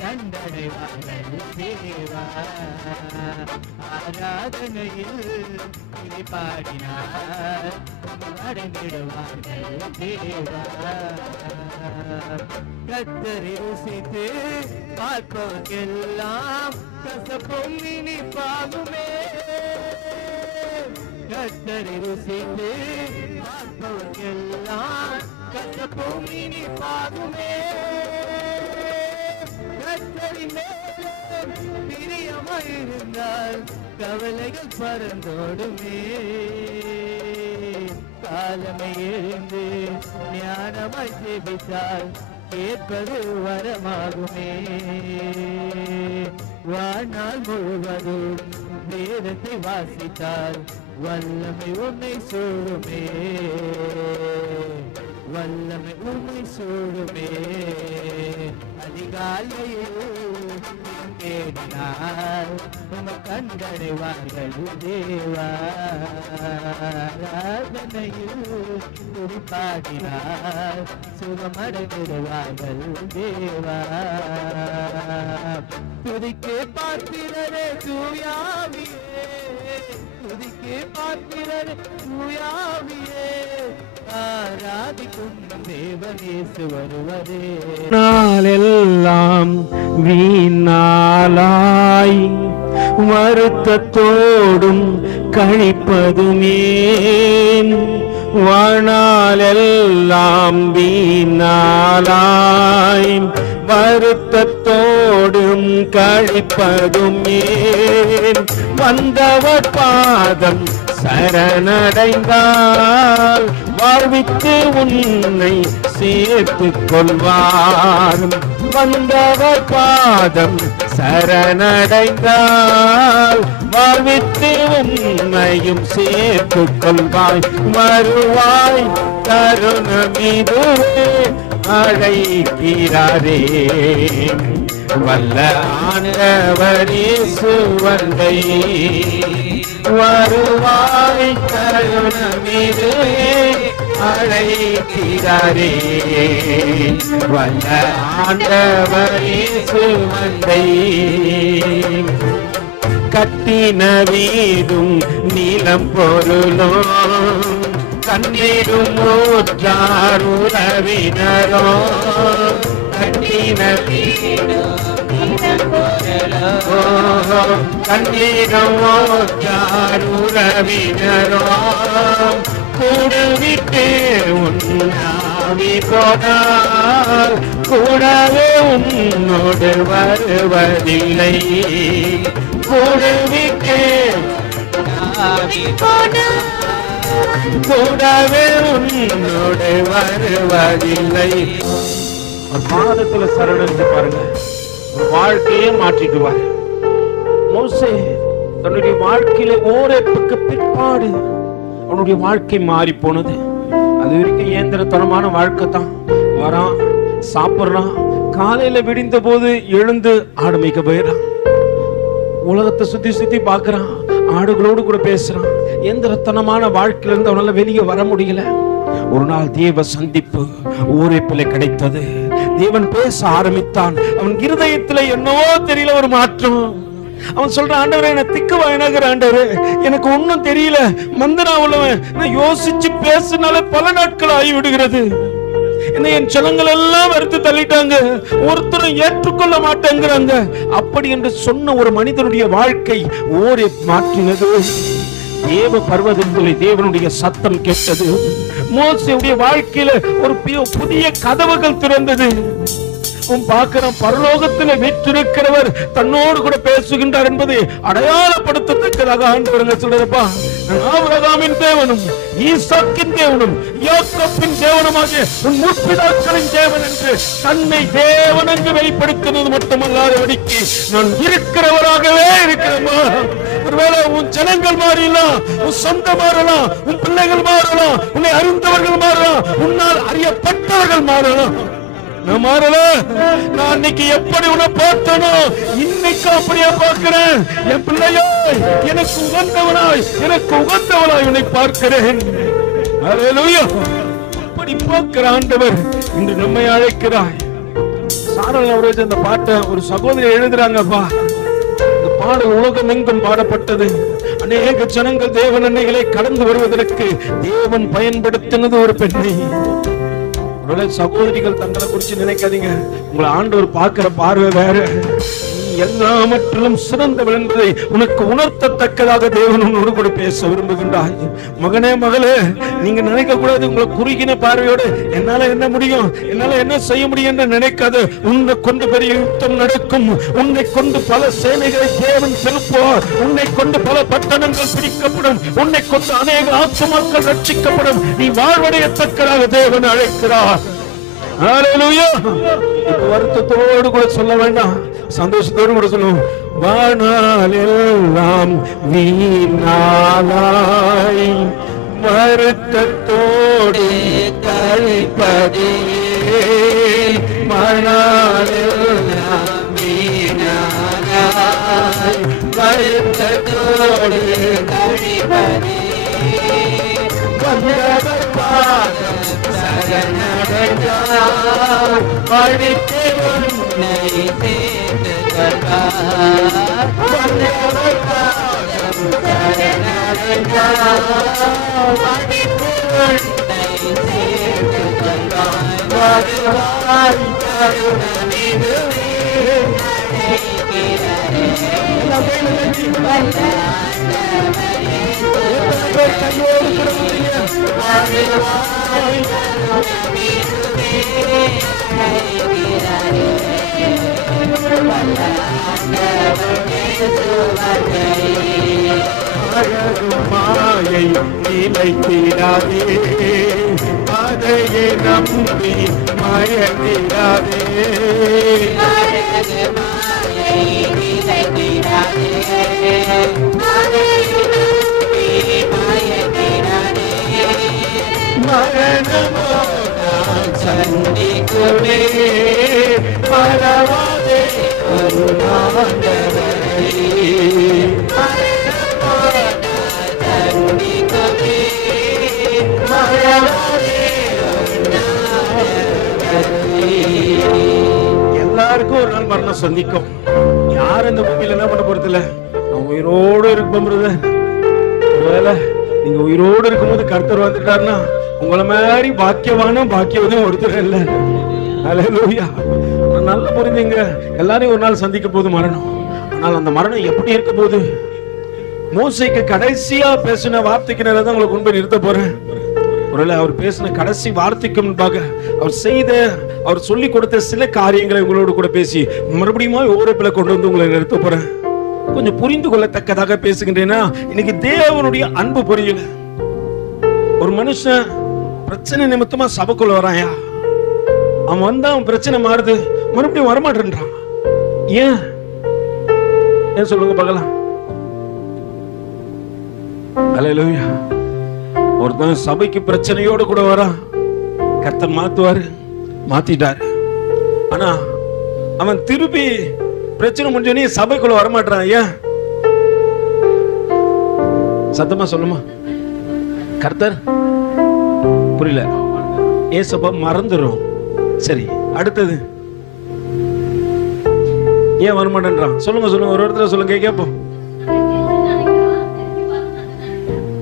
கண்டடைவார்கள் தேவா. ஆராதனையில் இதை பாடினார் அடங்கிடுவார்கள் தேவா. கர்த்தரை ருசித்து பார்ப்பவர்க்கெல்லாம் கசப்பும் இனிப்பாகுமே. கர்த்தரை ருசித்து பார்ப்பவர்க்கெல்லாம் கசப்பும் இனிப்பாகுமே. கர்த்தரின் மேலே பிரியமாயிருந்தால் கவலைகள் பறந்தோடுமே. காலமை எழுந்து ஞானமாய் ஜெபித்தால் கேட்பது வரமாகுமே. வாழ்நாள் முழுவதும் வேதத்தை வாசித்தால் வல்லமை உன்னை சூழுமே. வல்லமை உன்னை சூழுமே. அதிகாலையில் தேடினால் கண்டடைவார்கள் தேவா. ஆராதனையில் குறிப்பாடினால் சுகமடைந்திடுவார்கள் தேவா. துதிக்கு பார்க்கிறதே தூயாவியே, துதிக்கு பார்க்கிறதே தூயாவியே. ஆராதிக்கும் தேவனேசு வருவதே. நாளெல்லாம் வீணாலாய் வருத்தத்தோடும் கழிப்பதுமேன். வாழ்நாளெல்லாம் வீணாலாய் வருத்தத்தோடும் கழிப்பதுமேன். வந்தவர் பாதம் சரணடைந்தால் வாழ்வித்து உன்னை சேர்த்துக் கொள்வார். வந்தவர் பாதம் சரணடைந்தால் வாழ்வித்து உன்னையும் சேர்த்துக் கொள்வாய். வருவாய் தருணமிதுவே அழைக்கிறாரே. வல்ல ஆண்டவர் இயேசு வந்தை. வருவாய் தருணமிதுவே அழைக்கிறாரே. வல்ல ஆண்டவர் இயேசு வந்தை. கட்டின வீடும் நீளம் பொருளும் கண்ணீரும் ஊற்றார் உறவினரோ. கட்டின வீடும் கண்ணீரும் ஊற்றார் உறவினரோ. கூடுவிட்டு உன்னாவி போனார் கூடவே உன்னோடு வருவதில்லை. கூடுவிட்டு கூடவே உன்னோடு வருவதில்லை. ஒரு பாதத்துல சரணடைந்து பாருங்க, ஒரு வாழ்க்கையே மாற்றிடுவார். மோசே தன்னுடைய வாழ்க்கையில ஓரேப்புக்கு பிற்பாடு அவனுடைய வாழ்க்கை மாறி போனது. அது வரைக்கும் இயந்திரத்தனமான வாழ்க்கை தான். வரான், சாப்பிட்றான், காலையில விடிந்த போது எழுந்து ஆடு மேய்க்க போயிடறான். உலகத்தை சுத்தி சுத்தி பாக்குறான், ஆடுகளோடு கூட பேசுறான். இயந்திரத்தனமான வாழ்க்கையில இருந்து அவனால வெளியே வர முடியல. ஒரு நாள் தேவ சந்திப்பு ஓரேப்பிலே கிடைத்தது. தேவன் பேச ஆரம்பித்தான். அவன் இருதயத்துல என்னவோ தெரியல ஒரு மாற்றம். அவன் சொல்றான், ஆண்டவரே என்ன திக்குவாயனாகிற ஆண்டவரே, எனக்கு ஒன்னும் தெரியல, மந்தனா உள்ளவன், நான் யோசிச்சு பேசினாலே பல நாட்கள் ஆகி விடுகிறது. என்ன என் ஜனங்கள் எல்லாம் வெறுத்து தள்ளிட்டாங்க, ஒருத்தரும் ஏற்றுக்கொள்ள மாட்டேங்கிறாங்க. அப்படி என்று சொன்ன ஒரு மனிதனுடைய வாழ்க்கை ஓரே மாற்றினது. தேவ பர்வதத்திலே தேவனுடைய சத்தம் கேட்டது. மோசேயுடைய வாழ்க்கையில ஒரு புதிய கதவுகள் திறந்தது. பார்க்கிறோம், பரலோகத்தில் வீற்றிருக்கிறவர் தன்னோடு கூட பேசுகின்றார் என்பதை அடையாளப்படுத்தத்தக்கதாக ஆண்டவர்கள் சொல்றப்பா, ஆபிரகாமின் தேவனும் ஈசாக்கின் தேவனும் யாக்கோபின் தேவனுமாகிய உன் முற்பிதாக்களின் தேவன் என்று தன்னை தேவன் என்று வெளிப்படுத்தினது மட்டுமல்லாதபடிக்கு நான் இருக்கிறவராகவே இருக்கிறேமா. ஒருவேளை உன் ஜனங்கள் மாறலாம், உன் சொந்த மாறலாம், உன் பிள்ளைகள் மாறலாம், உன்னை அறிந்தவர்கள் மாறலாம், உன்னால் அறியப்பட்டவர்கள் மாறலாம். நான் மாறல. நான் அன்னைக்கு எப்படி உன்னை பார்த்தனோ இன்னைக்கு அப்படியே பார்க்கிறேன். என் பிள்ளையோ எனக்கு உகந்தவனாய் உன்னை பார்க்கிறேன். ஹல்லேலூயா. அப்படி பார்க்கிற ஆண்டவர் இன்று நம்மை அழைக்கிறாய். சாரல் நவரோஜ் அந்த பாட்டை ஒரு சகோதரி எழுதுறாங்கப்பா. இந்த பாடல் உலகம் எங்கும் பாடப்பட்டது. அநேக ஜனங்கள் தேவன் அன்னைகளை கடந்து வருவதற்கு தேவன் பயன்படுத்தினது ஒரு பெண்ணை. சகோதரிகள் தங்களை குறிச்சு நினைக்காதீங்க. உங்களை ஆண்டவர் பார்க்கிற பார்வை வேற. எல்லாவற்றிலும் சிறந்தவள் என்பதை உனக்கு உணர்த்தத்தக்கதாக தேவன் உன்னோடு கூட பேச விரும்புகின்றாய். மகனே மகளே, நீங்க நினைக்க கூடாது உங்களை குறுகின பார்வையோடு என்னால என்ன முடியும், என்னால என்ன செய்ய முடியும் என்று நினைக்காது. உன்னை கொண்டு பெரிய யுத்தம் நடக்கும். உன்னை கொண்டு பல சேனைகளை தேவன் செலுத்துவார். உன்னை கொண்டு பல பட்டணங்கள் பிடிக்கப்படும். உன்னை கொண்டு அநேக ஆத்துமாக்கள் ரட்சிக்கப்படும். நீ வாழ்வடையத்தக்கதாக தேவன் அழைக்கிறார். ஹல்லேலூயா. வருத்தத்தோடு கூட சொல்ல வேண்டாம், சந்தோஷத்தோடு கூட சொல்லுவோம். வானால் எல்லாம் வீணாலாய் வருத்தத்தோடு கழிப்பதே மணால் எல்லாம் வீணாலாய் வருத்தத்தோடு கழிப்பதே வந்தவர் பாதம் சரணடைந்தார் படித்து உன்னை சேர்ந்து கொள்வார். வந்தவர் பாதம் சரணடைந்தார் படித்து உன்னை சேர்ந்து கொள்வார். வருவார் கருணமிதுவே மாயை நிலைத்திடாதே, அதையே நம்பி மயங்கிடாதே. மரணமோ சந்திக்குமே மறவாதே ஆண்டவரை. மரணமோ சந்திக்குமே மறவாதே எல்லாருக்கும் ஒரு நாள் மரணம் சந்திக்கும். யாரும் இந்த பூமியில என்ன பண்ண போறது இல்ல. உயிரோடு இருக்கும். ஒருவேளை நீங்க உயிரோடு இருக்கும்போது கர்த்தர் வந்துட்டாருன்னா உங்களை மாதிரி பாக்கியவானும் பாக்கியவதும் ஒருத்தர் இல்ல. ஹல்லேலூயா. நல்லா புரிஞ்சுங்க, எல்லாரையும் ஒரு நாள் சந்திக்க போது மரணம். ஆனால் அந்த மரணம் எப்படி இருக்க போது? மோசேக்கு கடைசியா பேசின வார்த்தைக்கு நேரம் தான் உங்களை கொண்டு போய் நிறுத்த போறேன். ஒருவேளை அவர் பேசின கடைசி வார்த்தைக்கு முன்பாக அவர் சொல்லி கொடுத்த சில காரியங்களை உங்களோடு கூட பேசி மறுபடியும் ஓரப்பில கொண்டு வந்து உங்களை நிறுத்த போறேன். கொஞ்சம் புரிந்து கொள்ளத்தக்கதாக பேசுகின்றேன்னா, இன்னைக்கு தேவனுடைய அன்பு புரியல. ஒரு மனுஷன் பிரச்சனை நிமித்தமா சபைக்குள்ள வராயா, அவன் வந்தா அவன் பிரச்சனை மாறுது, மறுபடியும் வரமாட்டேன்றான். ஏன் சொல்லுங்க பார்க்கலாம். ஹல்லேலூயா. ஒருத்தன் சபைக்கு பிரச்சனையோடு கூட வரான், கர்த்தர் மாத்திட்டாரு. ஆனா அவன் திருப்பி பிரச்சனை முடிஞ்சோடனே சபைக்குள்ள வரமாட்டான். ஏன்? சத்தமா சொல்லுமா. கர்த்தர் புரியல. ஏசப்பா மறந்துடும். சரி, அடுத்தது ஏன் வரமாட்டேன்றான்? சொல்லுங்க ஒரு இடத்துல சொல்லுங்க கேட்போம்.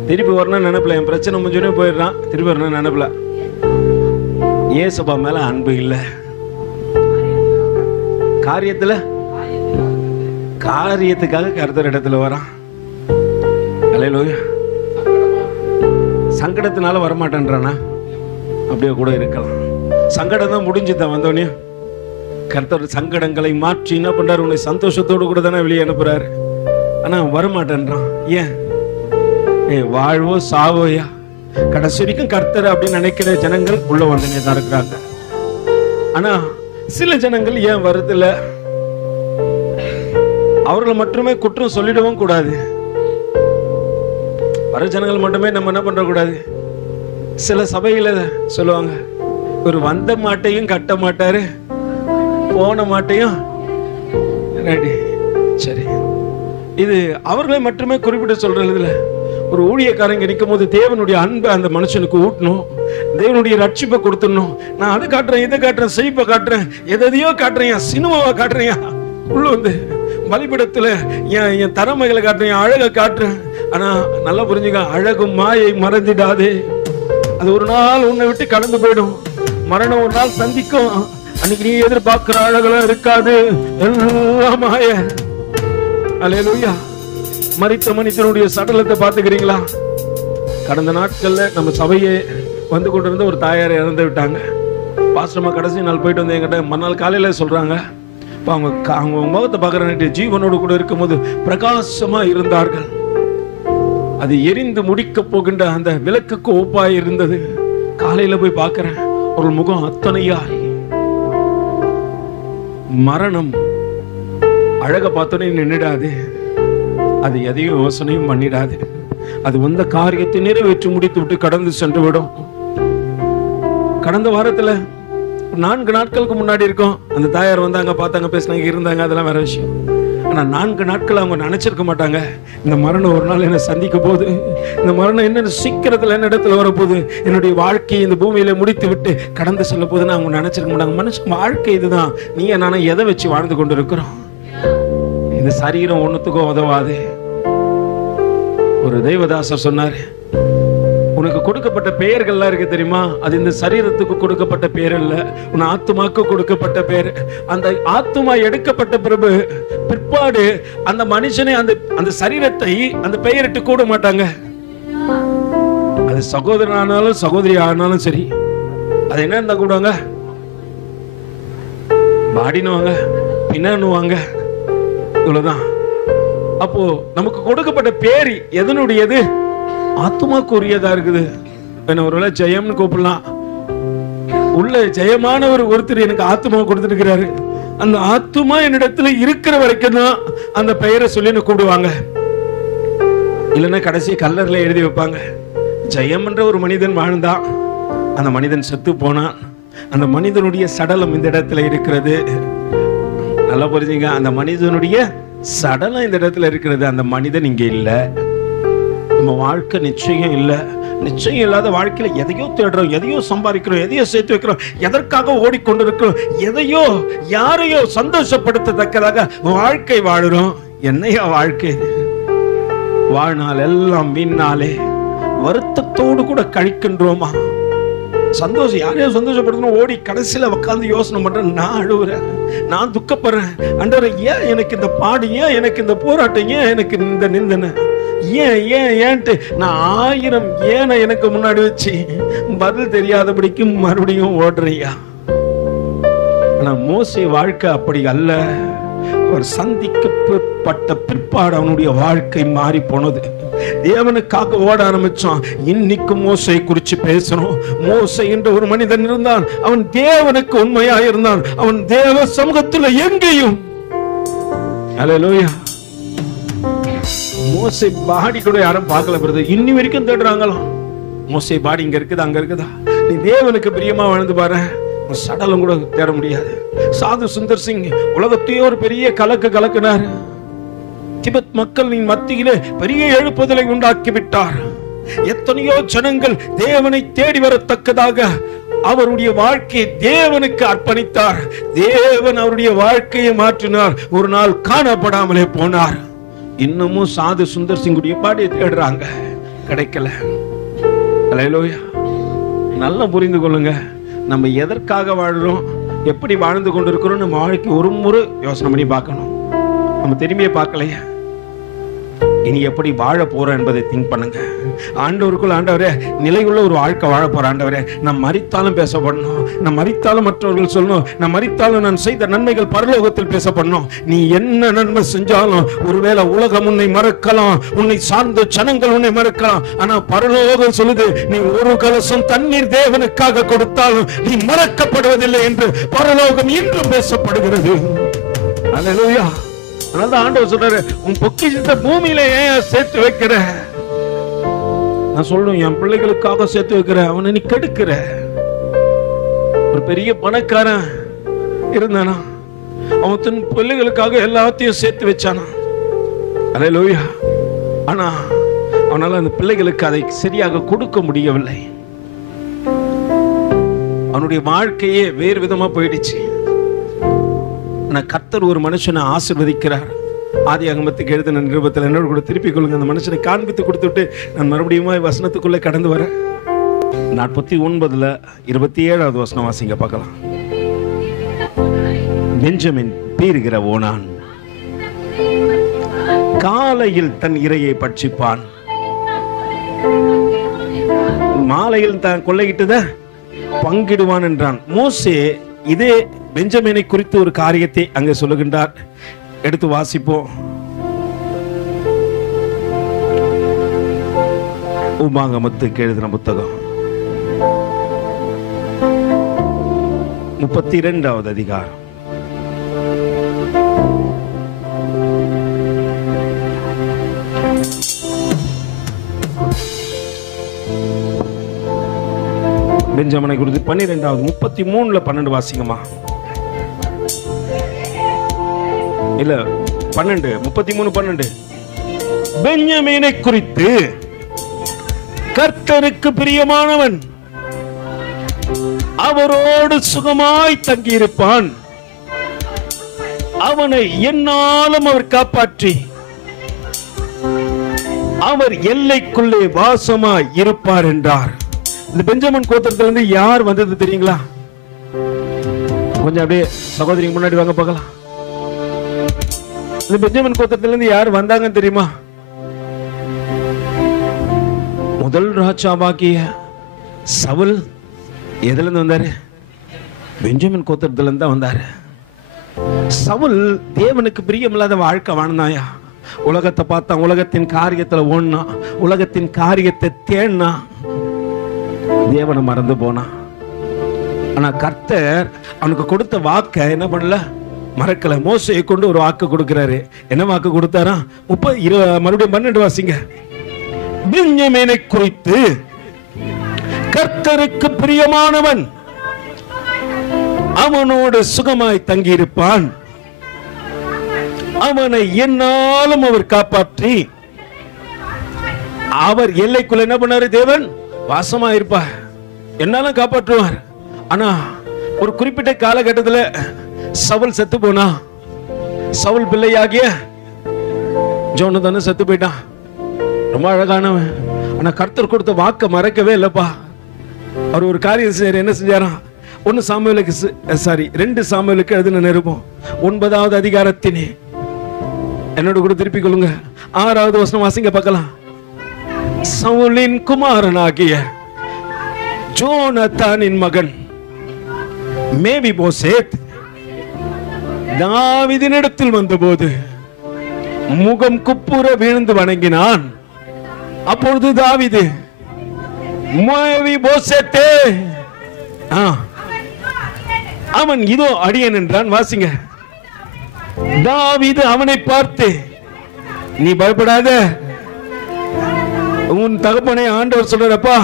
திருப்பி வரணும் நினைப்பல. என் பிரச்சனை முடிஞ்சோடனே போயிடுறான், திருப்பி வரணும் நினைப்பல. ஏசப்பா மேல அன்பு இல்ல. காரியத்துக்காக கர்த்தர் இடத்துல வரான். ஹல்லேலூயா. சங்கடத்தினால வரமாட்டேன்றானா? அப்படியே கூட இருக்கலாம். சங்கடம் தான் முடிஞ்சுதான் வந்தோடனே கர்த்தர் சங்கடங்களை மாற்றி என்ன பண்றாரு? உன்னை சந்தோஷத்தோடு கூட தானே வெளியே அனுப்புறாரு. ஆனா வரமாட்டேன்றான். ஏன்? வாழ்வோ சாவோயா, கடைசி வரைக்கும் கர்த்தர் அப்படின்னு நினைக்கிற ஜனங்கள் உள்ள வந்து தான் இருக்கிறாங்க. ஆனா சில ஜனங்கள் ஏன் வருதில்ல? அவர்களை மட்டுமே குற்றம் சொல்லிடவும் கூடாது. வர ஜனங்கள் மட்டுமே நம்ம என்ன பண்ற கூடாது. சில சபையில சொல்லுவாங்க, ஒரு வந்த மாட்டையும் கட்ட மாட்டாரு, போன மாட்டையும் ரெடி. சரி, இது அவர்களை மட்டுமே குறிப்பிட்டு சொல்றது இல்ல. ஒரு ஊழியக்காரங்க நிற்கும் போது தேவனுடைய அன்பை அந்த மனுஷனுக்கு ஊட்டணும், தேவனுடைய ரட்சிப்பை கொடுத்துடணும். நான் அதை காட்டுறேன், இதை காட்டுறேன், செய்ப்பை காட்டுறேன், எதையோ காட்டுறேன், சினிமாவை காட்டுறேன், உள்ள வந்து பலிபீடத்துல என் திறமைகளை காட்டுறேன், அழகை காட்டுறேன். ஆனா நல்லா புரிஞ்சுக்க, அழகும் மாயை மறந்துடாதே. அது ஒரு நாள் உன்னை விட்டு கடந்து போயிடும். மரணம் ஒரு நாள் சந்திக்கும். அன்னைக்கு நீ எதிர்பார்க்கிற அழகெல்லாம் இருக்காது, எல்லாம் மாய. அல்லேலூயா. மரித்த மனிதனுடைய சடலத்தை பார்த்துக்கிறீங்களா? கடந்த நாட்கள்ல நம்ம சபையே வந்து கொண்டிருந்த ஒரு தாயாரை இறந்து விட்டாங்க. பாஸ்டர்மா கடைசி நாள் போயிட்டு வந்து என்கிட்ட மறுநாள் காலையில சொல்றாங்க, அவங்க முகத்தை பார்க்குற ஜீவனோடு கூட இருக்கும்போது பிரகாசமா இருந்தார்கள். அது எரிந்து முடிக்க போகின்ற அந்த விளக்குக்கு ஒப்பாய் இருந்தது. காலையில போய் பார்க்கிறேன், ஒரு முகம் அத்தனையாய். மரணம் அழக பார்த்தோன்னே நின்றுடாது, அது எதையும் யோசனையும் பண்ணிடாது. அது வந்த காரியத்தை நிறைவேற்றி முடித்து விட்டு கடந்து சென்று விடும். கடந்த வாரத்துல 4 நாட்களுக்கு முன்னாடி இருக்கும், அந்த தாயார் வந்தாங்க, பார்த்தாங்க, பேசினாங்க, இருந்தாங்க, அதெல்லாம் வேற விஷயம். ஆனா 4 நாட்கள் அவங்க நினைச்சிருக்க மாட்டாங்க, இந்த மரணம் ஒரு நாள் என்ன சந்திக்க போகுது, இந்த மரணம் என்ன சீக்கிரத்துல என்ன இடத்துல வரப்போகுது, என்னுடைய வாழ்க்கையை இந்த பூமியில முடித்து விட்டு கடந்து செல்ல போகுதுன்னு அவங்க நினைச்சிருக்க மாட்டாங்க. மனுஷன் வாழ்க்கை இதுதான். நீ நானே எதை வச்சு வாழ்ந்து கொண்டு இருக்கிறோம்? இந்த சரீரம் ஒண்ணுத்துக்கும் உதவாது. ஒரு தேவதாசர் சொன்னாரு, உனக்கு கொடுக்கப்பட்ட பெயர்கள்லாம் இருக்கு தெரியுமா, அது இந்த சரீரத்துக்கு கொடுக்கப்பட்ட பெயர் இல்ல, உன் ஆத்துமாக்கு கொடுக்கப்பட்ட பெயர். அந்த ஆத்துமா எடுக்கப்பட்ட பிற்பாடு அந்த மனுஷனை அந்த சரீரத்தை அந்த பெயரிட்டு கூட மாட்டாங்க. அது சகோதரன் ஆனாலும் சகோதரி ஆனாலும் சரி, அது என்ன இருந்தா கூடுவாங்க, பாடினுவாங்க, பின்னானுவாங்க, இவ்வளவுதான். அப்போ நமக்கு கொடுக்கப்பட்ட பேர் எதனுடையது? ஆத்துமாக்குரியதா இருக்குது. ஒருவேளை ஜெயம்னு கூப்பிடலாம். உள்ள ஜெயமானவர் ஒருத்தர் எனக்கு ஆத்துமா கொடுத்துருக்கிறாரு. அந்த ஆத்துமா என்னிடத்துல இருக்கிற வரைக்கும் தான் அந்த பெயரை சொல்லி கூப்பிடுவாங்க. இல்லைன்னா கடைசி கல்லர்ல எழுதி வைப்பாங்க, ஜெயம் என்ற ஒரு மனிதன் வாழ்ந்தான், அந்த மனிதன் செத்து போனான், அந்த மனிதனுடைய சடலம் இந்த இடத்துல இருக்கிறது. நல்லா புரிஞ்சுங்க, அந்த மனிதனுடைய சடலம் இந்த இடத்துல இருக்கிறது, அந்த மனிதன் இங்க இல்லை. நம்ம வாழ்க்கை நிச்சயம் இல்லை. நிச்சயம் இல்லாத வாழ்க்கையில எதையோ தேடுறோம், எதையோ சம்பாதிக்கிறோம், எதையோ சேர்த்து வைக்கிறோம், எதற்காக ஓடிக்கொண்டிருக்கிறோம், எதையோ யாரையோ சந்தோஷப்படுத்தத்தக்கதாக வாழ்க்கை வாழுறோம். என்னையா வாழ்க்கை? வாழ்நாள் எல்லாம் வீணாலே வருத்தத்தோடு கூட கழிக்கின்றோமா? சந்தோஷம் யாரையும் சந்தோஷப்படுத்தணும் ஓடி கடைசியில உட்கார்ந்து யோசனை பண்றேன், நான் அழுவுறேன், நான் துக்கப்படுறேன். ஆண்டவரே, ஏன் எனக்கு இந்த பாடு, ஏன் எனக்கு இந்த போராட்டம், ஏன் எனக்கு இந்த நிந்தனை, ஏன்ட்டு நான் 1000 ஏனை எனக்கு முன்னாடி வச்சு பதில் தெரியாதபடிக்கு மறுபடியும் ஓடுறியா? ஆனா மோசே வாழ்க்கை அப்படி அல்ல. அவர் சந்திக்கப்பட்ட பிற்பாடு அவனுடைய வாழ்க்கை மாறி போனது. தேவனுக்காக ஓட ஆரம்பிச்சான். இன்னைக்கு மோசை குறிச்சு பேசணும். மோசை என்ற ஒரு மனிதன் இருந்தான், அவன் தேவனுக்கு உண்மையா இருந்தான், அவன் தேவ சமூகத்துல எங்கேயும். அல்லேலூயா. மோசை பாடி கூட யாரும் பார்க்கல பிரதர், இன்னி வரைக்கும் தேடுறாங்களாம். மோசை பாடி இங்க இருக்குதா அங்க இருக்குதா? நீ தேவனுக்கு பிரியமா வாழ்ந்து பாரு, சடலம் கூட தேட முடியாது. சாது சுந்தர் சிங் உலகத்தையே ஒரு பெரிய கலக்குனார். திபெத் மக்களின் மத்தியிலே பெரிய எழுப்புதலை உண்டாக்கி விட்டார். எத்தனையோ ஜனங்கள் தேவனை தேடி வரத்தக்கதாக அவருடைய வாழ்க்கையை தேவனுக்கு அர்ப்பணித்தார். தேவன் அவருடைய வாழ்க்கையை மாற்றினார். ஒரு நாள் காணப்படாமலே போனார். இன்னமும் சாது சுந்தர் சிங்குடைய பாடியை தேடுறாங்க, கிடைக்கல. அல்லேலூயா. நல்லா புரிந்து கொள்ளுங்க, நம்ம எதற்காக வாழ்றோம், எப்படி வாழ்ந்து கொண்டிருக்கிறோம், நம்ம வாழ்க்கை ஒரு முறை யோசனை பண்ணி பார்க்கணும். நம்ம திரும்பியே பார்க்கலையா? இனி எப்படி வாழ போறோம் என்பதை திங்க் பண்ணுங்க. ஆண்டவருக்குள்ள, ஆண்டவரே நிலையுள்ள ஒரு வாழ்க்கை வாழ போற ஆண்டவரே, நான் மரித்தாலும் பேசப்படணும், நான் மரித்தாலும் மற்றவர்கள் சொல்லணும், நான் மரித்தாலும் நான் செய்த நன்மைகள் பரலோகத்தில் பேசப்படணும். நீ என்ன நன்மை செஞ்சாலும் ஒருவேளை உலகம் உன்னை மறக்கலாம், உன்னை சார்ந்த ஜனங்கள் உன்னை மறக்கலாம், ஆனா பரலோகம் சொல்லுது, நீ ஒரு கலசம் தண்ணீர் தேவனுக்காக கொடுத்தாலும் நீ மறக்கப்படுவதில்லை என்று பரலோகம் இன்றும் பேசப்படுகிறது. அல்லேலூயா. அதனால ஆண்டவர் சொல்றாரு, உன் பொக்கிஷத்தை பூமியில ஏன் சேர்த்து வைக்கிற? நான் சொல்றேன், என் பிள்ளைகளுக்காக சேர்த்து வைக்கிற, அவனை நீ கெடுக்கிற. ஒரு பெரிய பணக்காரன் இருந்தானா, அவன் தன் பிள்ளைகளுக்காக எல்லாத்தையும் சேர்த்து வச்சானா. அல்லேலூயா. ஆனா ஆனால் அந்த பிள்ளைகளுக்கு அதை சரியாக கொடுக்க முடியவில்லை. அவனுடைய வாழ்க்கையே வேறு விதமா போயிடுச்சு. கர்த்தர் ஒரு மனுஷனை ஆசீர்வதிக்கிறார். ஆதியாகமத்துக்கு எழுதின நிருபத்தில் என்னோட கூட திருப்பிக் கொள்ளுங்க. அந்த மனுஷனை காண்பித்து கொடுத்துட்டு நான் மறுபடியும் வசனத்துக்குள்ளே கடந்து வரேன். 49:27 வசனம் வாசிங்க பார்க்கலாம். பெஞ்சமின் பீறுகிற ஓனான் காலையில் தன் இரையை பட்சிப்பான், மாலையில் தான் கொள்ளையிட்டத பங்கிடுவான் என்றான். மோசே இதே பெஞ்சமினை குறித்து ஒரு காரியத்தை அங்கே சொல்லுகின்றார். எடுத்து வாசிப்போம். உபாகமத்துக்கு எழுதின புத்தகம் 32வது அதிகாரம். பெஞ்சமினை குறித்து 12வது 33:12 வாசிங்கம்மா. இல்ல 12 33:12. பென்யமீனை குறித்து கர்த்தருக்கு பிரியமானவன் அவரோடு சுகமாய் தங்கியிருப்பான், அவனை எந்நாளும் அவர் காப்பாற்றி அவர் எல்லைக்குள்ளே வாசமாய் இருப்பார் என்றார். இந்த பெஞ்சமின் கோத்திரத்திலிருந்து யார் வந்தது தெரியுங்களா? கொஞ்சம் அப்படியே சகோதரிக்கு முன்னாடி வாங்க பார்க்கலாம். இந்த பெஞ்சமின் கோத்திரத்திலிருந்து யார் வந்தாங்கன்னு தெரியுமா? முதல் ராஜாவாகிய சவுல் எதுல இருந்து வந்தாரு? பெஞ்சமின் கோத்திரத்திலிருந்து தான் வந்தாரு. சவுல் தேவனுக்கு பிரியமில்லாத வாழ்க்கை வாழ்ந்தாயா. உலகத்தை பார்த்தான், உலகத்தின் காரியத்துல ஓடினா, உலகத்தின் காரியத்தை தேடினா, தேவனை மறந்து போனா. ஆனா கர்த்தர் அவனுக்கு கொடுத்த வாக்க என்ன பண்ணல? மறக்கல. மோசேயை கொண்டு ஒரு வாக்கு கொடுக்கிறாரு. என்ன வாக்கு கொடுத்தாரா? மறுபடியும் 12 வாசிங்க. பென்யமீனை குறித்து கர்த்தருக்கு பிரியமானவன் அவனோடு சுகமாய் தங்கியிருப்பான், அவனை எந்நாளும் அவர் காப்பாற்றி அவர் எல்லைக்குள்ள என்ன பண்ணாரு? தேவன் வாசமா இருப்பார், என்னாலும் காப்பாற்றுவார். ஆனா ஒரு குறிப்பிட்ட காலகட்டத்தில் சவுல் செத்து போனா. சவுல் பிள்ளையாகிய ஜோனதான செத்து போயிட்டான். ரொம்ப அழகானவன். ஆனா கர்த்தர் கொடுத்த வாக்க மறக்கவே இல்லப்பா. அவர் ஒரு காரியம் செய்ய என்ன செஞ்சாராம்? 2 சாமுவேலுக்கு எழுதின நிருபம் 9வது அதிகாரத்தினே என்னோட கூட திருப்பிக் கொள்ளுங்க. 6வது வசனம் வாசிங்க பார்க்கலாம். சவுலின் குமாரனாகிய ஜோனத்தானின் மகன் மேவிபோசேத் தாவீதினிடத்தில் வந்தபோது முகம் குப்புற வீழ்ந்து வணங்கினான். அப்பொழுது தாவீது, மேவிபோசேத்தே, அவன் இதோ அடியேன் என்றான். வாசிங்க. தாவீது அவனை பார்த்து, நீ பயப்படாத, உன் தகப்பனை ஆண்டவர் சொல்றப்பா,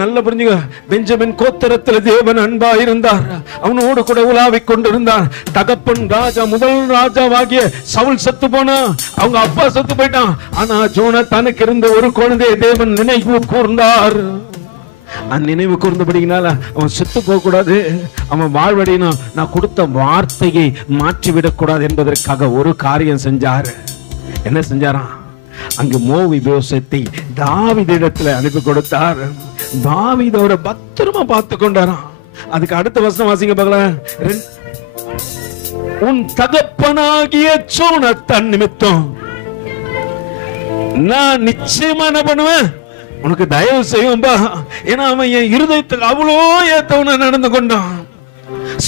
நல்ல புரிஞ்சுங்க. பெஞ்சமின் கோத்திரத்தில் தேவன் அன்பா இருந்தார், அவனோடு கூட உலாவிக் கொண்டிருந்தார். தகப்பன் ராஜா, முதல் ராஜாவாகிய சவுல் செத்து போனா, அவங்க அப்பா செத்து போயிட்டான். ஆனா ஜோனத்தானுக்கு இருந்த ஒரு குழந்தையை தேவன் நினைவு கூர்ந்தார். நினைவு கூர்ந்தபடினால அவன் செத்து போக கூடாது, அவன் வாழ்வடைனா நான் கொடுத்த வார்த்தையை மாற்றிவிடக் கூடாது என்பதற்காக ஒரு காரியம் செஞ்சாரு. என்ன செஞ்சாராம்? அங்கு மேவிபோசேத்தை தாவீதிடத்துல அனுப்பி கொடுத்தார். தாவீது அவரை பத்திரமா பார்த்து கொண்டாராம். அதுக்கு அடுத்த வசனம் வாசிங்க பார்க்கலாம். உன் தகப்பனாகிய ஜோனத்தான் நிமித்தம் நான் நிச்சயமா என்ன பண்ணுவேன்? உனக்கு தயவு செய்யும்பா. ஏன்னா அவன் என் இருதயத்துக்கு அவ்வளோ ஏத்தவன நடந்து கொண்டான்.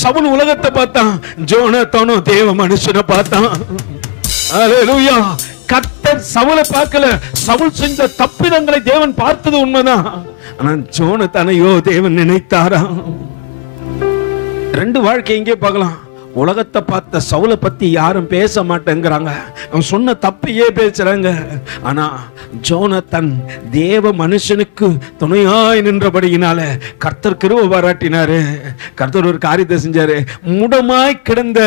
சவுல் உலகத்தை பார்த்தான், ஜோனத்தானும் தேவ மனுஷனை பார்த்தான். அல்லேலூயா. கர்த்தர் சவுலை பார்க்கல, சவுல் செஞ்ச தப்பிதங்களை தேவன் பார்த்தது உண்மைதான். ஆனா ஜோனத்தானையோ தேவன் நினைத்தாரா? 2 வாழ்க்கை இங்கே பார்க்கலாம். உலகத்தை பார்த்த சவுலை பத்தி யாரும் பேச மாட்டேங்கிறாங்க, அவன் சொன்ன தப்பையே பேசுறாங்க. ஆனா ஜோனத்தான் தேவ மனுஷனுக்கு துணையாய் நின்றபடியினால கர்த்தர் கிருபை பாராட்டினாரு. கர்த்தர் ஒரு காரியத்தை செஞ்சாரு. முடமாய் கிடந்த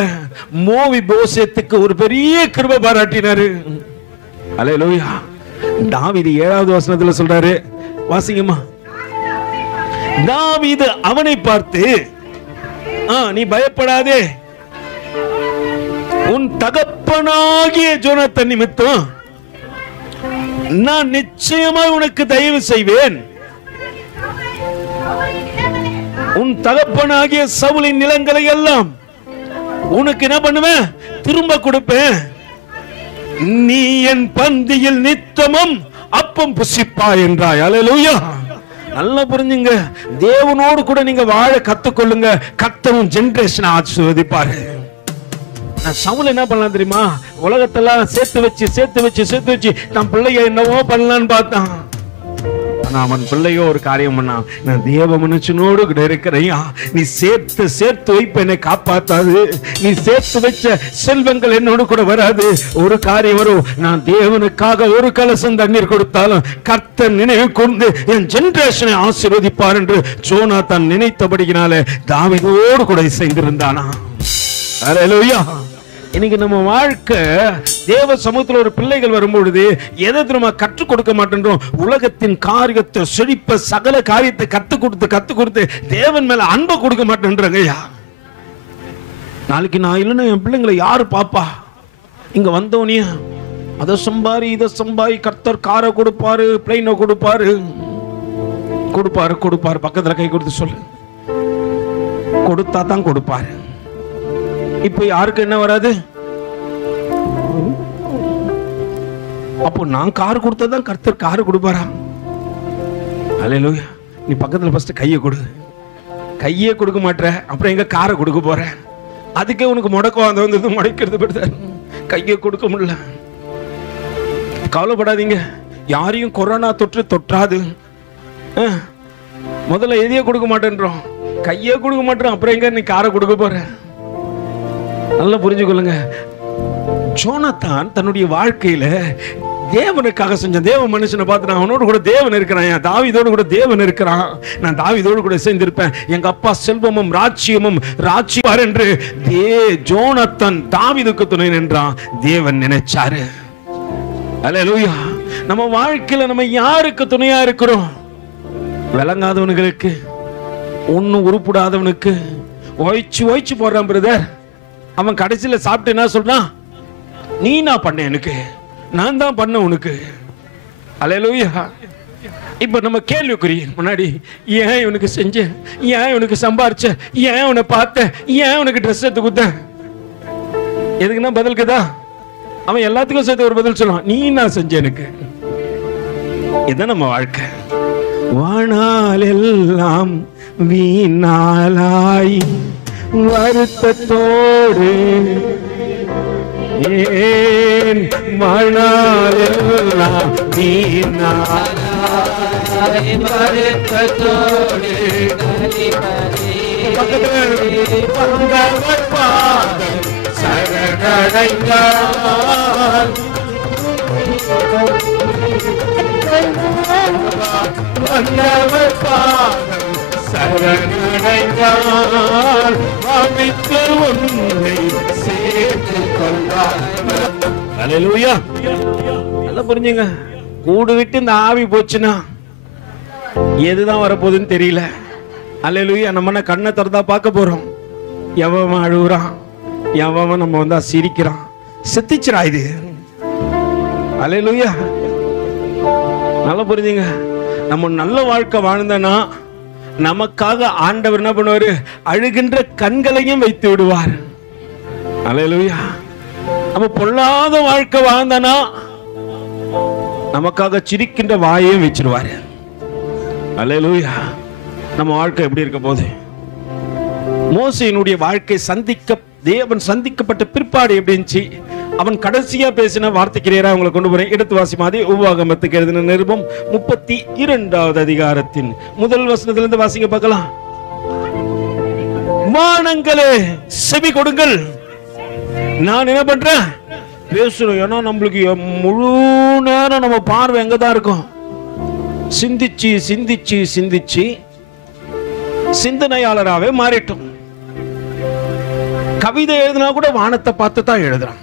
மேவிபோசேத்துக்கு ஒரு பெரிய கிருபை பாராட்டினாரு. அல்லேலூயா. தாவீது 7வது வசனத்துல சொல்றாரு, வாசிங்கம்மா. தாவீது அவனை பார்த்து, நீ பயப்படாதே, உன் தகப்பனாகிய ஜோனாத்தன் நிமித்தம் நான் நிச்சயமாக உனக்கு தயவு செய்வேன். உன் தகப்பனாகிய சவுலின் நிலங்களை எல்லாம் உனக்கு என்ன பண்ணுவேன்? திரும்ப கொடுப்பேன். நீ என் பந்தியில் நித்தமும் அப்பம் புசிப்பாய் என்றாய். அல்லேலூயா. நல்லா புரிஞ்சுங்க, தேவனோடு கூட நீங்க வாழ கத்துக்கொள்ளுங்க. கர்த்தரும் ஜெனரேஷன் ஆசீர்வதிப்பாரு. சவுல் என்ன பண்ணலாம் தெரியுமா? உலகத்தெல்லாம் சேர்த்து வச்சு தன் பிள்ளைய என்னவோ பண்ணலான்னு பார்த்தான். ஆனா அவன் பிள்ளையோ ஒரு காரியம் பண்ணான். நான் தேவ மனுஷனோடு கூட இருக்கிறையா, நீ சேர்த்து வைப்ப என்னை காப்பாத்தாது. நீ சேர்த்து வச்ச செல்வங்கள் என்னோடு கூட வராது. ஒரு காரியம் வரும், நான் தேவனுக்காக ஒரு கலசம் தண்ணீர் கொடுத்தாலும் கர்த்தர் நினைவு கொண்டு என் ஜெனரேஷனை ஆசீர்வதிப்பார் என்று ஜோனாத்தான் நினைத்தபடியினாலே தாவீதோடு கூட இசைந்திருந்தானா. அல்லேலூயா. இன்னைக்கு நம்ம வாழ்க்கை தேவ சமூகத்தில் ஒரு பிள்ளைகள் வரும்பொழுது எதை நம்ம கற்றுக் கொடுக்க மாட்டேன்றோம்? உலகத்தின் காரியத்தை, செழிப்ப, சகல காரியத்தை கத்து கொடுத்து தேவன் மேல அன்பை கொடுக்க மாட்டேன்றாங்கய்யா. நாளைக்கு நான் இல்லைன்னா என் பிள்ளைங்களை யாரு பாப்பா? இங்க வந்தோனே அதை சம்பாரி இதை சம்பாரி, கர்த்தர் காரை கொடுப்பாரு, பிளைனை கொடுப்பாரு. பக்கத்துல கை கொடுத்து சொல்லு, கொடுத்தா தான் கொடுப்பாரு. இப்ப யாருக்கு என்ன வராது? அப்போ நான் கார் கொடுத்தாதான் கர்த்தர் கார் கொடுப்பாரா? அல்லேலூயா. நீ பக்கத்துல ஃபர்ஸ்ட் கையை கொடு. கையே கொடுக்க மாட்டேற, அப்புறம் எங்க காரை கொடுக்க போற? அதுக்கே உனக்கு முடக்கம் வந்தது, முடைக்கிறது படுத்த கையை கொடுக்க முடியல. கவலைப்படாதீங்க, யாரையும் கொரோனா தொற்று தொற்றாது. முதல்ல எதையே கொடுக்க மாட்டேன்றோம், கையே கொடுக்க மாட்டோம், அப்புறம் எங்க நீ காரை கொடுக்க போற? நல்லா புரிஞ்சுக்கொள்ளுங்க. ஜோனாத்தான் தன்னுடைய வாழ்க்கையில தேவனுக்காக செஞ்ச தேவ மனுஷனை பார்த்து, நான் அவனோடு கூட தேவன் இருக்கிறான், என் தாவீதோடு கூட தேவன் இருக்கிறான், நான் தாவீதோடு கூட சேர்ந்திருப்பேன், எங்க அப்பா செல்வமும் ராஜ்யமும் ராஜ்யவார் என்று ஜோனாத்தான் தாவீதுக்கு துணை நின்றான். தேவன் நினைச்சாரு. அல்லேலூயா. நம்ம வாழ்க்கையில நம்ம யாருக்கு துணையா இருக்கிறோம்? விளங்காதவனுக்கு, ஒன்னும் உருப்படாதவனுக்கு ஓய்ச்சு போடுறான் பிரதர். அவன் கடைசியில சாப்பிட்டு என்ன சொல்றான்? நீ நான் பண்ண, எனக்கு நான் தான் பண்ண உனக்கு. அல்லேலூயா. இப்ப நம்ம கேள்விக்குறி முன்னாடி, ஏன் இவனுக்கு செஞ்சேன், ஏன் இவனுக்கு சம்பாரிச்ச, ஏன் இவனை பார்த்த, ஏன் உனக்கு ட்ரெஸ் எடுத்து கொடுத்த, எதுக்குன்னா பதிலுக்குதா? அவன் எல்லாத்துக்கும் சேர்த்து ஒரு பதில் சொல்லுவான், நீ நான் செஞ்ச எனக்கு. இதுதான் நம்ம வாழ்க்கை. வாணால் எல்லாம் வீணாலாய் வருத்தத்தோடு, ஏன் வாணால் எல்லாம் வீணாலாய் வருத்தத்தோடு, வந்தவர் பாதம் சரணடைந்தார், வந்தவர் பாதம் சரணடைந்தார், அமித்து உன்னை சேர்த்துக் கொண்டார். அல்லேலூயா. நல்லா புரிஞ்சுங்க. கூடு விட்டு இந்த ஆவி போச்சுன்னா எதுதான் வரப்போகுதுன்னு தெரியல. அல்லேலூயா. நம்ம கண்ணை திறந்தா பார்க்க போறோம், எவன் அழுகுறான், எவன் நம்ம வந்தா சிரிக்கிறான், செத்திச்சிரா இது. அல்லேலூயா. நல்லா புரிஞ்சுங்க. நம்ம நல்ல வாழ்க்கை வாழ்ந்தனா நமக்காக ஆண்டவர் என்ன பண்ணுவாரு? அழுகின்ற கண்களையும் வைத்து விடுவார். அல்லேலூயா. நம்ம பொல்லாத வாழ்க்கை வாழ்ந்தனா நமக்காக சிரிக்கின்ற வாயையும் வச்சிருவாரு. அல்லேலூயா. நம்ம வாழ்க்கை எப்படி இருக்க போது? மோசேயினுடைய வாழ்க்கை தேவன் சந்திக்கப்பட்ட பிற்பாடு எப்படி இருந்துச்சு? அவன் கடைசியா பேசின வார்த்தைக்கிறேரா உங்களை கொண்டு போறேன். எடுத்து வாசி மாதிரி உபாகமத்துக்கு எழுதின நிருபம் 32வது அதிகாரத்தின் முதல் வசனத்திலிருந்து வாசிங்க பார்க்கலாம். வானங்களே செவி கொடுங்கள், நான் என்ன பண்றேன்? பேசுறோம். ஏன்னா நம்மளுக்கு முழு நேரம் நம்ம பார்வை எங்கதான் இருக்கும்? சிந்திச்சு சிந்திச்சு சிந்திச்சு சிந்தனையாளராகவே மாறிட்டோம். கவிதை எழுதினா கூட வானத்தை பார்த்து தான் எழுதுறான்.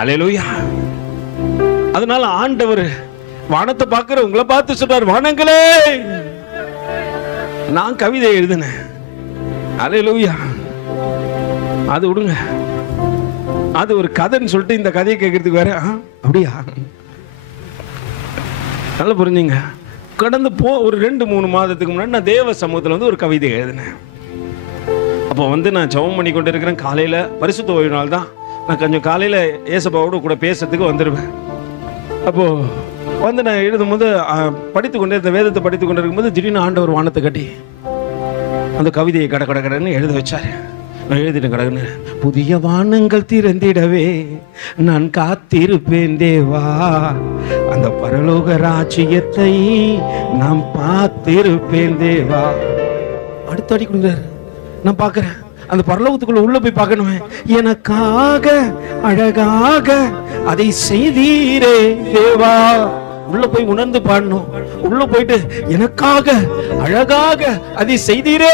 அல்லேலூயா. அதனால ஆண்டவர் வானத்தை பார்க்கிற உங்களை பார்த்து சொல்றார், வானங்களே. நான் கவிதை எழுதினேன். அல்லேலூயா. அது விடுங்க, அது ஒரு கதைன்னு சொல்லிட்டு இந்த கதையை கேட்கறதுக்கு வேற. அப்படியா? நல்லா புரிஞ்சுங்க. கடந்து ஒரு 2-3 மாதத்துக்கு முன்னாடி நான் தேவ சமூகத்தில் வந்து ஒரு கவிதை எழுதினேன். அப்போ வந்து நான் ஜெபம் பண்ணி கொண்டு இருக்கிறேன். காலையில் பரிசுத்த ஓய்வு நாள் தான். நான் கொஞ்சம் காலையில் ஏசப்பாவோட கூட பேசுறதுக்கு வந்துடுவேன். அப்போது வந்து நான் எழுதும்போது படித்து கொண்டே இந்த வேதத்தை படித்து கொண்டு இருக்கும்போது திடீர்னு ஆண்டவர் வானத்தை கட்டி அந்த கவிதையை கடன்னு எழுத வச்சார். நான் எழுதிட்டேன் கடன்னு. புதிய வானங்கள் திறந்திடவே நான் காத்திருப்பேன் தேவா, அந்த பரலோக ராஜ்யத்தை நான் பார்த்திருப்பேன் தேவா. அடுத்த அடி கொடுங்க. நான் பார்க்கிறேன், அந்த பரலோகத்துக்குள்ள உள்ள போய் பார்க்கணுமே. எனக்காக அழகாக அதை செய்தீரே தேவா. உள்ள போய் உணர்ந்து பாடணும். உள்ள போயிட்டு எனக்காக அழகாக அதை செய்தீரே.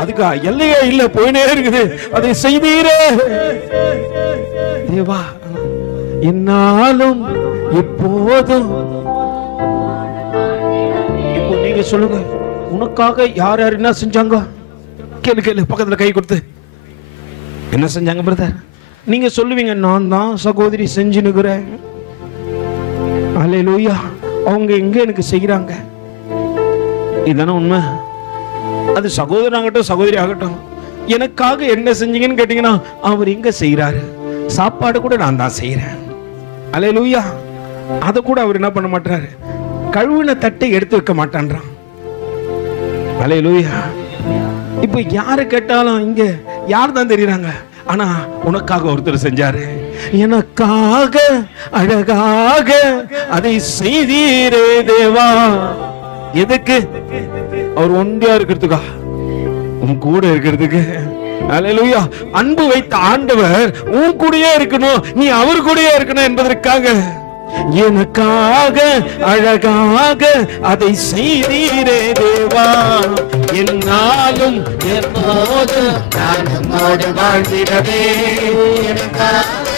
அதுக்கு எல்லையே இல்ல, போயினே இருக்குது. அதை செய்தீரே தேவா. என்னாலும் எப்போதும். இப்போ நீங்க சொல்லுங்க, உனக்காக யார் யார் என்ன செஞ்சாங்க? கேளு பக்கத்துல கை கொடுத்து. என்ன செஞ்சாங்க பிரதர்? நீங்க சொல்லுவீங்க, நான் தான் சகோதரி செஞ்சுனுக்குறேன். அல்லேலூயா. அவங்க எங்க எனக்கு செய்யறாங்க. இதுதானே உண்மை. அது சகோதரன் ஆகட்டும் சகோதரி ஆகட்டும், எனக்காக என்ன செஞ்சீங்கன்னு கேட்டீங்கன்னா அவர் எங்க செய்யறாரு? சாப்பாடு கூட நான் தான் செய்யறேன். அல்லேலூயா. அதை கூட அவர் என்ன பண்ண மாட்டாரு, கழுவின தட்டை எடுத்து வைக்க மாட்டான்றான். அல்லேலூயா. இப்ப யாரு கேட்டாலும் இங்க யார் தான் தெரியுறாங்க, ஆனா உனக்காக ஒருத்தர் செஞ்சாரு. எனக்காக அழகாக அதை செய்தீரே தேவா. எதுக்கு? அவர் ஒன்றியா இருக்கிறதுக்கா, உன் கூட இருக்கிறதுக்கு. அல்லேலூயா. அன்பு வைத்த ஆண்டவர் உன் கூடயே இருக்கணும், நீ அவர் கூடயே இருக்கணும் என்பதற்காக எனக்காக அழகாக அதை செய்தீரே தேவா. என்னாலும் எப்போதும் நான் உம்மோடு வாழ்ந்திடவே எனக்காக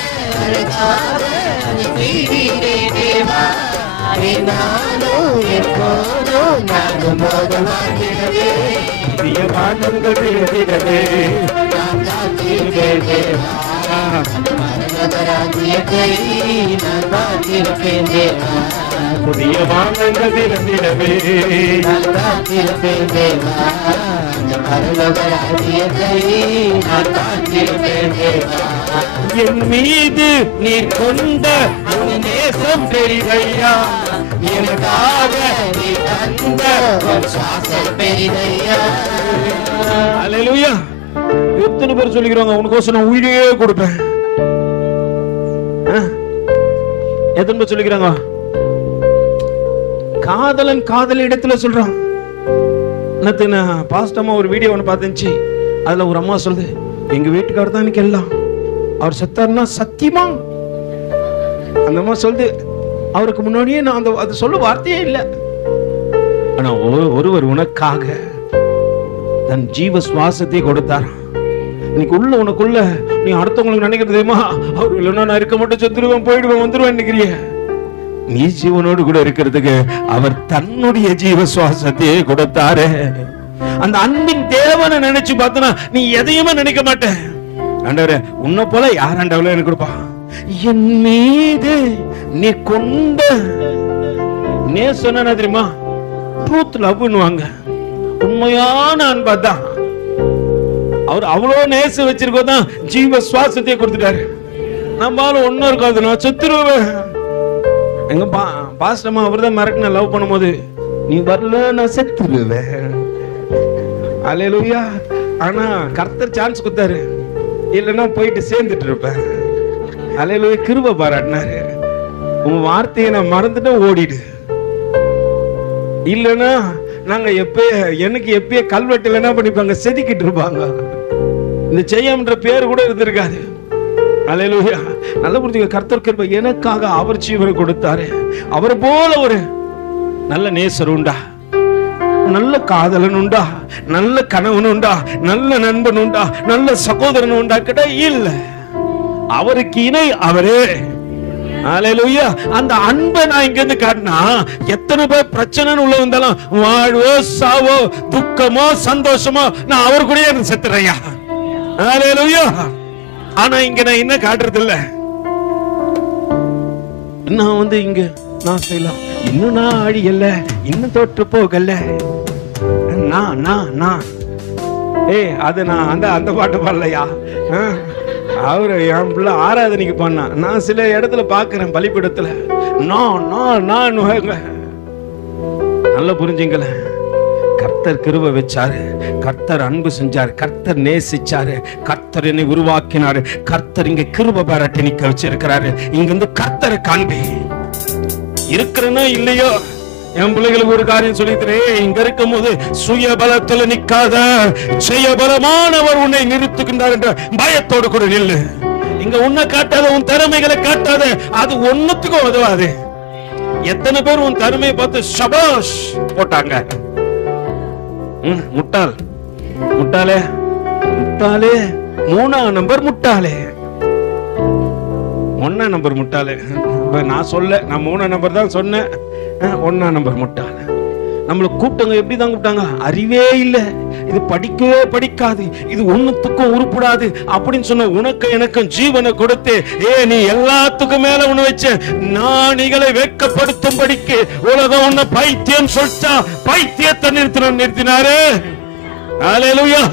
அழகாக அதை செய்தீரே தேவா. என்னாலும் எப்போதும் நான் உம்மோடு வாழ்ந்திடவே புதிய வானங்கள் திறந்திடவே நான் காத்திருப்பேன் தேவா. புதிய வானங்கள் திறந்திடவே நான் காத்திருப்பேன் தேவா. பரலோக ராஜ்யத்தை நான் காத்திருப்பேன் தேவா. என் மீது நீர் கொண்ட நேசம் பெரிதையா, எனக்காக நீ தந்த சுவாசம் பெரிதையா. அல்லேலூயா. எத்தனை பேர் சொல்லிக்கிறாங்க, உனக்கு நான் உயிரையே கொடுப்பேன். எத்தனை பேர் சொல்லிக்கிறாங்க? காதலன் காதல் இடத்துல சொல்றான். பாஸ்டமா ஒரு வீடியோ ஒன்று பார்த்துச்சு. அதுல ஒரு அம்மா சொல்லுது, எங்க வீட்டுக்காரர் தான் எனக்கு எல்லாம், அவர் செத்தாருன்னா சத்தியமா. அந்த அம்மா சொல்லுது, அவருக்கு முன்னாடியே நான் அது சொல்ல வார்த்தையே இல்லை. ஆனா ஒருவர் உனக்காக தன் ஜீவ சுவாசத்தை கொடுத்தார். இன்னைக்கு உள்ள உனக்குள்ள நீ அடுத்தவங்களுக்கு நினைக்கிறது தெரியுமா, அவர் இல்லைன்னா நான் இருக்க மட்டும் செத்துருவேன், போயிடுவேன், வந்துருவேன் நினைக்கிறிய. நீ ஜீவனோடு கூட இருக்கிறதுக்கு அவர் தன்னுடைய ஜீவ சுவாசத்தையே கொடுத்தாரு. அந்த அன்பின் தேவனை நினைச்சு பார்த்தனா நீ எதையுமே நினைக்க மாட்ட. ஆண்டவரே, உன்னை போல யார் ஆண்டவரே எனக்கு கொடுப்பா? என் மீது நீ கொண்ட நேசம் என்ன தெரியுமா? ட்ரூத் லவ்னுவாங்க, உண்மையான அன்பா தான். அவர் அவ்வளோ நேசம் வச்சிருக்கோதான் ஜீவ சுவாசத்தையே கொடுத்துட்டாரு. நம்மளால ஒன்னும் இருக்காது, நான் செத்துருவேன். எங்க பாஸ்டமா அவர் தான் மிரட்டின லவ் பண்ணும்போது, நீ வரல நான் செத்துருவேன். அல்லேலூயா. ஆனா கர்த்தர் சான்ஸ் கொடுத்தாரு, இல்லைன்னா போயிட்டு சேர்ந்துட்டு இருப்பேன். அல்லேலூயா. கிருபை பாராட்டினாரு. உன் வார்த்தையை நான் மறந்துட்டு ஓடிடு, இல்லைன்னா நாங்க எனக்கு எப்பயே கல்வெட்டுல என்ன பண்ணிப்பாங்க, செதுக்கிட்டு இருப்பாங்க. இந்த ஜெயம்ன்ற பேர் கூட இருந்திருக்காது. அல்லேலூயா. நல்ல புரிஞ்சுக்க, கர்த்தர் கிருபை. எனக்காக அவர் ஜீவனை கொடுத்தாரு. அவர் போல ஒரு நல்ல நேசர் உண்டா, நல்ல காதலன் உண்டா, நல்ல கணவன் உண்டா, நல்ல நண்பன் உண்டா, நல்ல சகோதரன் உண்டா? கேட்டா இல்ல. அவருக்கு இணை அவரே. ஹல்லேலூயா. அந்த அன்பை நான் இங்க இருந்து காட்டினா எத்தனை பேர் பிரச்சனைன்னு உள்ள வந்தாலும் வாழ்வோ சாவோ துக்கமோ சந்தோஷமோ நான் அவர் கூட இருந்து செத்துறையா. ஹல்லேலூயா. ஆனா இங்க நான் என்ன காட்டுறது இல்ல. நான் இங்க நான் செய்யலாம், இன்னும் நான் அழியல, இன்னும் தோற்று போகல, நான் அது நான் அந்த பாட்டு பாடலையா. அவரு என் பிள்ளை ஆராதனைக்கு பண்ணா. நான் சில இடத்துல பாக்குறேன் பலிபீடத்துல நான் நல்லா புரிஞ்சுங்கள. கர்த்தர் கிருபை வச்சாரு, கர்த்தர் அன்பு செஞ்சாரு, கர்த்தர் நேசிச்சாரு, கர்த்தர் என்னை உருவாக்கினாரு, கர்த்தர் இங்க கிருபை பாராட்டி நிக்க வச்சிருக்கிறாரு. இங்க வந்து கர்த்தரை காண்பி இருக்கிறனோ இல்லையோ. என் பிள்ளைகளுக்கு ஒரு காரியம் சொல்லிக்கிறேன், இங்க இருக்கும் போது சுய பலத்துல நிக்காத, ஜெயபலமானவர் உன்னை நிறுத்துகின்றார் என்ற பயத்தோடு கூட நில்லு. இங்க உன்னை காட்டாத, உன் திறமைகளை காட்டாத, அது ஒண்ணுத்துக்கும் உதவாது. எத்தனை பேர் உன் திறமையை பார்த்து ஷபாஷ் போட்டாங்க. முட்டாள் முட்டாளே முட்டாளே, 3ஆம் நம்பர் முட்டாளே, 1ஆம் நம்பர் முட்டாளே. நான் 3ஆம் நம்பர் தான் சொன்னேன். 1ஆம் நம்பர் முட்டாள். நம்மளை கூப்பிட்டாங்க, எப்படி தான் கூப்பிட்டாங்க, அறிவே இல்லை, இது படிக்கவே படிக்காது, இது ஒண்ணுத்துக்கும் உருப்படாது அப்படின்னு சொன்ன உனக்கு எனக்கும் ஜீவனை கொடுத்து நீ எல்லாத்துக்கும் மேல உன்னை வச்ச நாணிகளை வெட்கப்படுத்தும் படிக்கு உலகம் உன்னை பைத்தியம் சொல்லிச்சா, பைத்தியத்தை நிறுத்தினாரு. ஹல்லேலூயா.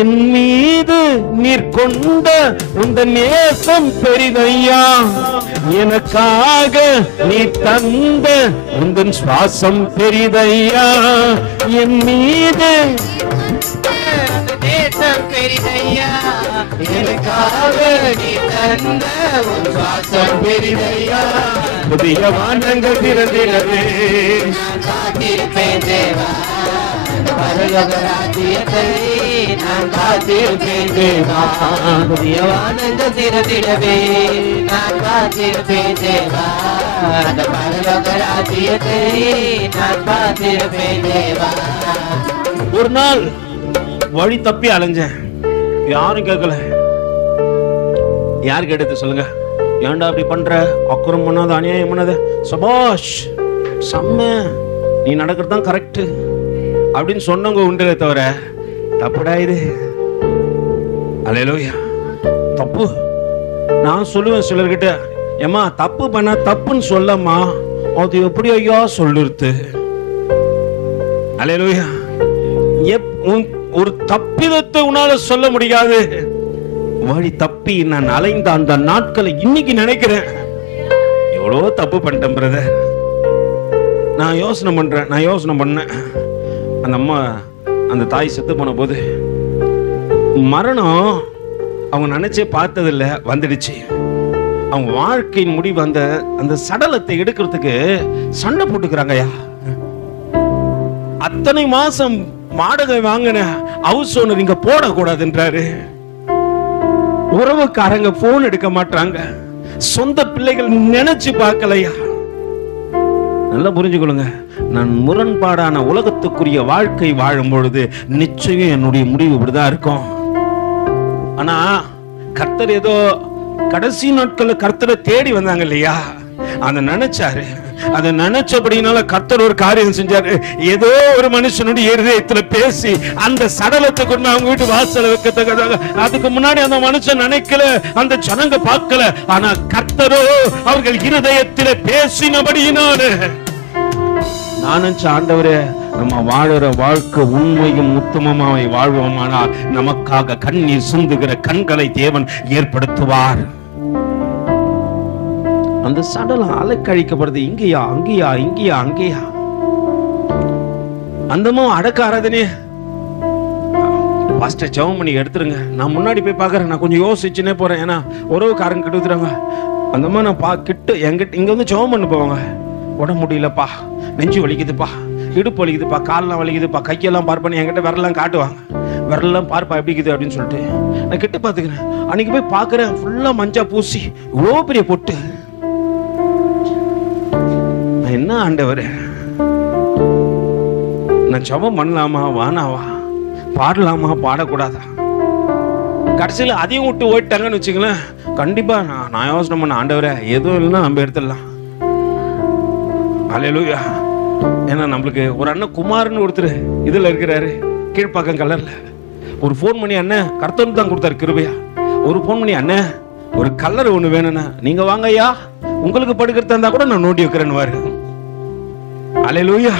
என் மீது நீர் கொண்ட உந்த நேசம் பெரிதையா, எனக்காக நீ தந்த உந்தன் சுவாசம் பெரிதையா. என் மீது நேசம் பெரிதையா, எனக்காக நீ தந்த உன் சுவாசம் பெரிதையா. புதிய வானங்கள் திறந்திடவே நான் காத்திருப்பேன் தேவா, பரலோகராஜ்யத்தை நான் காத்திருப்பேன் தேவா. புதிய வானங்கள் திறந்திடவே நான் காத்திருப்பேன் தேவா, அந்த பரலோகராஜ்யத்தை நான் காத்திருப்பேன் தேவா. ஒரு நாள் வழி தப்பி அலைஞ்சேன், யாரும் கேட்கல. யார் கேட்டது சொல்லுங்க? ஏன்டா அப்படி பண்ற, அக்குறம் பண்ணாத, அநியாயம் பண்ணாத, சபாஷ் செம்ம, நீ நடக்கிறது தான் கரெக்ட் அப்படின்னு சொன்னவங்க உண்டே தவிர தப்புடா இது. அல்லேலூயா. தப்பு நான் சொல்லுவேன் சிலர்கிட்ட, ஏமா தப்பு பண்ண தப்புன்னு சொல்லம்மா, அது எப்படி ஐயா சொல்லுறது. அல்லேலூயா. ஒரு தப்பிதத்தை உன்னால சொல்ல முடியாது. வழி தப்பி நான் அலைந்த அந்த நாட்களை இன்னைக்கு நினைக்கிறேன், எவ்வளோ தப்பு பண்ணிட்டேன் பிரதர். நான் யோசனை பண்ணேன். அந்த அம்மா, அந்த தாய் செத்து போன போது மரணம் அவங்க நினைச்சே பார்த்ததில்ல, வந்துடுச்சு. அவங்க வாழ்க்கையின் முடிவு அந்த சடலத்தை எடுக்கிறதுக்கு சண்டை போட்டுக்கிறாங்கயா. அத்தனை மாசம் வாடகை வாங்கின ஹவுஸ் ஓனர் இங்க போடக்கூடாதுன்றாரு. உறவுக்காரங்க போன் எடுக்க மாட்டாங்க, சொந்த பிள்ளைகள் நினைச்சு பார்க்கலையா. நல்லா புரிஞ்சுக்கொள்ளுங்க, நான் முரண்பாடான உலகத்துக்குரிய வாழ்க்கை வாழும் பொழுது நிச்சயம் என்னுடைய முடிவு இப்படிதான் இருக்கும். ஆனா கர்த்தர் ஏதோ கடைசி நாட்கள்ல கர்த்தரை தேடி வந்தாங்க இல்லையா, அதை நினைச்சாரு. அதை நினைச்சபடினால கர்த்தர் ஒரு காரியம் செஞ்சாரு. ஏதோ ஒரு மனுஷனுடைய இதயத்துல பேசி அந்த சடலத்தை கொண்டு அவங்க வீட்டு வாசல வைக்கத்தக்கதாக. அதுக்கு முன்னாடி அந்த மனுஷன் நினைக்கல, அந்த ஜனங்க பார்க்கல. ஆனா கர்த்தரோ அவர்கள் இருதயத்தில பேசினபடியினால நான் நினைச்ச, ஆண்டவரே நம்ம வாழுற வாழ்க்கை உண்மையும் உத்தமமாய் வாழ்வோமானால் நமக்காக கண்ணீர் சிந்துகிற கண்களை தேவன் ஏற்படுத்துவார். அந்த சடலம் அலைக்கழிக்கப்படுது, இங்கேயா அங்கேயா. அந்தமும் அடக்க ஆராதனே பாஸ்டர் ஜெபம் பண்ணி எடுத்துருங்க, நான் முன்னாடி போய் பார்க்கறேன். நான் கொஞ்சம் யோசிச்சுனே போறேன், ஏன்னா உறவுக்காரங்க கிட்ட ஊத்துறாங்க. அந்தமா நான் கிட்ட எங்கிட்ட இங்க வந்து ஜெபம் பண்ண போவாங்க. உடம்பு முடியலப்பா, நெஞ்சு வலிக்குதுப்பா, இடுப்பு வலிக்குதுப்பா, காலெல்லாம் வலிக்குதுப்பா, கையெல்லாம் பார் பண்ணி என்கிட்ட விரலாம் காட்டுவாங்க. விரலாம் பார்ப்பா எப்படி இருக்குது அப்படின்னு சொல்லிட்டு நான் கிட்ட பாத்துக்கிறேன். அன்னைக்கு போய் பாக்குறேன், ஃபுல்லா மஞ்சா பூசி இவ்வளோ பெரிய பொட்டு. என்ன ஆண்டவரே, நான் ஜெபம் பண்ணலாமா வானாவா, பாடலாமா பாடக்கூடாதா? கடைசியில் அதையும் விட்டு ஓயிட்டாங்கன்னு வச்சுங்களேன். கண்டிப்பா நான் யோசனை பண்ண, ஆண்டவரே எதுவும் இல்லைன்னா நம்ம எடுத்துடலாம். அல்லேலூயா. ஏன்னா நம்மளுக்கு ஒரு அண்ணன் குமார்னு ஒருத்தர் இதுல இருக்கிறாரு, கீழ்ப்பாக்கம் கலர்ல. ஒரு ஃபோன் பண்ணி, அண்ணன் கர்த்தர் தான் கொடுத்தாரு கிருபையா, ஒரு ஃபோன் பண்ணி, அண்ணன் ஒரு கலர் ஒண்ணு வேணும்னா நீங்க வாங்க ஐயா, உங்களுக்கு படுக்கிறதா இருந்தா கூட நான் நோண்டி வைக்கிறேன்னு வாரு. அல்லேலூயா.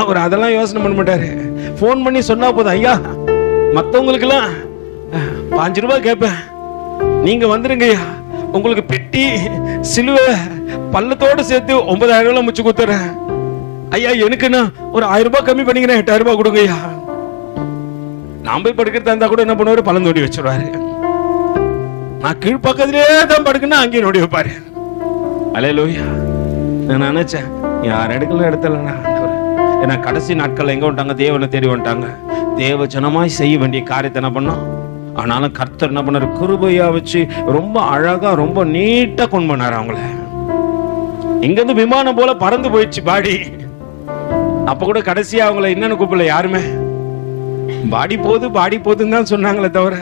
அவர் அதெல்லாம் யோசனை பண்ண மாட்டாரு. ஃபோன் பண்ணி சொன்னா போதும், ஐயா மற்றவங்களுக்கு எல்லாம் 5 ரூபாய் கேட்பேன், நீங்க வந்துருங்க ஐயா, உங்களுக்கு பெட்டி சிலுவை பள்ளத்தோடு சேர்த்து 9,000 ரூபாய் முச்சு கொடுத்துறேன் ஐயா, எனக்குன்னா ஒரு 1000 ரூபாய் கம்மி பண்ணிக்கிறேன், 8,000 ரூபாய் கொடுங்க ஐயா. நான் போய் படுக்கிறதா இருந்தா கூட என்ன பண்ணுவாரு, பழம் நோடி வச்சிருவாரு. நான் கீழ்பக்கத்திலே தான் படுக்கணும், அங்கேயும் நோடி வைப்பாரு. அல்லேலூயா. நான் நினைச்சேன் யார் எடுக்கல இடத்துல, ஏன்னா கடைசி நாட்கள் எங்க வந்துட்டாங்க, தேவனை தேடி வந்துட்டாங்க. தேவ ஜனமாய் செய்ய வேண்டிய காரியத்தை என்ன பண்ணோம். ஆனாலும் கர்த்தர் என்ன பண்ணாரு, கிருபையா வச்சு ரொம்ப அழகா ரொம்ப நீட்டா கொண்டு பண்ணாரு அவங்கள. இங்க இருந்து விமானம் போல பறந்து போயிடுச்சு பாடி. அப்ப கூட கடைசியா அவங்கள என்னன்னு கூப்பிடல யாருமே, பாடி போதுன்னு தான் சொன்னாங்களே தவிர.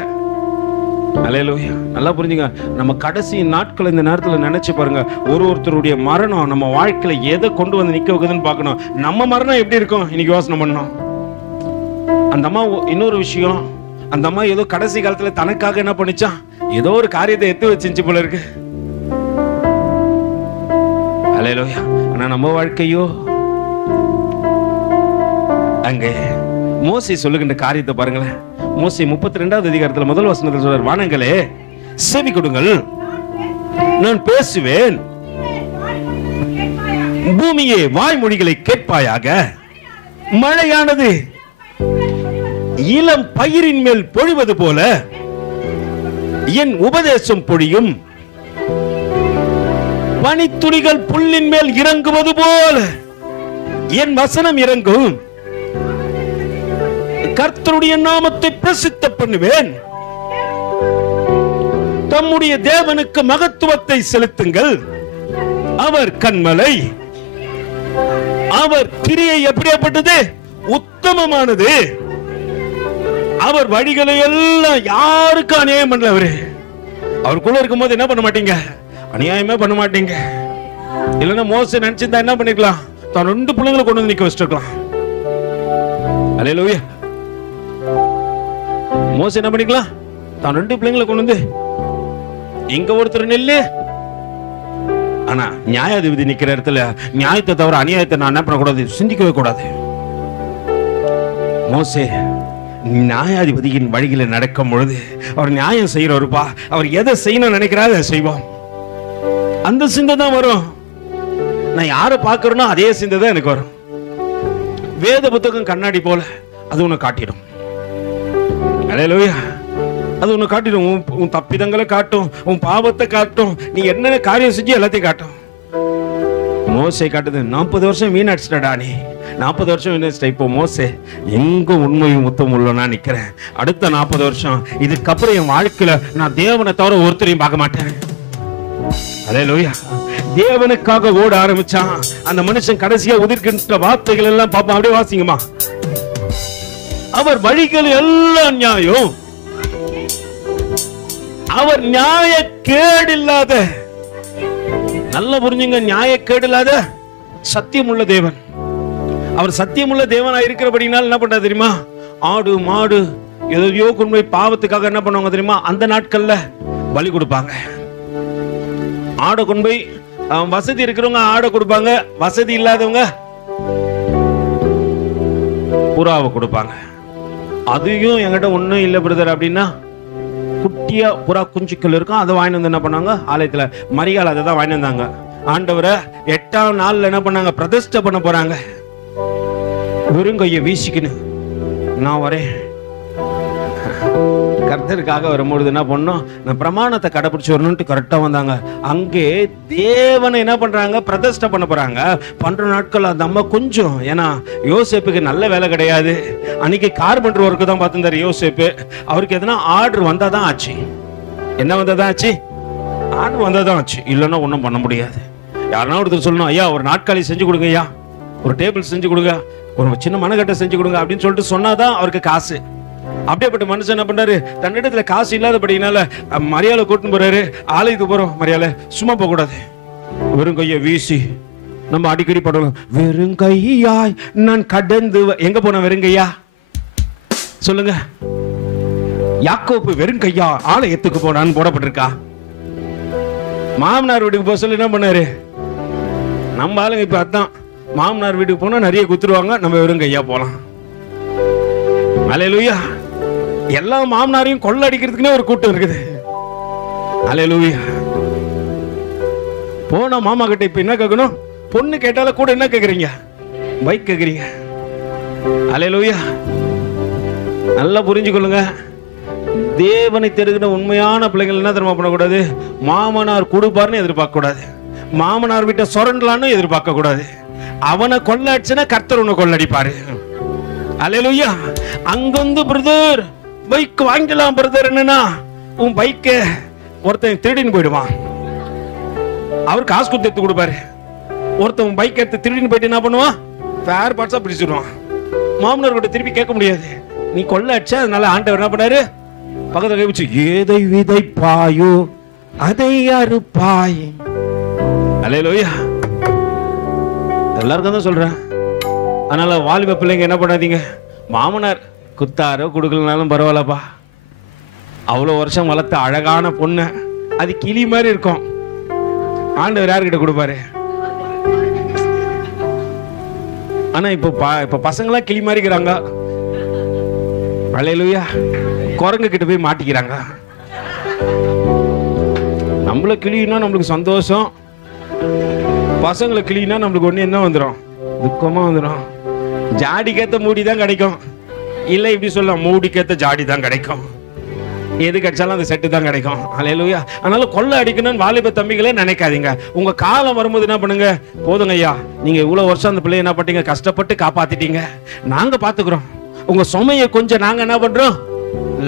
அல்லேலூயா. நல்லா புரிஞ்சுங்க. நம்ம கடைசி நாட்கள் இந்த நேரத்துல நினைச்சு பாருங்க, ஒருத்தருடைய மரணம் நம்ம வாழ்க்கையில எதை கொண்டு வந்து நிக்க வைக்குதுன்னு பார்க்கணும். நம்ம மரணம் எப்படி இருக்கும் இன்னைக்கு யோசனை பண்ணணும். அந்த அம்மா இன்னொரு விஷயம், அந்த அம்மா ஏதோ கடைசி காலத்துல தனக்காக என்ன பண்ணிச்சா, ஏதோ ஒரு காரியத்தை எத்து வச்சிருச்சு போல இருக்கு. அல்லேலூயா. ஆனா நம்ம வாழ்க்கையோ, அங்கே மோசே சொல்லுகின்ற காரியத்தை பாருங்களேன். மோசே 32வது அதிகாரத்துல முதல் வசனத்தில் சொல்றார், வானங்களே செவி கொடுங்கள், நான் பேசுவேன், பூமியே வாய்மொழிகளை கேட்பாயாக. மழையானது இளம் பயிரின் மேல் பொழிவது போல என் உபதேசம் பொழியும், பனித்துளிகள் புல்லின் மேல் இறங்குவது போல என் வசனம் இறங்கும். கர்த்தருடைய நாமத்தை பிரசித்த பண்ணுவேன். தம்முடைய தேவனுக்கு மகத்துவத்தை செலுத்துங்கள். அவர் கன்மலை, அவர் கிரியை எப்படியாப்பட்டது, உத்தமமானது. அவர் வழிகளை எல்லாம் யாருக்கும் அநியாயம் பண்ணல. அவருக்குள்ள இருக்கும் போது என்ன பண்ண மாட்டீங்க, அநியாயமே பண்ண மாட்டீங்க. இல்லைன்னா மோசே நினைச்சிருந்தா என்ன பண்ணிருக்கலாம், தான் 2 பிள்ளைங்களை கொண்டு வந்து நிக்க வச்சிருக்கலாம். அல்லேலூயா. மோசே என்ன பண்ணிக்கலாம், தான் 2 பிள்ளைங்களை கொண்டு வந்து இங்க ஒருத்தர் நெல்லு. ஆனா நியாயாதிபதி நிக்கிற இடத்துல நியாயத்தை தவிர அநியாயத்தை நான் என்ன பண்ணக்கூடாது, சிந்திக்கவே கூடாது. மோசே நியாயாதிபதியின் வழியில நடக்கும் பொழுது அவர் நியாயம் செய்யறவருப்பா, அவர் எதை செய்யணும்னு நினைக்கிறாரு அதை செய்வோம். அந்த சிந்தை தான் வரும். நான் யாரை பார்க்கறேனோ அதே சிந்தை தான் எனக்கு வரும். வேத புத்தகம் கண்ணாடி போல அது உன்னை காட்டிடும். அல்லேலூயா. அது உன்னை காட்டிடும். உன் தப்பிதங்களை காட்டும், உன் பாவத்தை காட்டும், நீ என்னென்ன காரியம் செஞ்சு எல்லாத்தையும் காட்டும். மோசே காட்டுது, 40 வருஷம் வீணடிச்சிட்டடா நீ, 40 வருஷம் வீணடிச்சிட்ட. இப்போ மோசே எங்க உண்மையும் முத்தம் உள்ளனா நிக்கிறேன். அடுத்த 40 வருஷம் இதுக்கப்புறம் என் வாழ்க்கையில நான் தேவனை தவிர ஒருத்தரையும் பார்க்க மாட்டேன். அல்லேலூயா. தேவனுக்காக ஓட ஆரம்பிச்சான் அந்த மனுஷன். கடைசியா உதிர்கின்ற வார்த்தைகள் எல்லாம் பாப்பா, அப்படியே வாசிங்கம்மா. அவர் வழிகள் எல்லாம் நியாயம், அவர் நியாய கேடு இல்லாத, நல்லா புரிஞ்சுங்க, நியாய கேடு இல்லாத சத்தியம் உள்ள தேவன். அவர் சத்தியம் உள்ள தேவனா இருக்கிறபடினால என்ன பண்றாரு தெரியுமா, ஆடு மாடு எதையோ கொண்டு போய் பாவத்துக்காக என்ன பண்ணுவாங்க தெரியுமா, அந்த நாட்கள்ல பலி கொடுப்பாங்க. ஆடை கொண்டு போய் வசதி இருக்கிறவங்க ஆடை கொடுப்பாங்க, வசதி இல்லாதவங்க புறாவை கொடுப்பாங்க. அதையும் என்கிட்ட ஒண்ணும் இல்லை பிரதர் அப்படின்னா, குட்டியா புறா குஞ்சுக்கள் இருக்கும், அதை வாங்கிட்டு வந்து என்ன பண்ணாங்க, ஆலயத்துல மரியாதை அதை தான் வாங்கிட்டு வந்தாங்க. ஆண்டவரை 8ஆம் நாள்ல என்ன பண்ணாங்க, பிரதிஷ்டை பண்ண போறாங்க. வெறுங்கைய வீசிக்கின்னு நான் வரேன். கர்த்தருக்காக வரும்பொழுது என்ன பண்ணோம், நான் பிரமாணத்தை கடைபிடிச்சு வரணும்ட்டு கரெக்டா வந்தாங்க. அங்கே தேவனை என்ன பண்றாங்க, பிரதிஷ்டை பண்ண போறாங்க. 12 நாட்கள் அந்த அம்மா கொஞ்சம், ஏன்னா யோசேப்புக்கு நல்ல வேலை கிடையாது. அன்னைக்கு கார்பெண்டர் ஒர்க்கு தான் பார்த்துருந்தாரு யோசேப்பு. அவருக்கு எதனா ஆர்டர் வந்தாதான் ஆச்சு. என்ன வந்தாதான் ஆச்சு, ஆர்டர் வந்தாதான் ஆச்சு. இல்லைன்னா ஒன்றும் பண்ண முடியாது. யாருன்னா ஒருத்தர் சொல்லணும், ஐயா ஒரு நாட்காலி செஞ்சு கொடுங்க, ஐயா ஒரு டேபிள் செஞ்சு கொடுங்க, ஒரு சின்ன மனக்கட்டை செஞ்சு கொடுங்க அப்படின்னு சொல்லிட்டு சொன்னாதான் அவருக்கு காசு. அப்படியேப்பட்ட மனுஷன் என்ன பண்றாரு, தன்னிடத்துல காசு இல்லாதபடினால மரியாதை கூட்டின்னு போறாரு. ஆலயத்துக்கு போறோம், மரியாதை சும்மா போக கூடாது, வெறும் கையை வீசி. நம்ம அடிக்கடி படுவோம், வெறும் கையாய் நான் கடந்து. எங்க போன வெறும் கையா சொல்லுங்க? யாக்கோப்பு வெறும் கையா ஆலயத்துக்கு போனான்னு போடப்பட்டிருக்கா? மாமனார் வீட்டுக்கு போக சொல்லி என்ன பண்ணாரு? நம்ம ஆளுங்க இப்ப அதான், மாமனார் வீட்டுக்கு போனா நிறைய குத்துருவாங்க, நம்ம வெறும் கையா போலாம். அல்லேலூயா. எல்லா மாமனாரையும் கொள்ள அடிக்கிறதுக்குன்னே ஒரு கூட்டம் இருக்குது. அல்லேலூயா. போன மாமா கிட்ட இப்ப என்ன கேட்கணும்? பொண்ணு கேட்டால கூட என்ன கேக்குறீங்க? பைக் கேக்குறீங்க. அல்லேலூயா. நல்லா புரிஞ்சுக்கொள்ளுங்க. தேவனை தெரிகிற உண்மையான பிள்ளைகள் என்ன தெரியுமா பண்ணக்கூடாது? மாமனார் கொடுப்பார்னு எதிர்பார்க்க கூடாது, மாமனார் வீட்டை சொரண்டலான்னு எதிர்பார்க்க கூடாது. அவனை கொள்ள அடிச்சுனா கர்த்தர் உன்னை கொள்ளடிப்பாரு. அல்லேலூயா. அங்கொந்து பிரதர் பைக் வாங்கலாம் பிரதர், என்னன்னா உன் பைக்க ஒருத்தன் திருடின்னு போயிடுவான், அவர் காசு கொடுத்து எடுத்து கொடுப்பாரு. ஒருத்தன் பைக் எடுத்து திருடின்னு போயிட்டு என்ன பண்ணுவான்? ஃபேர் பார்ட்ஸா பிடிச்சிடுவான். மாமனார் கூட திருப்பி கேட்க முடியாது, நீ கொள்ள அடிச்சா. அதனால ஆண்டவர் என்ன பண்ணாரு? பக்கத்துல கை வச்சு, ஏதை விதைப்பாயோ அதை அறுப்பாய். அல்லேலூயா. எல்லாருக்கும் தான் சொல்றேன். அதனால வாலிப பிள்ளைங்க என்ன பண்ணாதீங்க, மாமனார் குத்தாரோ கொடுக்கலனாலும் பரவாயில்லப்பா, அவ்வளோ வருஷம் வளர்த்த அழகான பொண்ணு, அது கிளி மாதிரி இருக்கும், ஆண்டவர் யார்கிட்ட கொடுப்பாரு? ஆனா இப்ப பசங்களாம் கிளி மாதிரி இருக்கிறாங்க. அல்லேலூயா. குரங்கு கிட்ட போய் மாட்டிக்கிறாங்க. நம்மள கிளினா நம்மளுக்கு சந்தோஷம், பசங்களை கிளினா நம்மளுக்கு ஒண்ணு என்ன வந்துடும்? துக்கமா வந்துடும். ஜாடிக்கேத்த மூடி தான் கிடைக்கும், இல்ல இப்படி சொல்லலாம், மூடிக்கேத்த ஜாடி தான் கிடைக்கும். எது கிடைச்சாலும் அந்த செட்டு தான் கிடைக்கும். அல்லேலூயா. அதனால கொள்ள அடிக்கணும்னு வாலிப தம்பிகளே நினைக்காதீங்க. உங்க காலம் வரும்போது என்ன பண்ணுங்க, போதுங்க ஐயா, நீங்க இவ்வளவு வருஷம் அந்த பிள்ளைய என்ன பண்ணீங்க, கஷ்டப்பட்டு காப்பாத்திட்டீங்க, நாங்க பாத்துக்கிறோம். உங்க சுமையை கொஞ்சம் நாங்க என்ன பண்றோம்,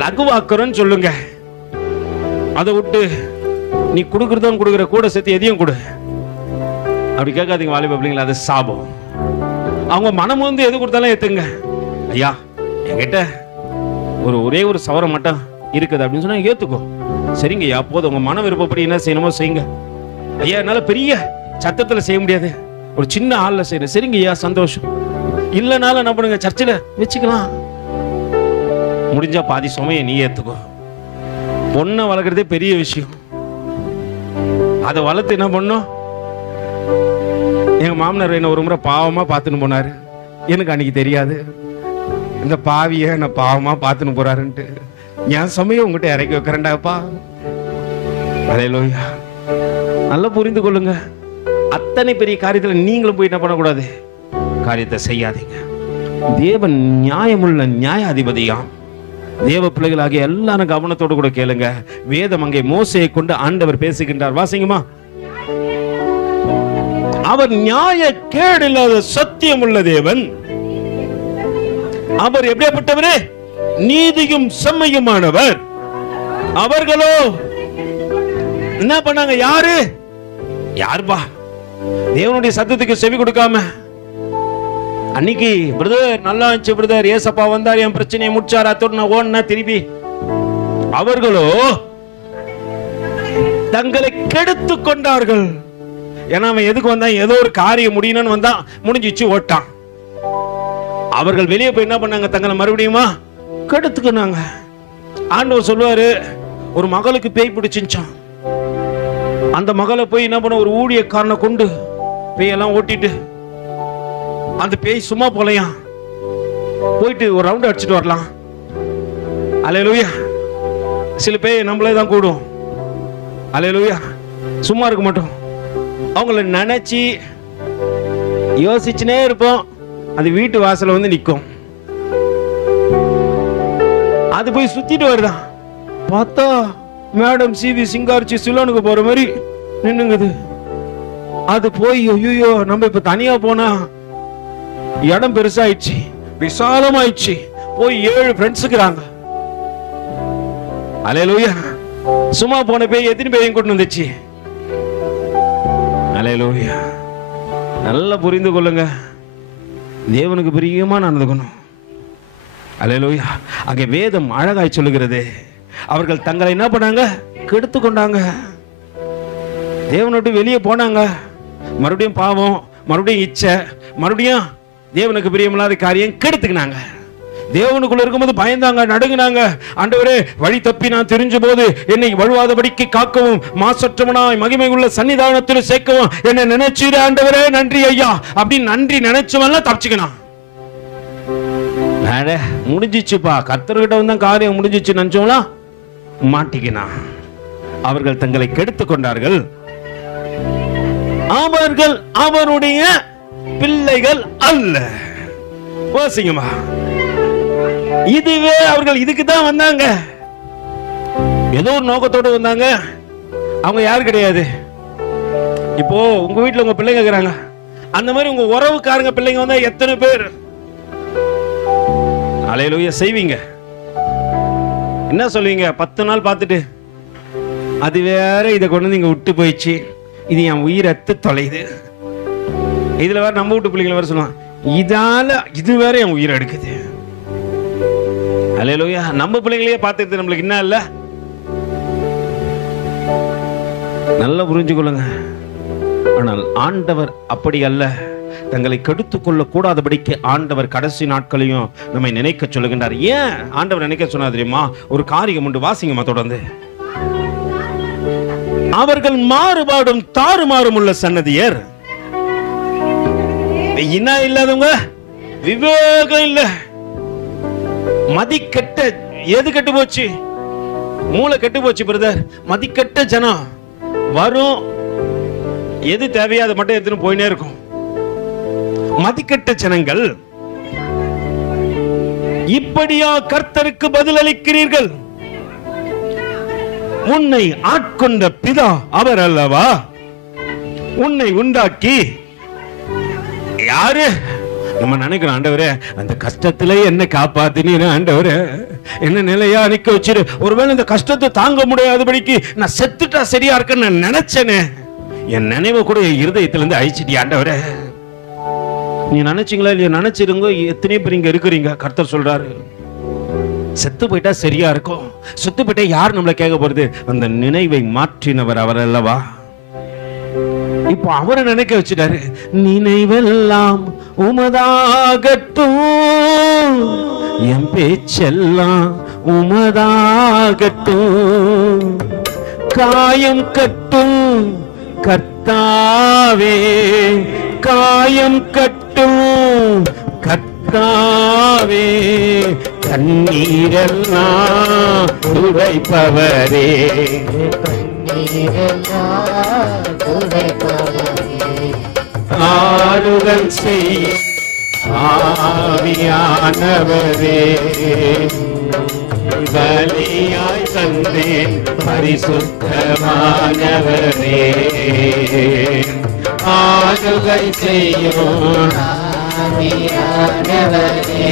லகுவாக்குறோம்னு சொல்லுங்க. அதை விட்டு நீ கொடுக்கறதும் கொடுக்குற கூட சேர்த்து எதையும் கொடு அப்படி கேட்காதீங்க வாலிப பிள்ளைங்களா, அது சாபம். அவங்க மனம் வந்து எது கொடுத்தாலும் ஏத்துங்க. ஐயா என்கிட்ட ஒரே ஒரு சவரம் மட்டும் இருக்குது அப்படின்னு சொன்னா ஏத்துக்கோ. சரிங்க ஐயா, போதும், உங்க மன விருப்பப்படி என்ன செய்யணுமோ செய்யுங்க. ஐயா என்னால பெரிய சத்தத்துல செய்ய முடியாது, ஒரு சின்ன ஆள்ல செய்யறேன். சரிங்க ஐயா, சந்தோஷம். இல்லனாலும் என்ன பண்ணுங்க, சர்ச்சில் வச்சுக்கலாம். முடிஞ்சா பாதி சுமையை நீ ஏத்துக்கோ. பொண்ணை வளர்க்கறதே பெரிய விஷயம். அதை வளர்த்து என்ன பண்ணும்? எங்க மாமனார் என்ன ஒரு முறை பாவமா பார்த்துன்னு போனாரு. எனக்கு அன்னைக்கு தெரியாது இந்த பாவிய என்ன பாவமா பார்த்துன்னு போறாருன்ட்டு. என் சமயம் உங்ககிட்ட இறக்கி வைக்கிறேன்டாப்பா. அல்லேலூயா. நல்லா புரிந்து கொள்ளுங்க. அத்தனை பெரிய காரியத்துல நீங்களும் போய் என்ன பண்ணக்கூடாது, காரியத்தை செய்யாதீங்க. தேவன் நியாயமுள்ள நியாயாதிபதியாம். தேவ பிள்ளைகளாகிய எல்லாரும் கவனத்தோடு கூட கேளுங்க. வேதம் அங்கே மோசையை கொண்டு ஆண்டவர் பேசுகின்றார். வாசிங்கம்மா. அவர் நியாய கேடில்லாத சத்தியம் உள்ள தேவன். அவர் எப்படிப்பட்டவரே? நீதியும் செம்மையுமானவர். அவர்களோ என்ன பண்ணாங்க? யாருப்பா தேவனுடைய சத்தத்துக்கு செவி கொடுக்காம, அன்னைக்கு பிரதர் நல்லா இருந்துச்சு பிரதர், ஏசப்பா வந்தார், என் பிரச்சனையை முடிச்சார், அத்தோடு நான் ஓடுனா திருப்பி. அவர்களோ தங்களை கெடுத்து கொண்டார்கள். ஏன்னா அவன் எதுக்கு வந்தான்? ஏதோ ஒரு காரியம் முடியணும்னு வந்தான், முடிஞ்சிச்சு, ஓட்டான். அவர்கள் வெளியே போய் என்ன பண்ணாங்க? தங்களை மறுபடியுமா கெடுத்துக்கினாங்க. ஆண்டவர் சொல்லுவாரு, ஒரு மகளுக்கு பேய் பிடிச்சிருச்சான். அந்த மகளை போய் என்ன பண்ண, ஒரு ஊழியக்காரனை கொண்டு பேயெல்லாம் ஓட்டிட்டு, அந்த பேய் சும்மா போலையா, போயிட்டு ஒரு ரவுண்ட் அடிச்சுட்டு வரலாம். அல்லேலூயா. சில பேய் நம்மளே தான் கூடும். அல்லேலூயா. சும்மா இருக்க மாட்டோம். அவங்கள நினைச்சு யோசிச்சுனே இருப்போம். அது வீட்டு வாசல வந்து நிற்கும். அது போய் சுத்திட்டு வருதான். பார்த்தா மேடம் சிவி சிங்காரிச்சி சிலோனுக்கு போற மாதிரி நின்னுங்குது. அது போய் ஐயோ நம்ம இப்ப தனியா போனா இடம் பெருசாயிடுச்சு, விசாலமாயிடுச்சு. போய் 7 ஃப்ரெண்ட்ஸ் இருக்கிறாங்க. அல்லேலூயா. சும்மா போன பேய் எத்தனை பேரையும் கொண்டு வந்துச்சு. அல்லேலூயா. நல்லா புரிந்து கொள்ளுங்க. தேவனுக்கு பிரியமா நடந்துக்கணும். அல்லேலூயா. அங்கே வேதம் அழகாய் சொல்லுகிறது, அவர்கள் தங்களை என்ன பண்ணாங்க? கெடுத்து கொண்டாங்க. தேவனோடு வெளியே போனாங்க. மறுபடியும் பாவம், மறுபடியும் இச்சை, மறுபடியும் தேவனுக்கு பிரியமில்லாத காரியம் கெடுத்துக்கினாங்க. தேவனுக்குள்ள இருக்கும்போது பயந்தாங்க, நடுங்கினாங்க. ஆண்டவரே, வழி தப்பி நான் தெரிஞ்ச போது என்னை வழுவாதபடிக்கு காக்கவும், மாசற்றவனாய் மகிமை உள்ள சன்னிதானத்தில் சேர்க்கவும் என்னை நினைச்சீரே ஆண்டவரே, நன்றி ஐயா அப்படின்னு நன்றி நினைச்சவன்லாம் தப்பிச்சுக்கணும். முடிஞ்சிச்சுப்பா, கர்த்தர்கிட்ட வந்தா காரியம் முடிஞ்சிச்சு நினைச்சோம்னா மாட்டிக்கினா. அவர்கள் தங்களை கெடுத்துக் கொண்டார்கள். அவர்கள் அவருடைய பிள்ளைகள் அல்ல. வாசிங்கம்மா. இதுவே அவர்கள் இதுக்கு தான் வந்தாங்க. ஏதோ ஒரு நோக்கத்தோடு வந்தாங்க. அவங்க யாரு கிடையாது. இப்போ உங்க வீட்டுல உங்க பிள்ளைங்க இருக்கிறாங்க, அந்த மாதிரி உங்க உறவுக்காரங்க பிள்ளைங்க வந்தா எத்தனை பேர் அல்லேலூயா செய்வீங்க? என்ன சொல்லுவீங்க? 10 நாள் பார்த்துட்டு அது வேற, இதை கொண்டு வந்து இங்க விட்டு போயிடுச்சு, இது என் உயிரத்து தொலைது. இதுல வேற நம்ம வீட்டு பிள்ளைங்களை வேற சொல்லுவான், இதால இது வேற என் உயிரை எடுக்குது. அல்லேலூயா. நம்ம பிள்ளைங்களையே பார்த்துட்டு நம்மளுக்கு என்ன இல்ல? நல்லா புரிஞ்சுக்கொள்ளுங்க. ஆனால் ஆண்டவர் அப்படி அல்ல. தங்களை கெடுத்துக் கொள்ள கூடாதபடிக்கு ஆண்டவர் கடைசி நாட்களையும் நம்மை நினைக்க சொல்லுகின்றார். ஏன் ஆண்டவர் நினைக்க சொன்னா தெரியுமா? ஒரு காரியம் உண்டு, வாசிங்கம்மா தொடர்ந்து. அவர்கள் மாறுபாடும் தாறுமாறும் உள்ள சன்னதியர், இன இல்லாதவங்க, விவேகம் இல்ல, மதிக்கட்ட. எது கெட்டு போச்சு? மூளை கெட்டு போச்சு பிரதர். மதிக்கட்ட ஜனம் வரும், எது தேவையோ அதை மட்டும் எடுத்துன்னு போயினே இருக்கும். மதிக்கட்ட ஜனங்கள். இப்படியா கர்த்தருக்கு பதில் அளிக்கிறீர்கள்? உன்னை ஆட்கொண்ட பிதா அவர் அல்லவா? உன்னை உண்டாக்கி யாரு? நம்ம நினைக்கிறோம், ஆண்டவரே அந்த கஷ்டத்திலே என்ன காப்பாத்தினீர் ஆண்டவரே, என்ன நிலையா நிக்க வச்சிரு. ஒருவேளை இந்த கஷ்டத்தை தாங்க முடியாதபடிக்கு நான் செத்துட்டா சரியா இருக்குன்னு நான் நினைச்சேனே, என் நினைவை கூட என் இருதயத்திலிருந்து அழிச்சிட்டி ஆண்டவரே. நீ நினைச்சீங்களா இல்லையா? நினைச்சிருங்க. எத்தனை பேர் இங்க இருக்கிறீங்க? கர்த்தர் சொல்றாரு, செத்து போயிட்டா சரியா இருக்கும். செத்து போயிட்டா யார் நம்மளை கேட்க போறது? அந்த நினைவை மாற்றினவர் அவர் அல்லவா? இப்போ அவரை நினைக்க வச்சுட்டாரு. நினைவெல்லாம் உமதாகட்டும், என் பேச்செல்லாம் உமதாகட்டும், காயம் கட்டும் கர்த்தாவே, காயம் கட்டும் கர்த்தாவே, கண்ணீரெல்லாம் துடைப்பவரே, ஆறுதல் செய் ஆவியானவரே, பலியாய் தந்தேன் பரிசுத்தமானவரே, ஆறுதல் செய்யும் ஆவியானவரே,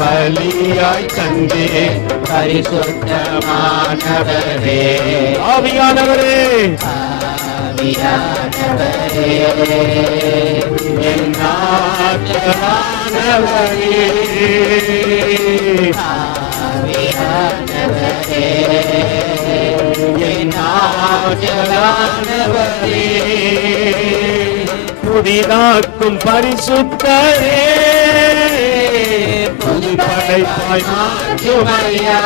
பலியாய் தந்தேன் பரிசுத்தமானவரே, ஆவியானவரே, ஆவியானவரே, என் ஆவியானவரே, ஆவியானவரே, என் ஆவியானவரே, புதிதாக்கும் பரிசுத்தரே, புது படைப்பாய் மாற்றுமையா,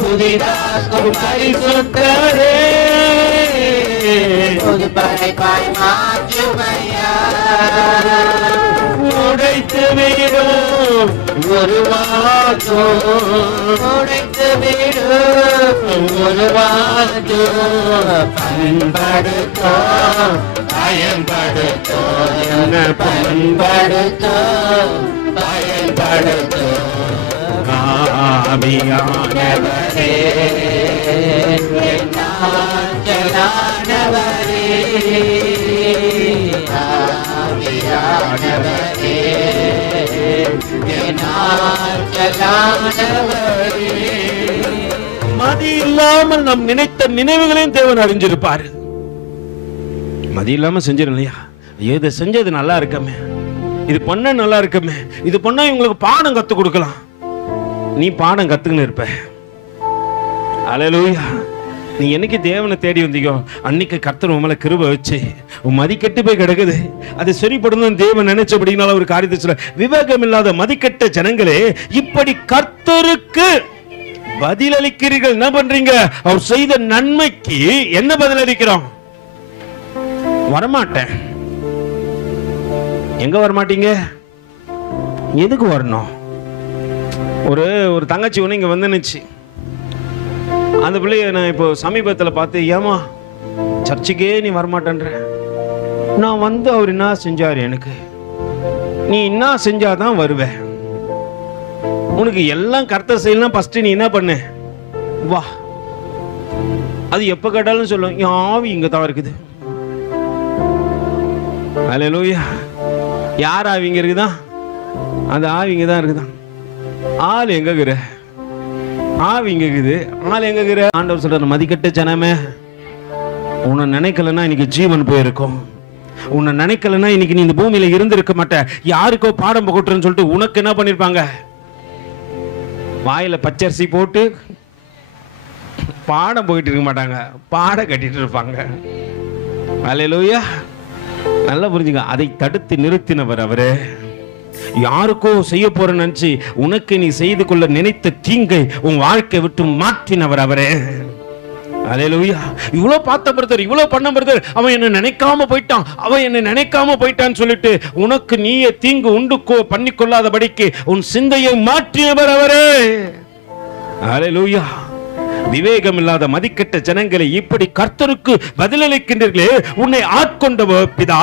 புதிதாக்கும் பரிசுத்தரே, புது படைப்பாய் மாற்றுமையா, உடைத்து விடும் உருவாக்கும், உடைத்து விடும் உருவாக்கும், பண்படுத்தோம் பயன்படுத்தோம், என்ன பயன்படுத்தோம் பயன்படுத்தோம், ஆவியானவரே, ஆவியானவரே, ஆவியானவரே, ஆவியானவரே. மதி இல்லாமல் நாம் நினைத்த நினைவுகளையும் தேவன் அறிஞ்சிருப்பாரு. மதி இல்லாம செஞ்சிடும் இல்லையா? எது செஞ்சது நல்லா இருக்கமே, இது பண்ண நல்லா இருக்குமே, இது பண்ணா இவங்களுக்கு பாடம் கத்து கொடுக்கலாம். நீ பாடம் கத்துக்கின்னு இருப்ப. அல்லேலூயா. நீ என்னைக்கு தேவனை தேடி வந்தீங்கோ அன்னைக்கு கர்த்தர் உன் மேல கிருபை வச்சு உன் மதிக்கெட்டு போய் கிடக்குது, அது சரிப்படணும் தேவன் நினைச்சபடினால ஒரு காரியத்தை சொல்ல. விவேகம் இல்லாத மதிக்கெட்ட ஜனங்களே, இப்படி கர்த்தருக்கு பதிலளிக்கிறீர்கள். என்ன பண்றீங்க? அவர் செய்த நன்மைக்கு என்ன பதிலளிக்கிறோம்? வரமாட்டேன். எங்க வரமாட்டீங்க? எதுக்கு வரணும்? ஒரு தங்கச்சி ஒன்று இங்க வந்துச்சு. அந்த பிள்ளைய நான் இப்போ சமீபத்தில் பார்த்து, ஏமா சர்ச்சுக்கே நீ வரமாட்டேன்ற. நான் வந்து அவர் என்ன செஞ்சாரு எனக்கு, நீ என்ன செஞ்சாதான் வருவேன். உனக்கு எல்லாம் கர்த்தர் செய்யலாம், ஃபர்ஸ்ட் நீ என்ன பண்ணு, வா. அது எப்ப கேட்டாலும் சொல்லும், என் ஆவி இங்க தான் இருக்குது. அல்லேலூயா. யார் ஆவி இங்க இருக்குதா? அந்த ஆவி இங்க தான் இருக்குதான். ஆள் எங்க இருக்கிற? ஆவி இங்க இருக்குது, ஆள் எங்க இருக்கிற? ஆண்டவர் சொல்ற, மதிக்கட்ட ஜனமே, உன்னை நினைக்கலன்னா இன்னைக்கு ஜீவன் போயிருக்கும். உன்னை நினைக்கலன்னா இன்னைக்கு நீ இந்த பூமியில இருந்திருக்க மாட்ட. யாருக்கோ பாடம் போட்டுன்னு சொல்லிட்டு உனக்கு என்ன பண்ணிருப்பாங்க? வாயில பச்சரிசி போட்டு பாடம் போயிட்டு இருக்க மாட்டாங்க, பாட கட்டிட்டு இருப்பாங்க. அல்லேலூயா. நல்லா புரிஞ்சுங்க. அதை தடுத்து நிறுத்தினவர் அவரு. யாருக்கோ செய்ய போற நினைச்சு உனக்கு நீ செய்து கொள்ள நினைத்த தீங்கை உன் வாழ்க்கை விட்டு மாற்றினவர் அவரே. அல்லேலூயா. இவ்வளவு பார்த்த பிரதர், இவ்வளவு பண்ண பிரதர், அவன் என்ன நினைக்காம போயிட்டான், அவன் என்ன நினைக்காம போயிட்டான்னு சொல்லிட்டு உனக்கு நீயே தீங்கு உண்டுக்கோ பண்ணி கொள்ளாதபடிக்கு உன் சிந்தையை மாற்றினவர் அவரே. அல்லேலூயா. விவேகம் இல்லாத மதிக்கெட்ட ஜனங்களை இப்படி கர்த்தருக்கு பதிலளிக்கின்றீர்களே, உன்னை ஆட்கொண்டவர் பிதா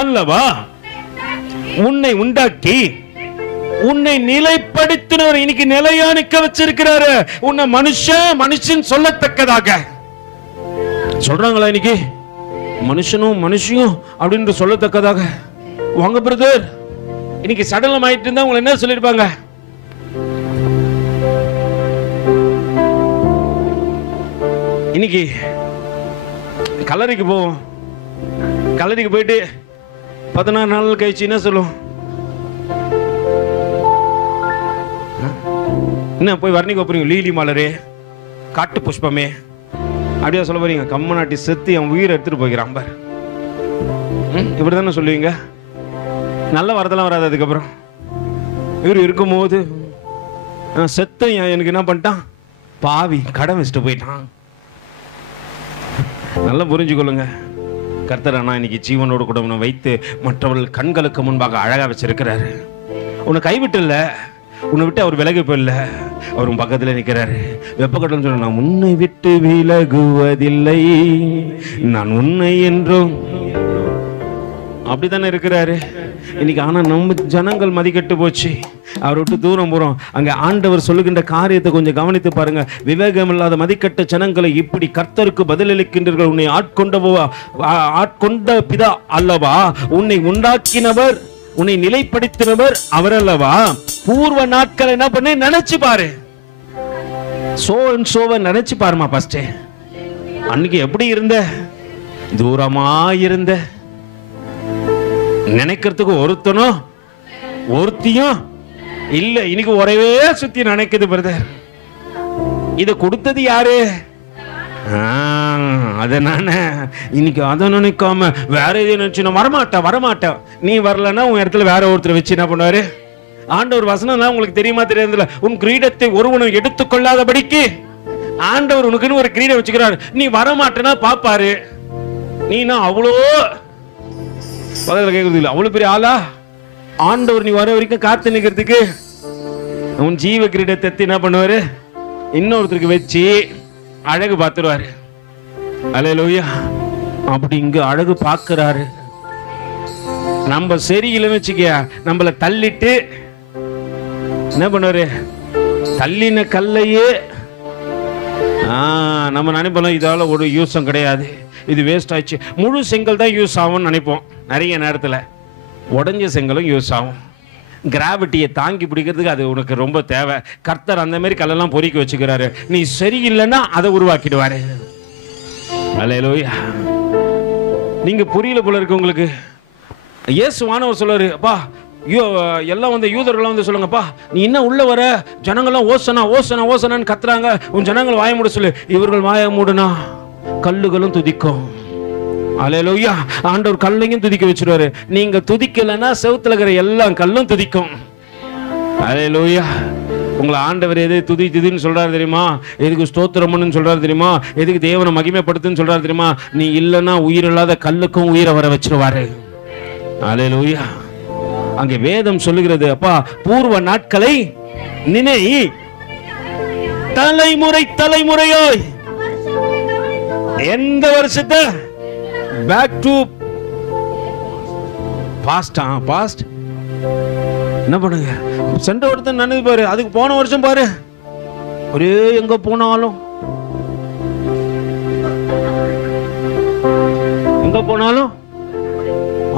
அல்லவா? உன்னை உண்டாக்கி உன்னை நிலைப்படுத்தினவர் இன்னைக்கு நிலையா நிக்க வச்சிருக்கிறாரு. உன்னை மனுஷன் சொல்லத்தக்கதாக சொல்றாங்களா? இன்னைக்கு மனுஷனும் மனுஷியும் அப்படின்னு சொல்லத்தக்கதாக. வாங்க பிரதர், இன்னைக்கு சடலம் ஆயிட்டு இருந்தா உங்களை என்ன சொல்லிருப்பாங்க? இன்னைக்கு கல்லறைக்கு போவோம். கல்லறைக்கு போயிட்டு 16 நாள் கழிச்சு என்ன சொல்லுவோம்? என்ன போய் வர்ணிக்க போறீங்க? லீலி மலரே, காட்டு புஷ்பமே அப்படியா சொல்ல போறீங்க? கம்மநாட்டி செத்து என் உயிரை எடுத்துட்டு போய்க்கிறான் பார், இப்படிதானே சொல்லுவீங்க. நல்ல வரதெல்லாம் வராது. அதுக்கப்புறம் இவர் இருக்கும்போது செத்த எனக்கு என்ன பண்ணிட்டான், பாவி கடன் வச்சுட்டு போயிட்டான். நல்லா புரிஞ்சுக்கொள்ளுங்க. கர்த்தர் ஆனா இன்னைக்கு ஜீவனோடு கூட உன்னை வைத்து மற்றவர்கள் கண்களுக்கு முன்பாக அழகா வச்சிருக்கிறாரு. உன்னை கைவிட்டு இல்ல, உன்னை விட்டு அவர் விலகி போயில்ல, அவர் உன் பக்கத்துல நிற்கிறாரு. வெப்பக்கடல் சொல்ல, நான் உன்னை விட்டு விலகுவதில்லை, நான் உன்னை என்றும் அப்படித்தானே இருக்கிறாரு இன்னைக்கு. ஆனா நம்ம ஜனங்கள் மதிக்கட்டு போச்சு, அவரை விட்டு தூரம் போறோம். அங்க ஆண்டவர் சொல்லுகின்ற காரியத்தை கொஞ்சம் கவனித்து பாருங்க. விவேகம் இல்லாத மதிக்கட்ட ஜனங்களை இப்படி கர்த்தருக்கு பதிலளிக்கின்றீர்கள். உன்னை ஆட்கொண்ட பிதா அல்லவா? உன்னை உண்டாக்கினவர், உன்னை நிலைப்படுத்தினவர் அவர் அல்லவா? பூர்வ நாட்கள் என்ன பண்ணி நினைச்சு பாரு. சோவை நினைச்சு பாருமா. ஃபர்ஸ்ட் அன்னைக்கு எப்படி இருந்த? தூரமா இருந்த, நினைக்கிறதுக்கு ஒருத்தனும் ஒருத்தியும் இல்ல. இன்னைக்கு ஒரவே சுத்தி நினைக்குது பிரதர். இத கொடுத்தது யாரு? அதனால இன்னைக்கு அதை நினைக்காம வேற எதையும் நினைச்சு நான் வரமாட்டேன். நீ வரலன்னா உன் இடத்துல வேற ஒருத்தர் வச்சு என்ன பண்ணுவாரு? ஆண்டவர் வசனம் உங்களுக்கு தெரியுமா தெரியாதுல? உன் கிரீடத்தை ஒருவனும் எடுத்துக்கொள்ளாதபடிக்கு ஆண்டவர் உனக்குன்னு ஒரு கிரீடம் வச்சுக்கிறாரு. நீ வரமாட்டேன்னா பாப்பாரு. நீனா அவ்வளோ பக்கத்துல கேட்கறது இல்லை, அவ்வளவு பெரிய ஆளா? ஆண்டவர் நீ வர வரைக்கும் காத்து நிக்கிறதுக்கு உன் ஜீவ கிரீடத்தை என்ன பண்ணுவாரு? இன்னொருத்தருக்கு வச்சு அழகு பார்த்துருவாரு. அல்லேலூயா. அப்படி இங்க அழகு பார்க்கிறாரு. நம்ம சரியில்லைன்னு வச்சுக்க, நம்மள தள்ளிட்டு என்ன பண்ணுவாரு? தள்ளின கல்லையே நம்ம நினைப்போம் இதால ஒரு யூஸும் கிடையாது, இது வேஸ்ட் ஆயிடுச்சு. முழு செங்கல் தான் யூஸ் ஆகும்னு நினைப்போம். நிறைய நேரத்தில் உடஞ்ச செங்கலும் யூஸ் ஆகும். கிராவிட்டியை தாங்கி பிடிக்கிறதுக்கு அது உனக்கு ரொம்ப தேவை. கர்த்தர் அந்த மாதிரி கல்லெல்லாம் பொறிக்க வச்சுக்கிறாரு. நீ சரியில்லைன்னா அதை உருவாக்கிடுவாரு. அல்லேலூயா. நீங்க புரியல போல இருக்கு உங்களுக்கு. இயேசுவானவர் சொல்றாரு, அப்பா எல்லாம் வந்து யூதர்கள்லாம் வந்து சொல்லுங்கப்பா, நீ இன்னும் உள்ள வர, ஜனங்கள்லாம் ஓசனா ஓசனா ஓசனான்னு கத்துறாங்க, உன் ஜனங்கள் வாய மூட சொல்லு. இவர்கள் வாய மூடனா கல்லுகளும் துதிக்கும். அல்லேலூயா. ஆண்டவர் கல்லையும் துதிக்க வச்சிருவாரு. நீங்க துதிக்கலன்னா செவுத்துல இருக்கிற எல்லா கல்லும் துதிக்கும். அல்லேலூயா. உங்களை ஆண்டவர் எது துதின்னு சொல்றாரு தெரியுமா? எதுக்கு ஸ்தோத்திரம்னு சொல்றாரு தெரியுமா? எதுக்கு தேவனை மகிமைப்படுத்துன்னு சொல்றாரு தெரியுமா? நீ இல்லைன்னா உயிரில்லாத கல்லுக்கும் உயிரை வர வச்சிருவாரு. அல்லேலூயா. அங்கே வேதம் சொல்லுகிறது, அப்பா பூர்வ நாட்களை நினை, தலைமுறை தலைமுறையாய். எந்த வருஷத்தை? Back to past. பாஸ்ட் என்ன பண்ணுங்க, சென்ற வருஷம் நினைவு பாரு, அதுக்கு போன வருஷம் பாரு, ஒரே எங்க போனாலும்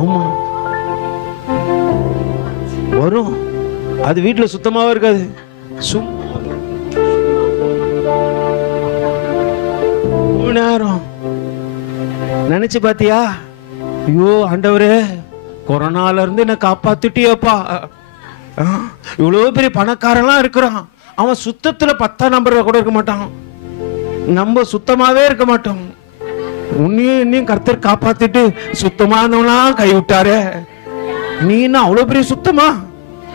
ஆமா வரும். அது வீட்டுல சுத்தமாவே இருக்காது. நேரம் நினைச்சு பாத்தியா? ஐயோ ஆண்டவரே, கொரோனால இருந்து என்ன காப்பாத்திட்டியப்பா. இவ்வளவு பெரிய பணக்காரன்லாம் இருக்கிறான், அவன் சுத்தத்துல 10ஆம் நம்பர் கூட இருக்க மாட்டான், நம்ம சுத்தமாவே இருக்க மாட்டோம். உன்னையும் கர்த்தர் காப்பாத்திட்டு சுத்தமானவனா கை விட்டாரு. நீ என்ன அவ்வளவு பெரிய சுத்தமா?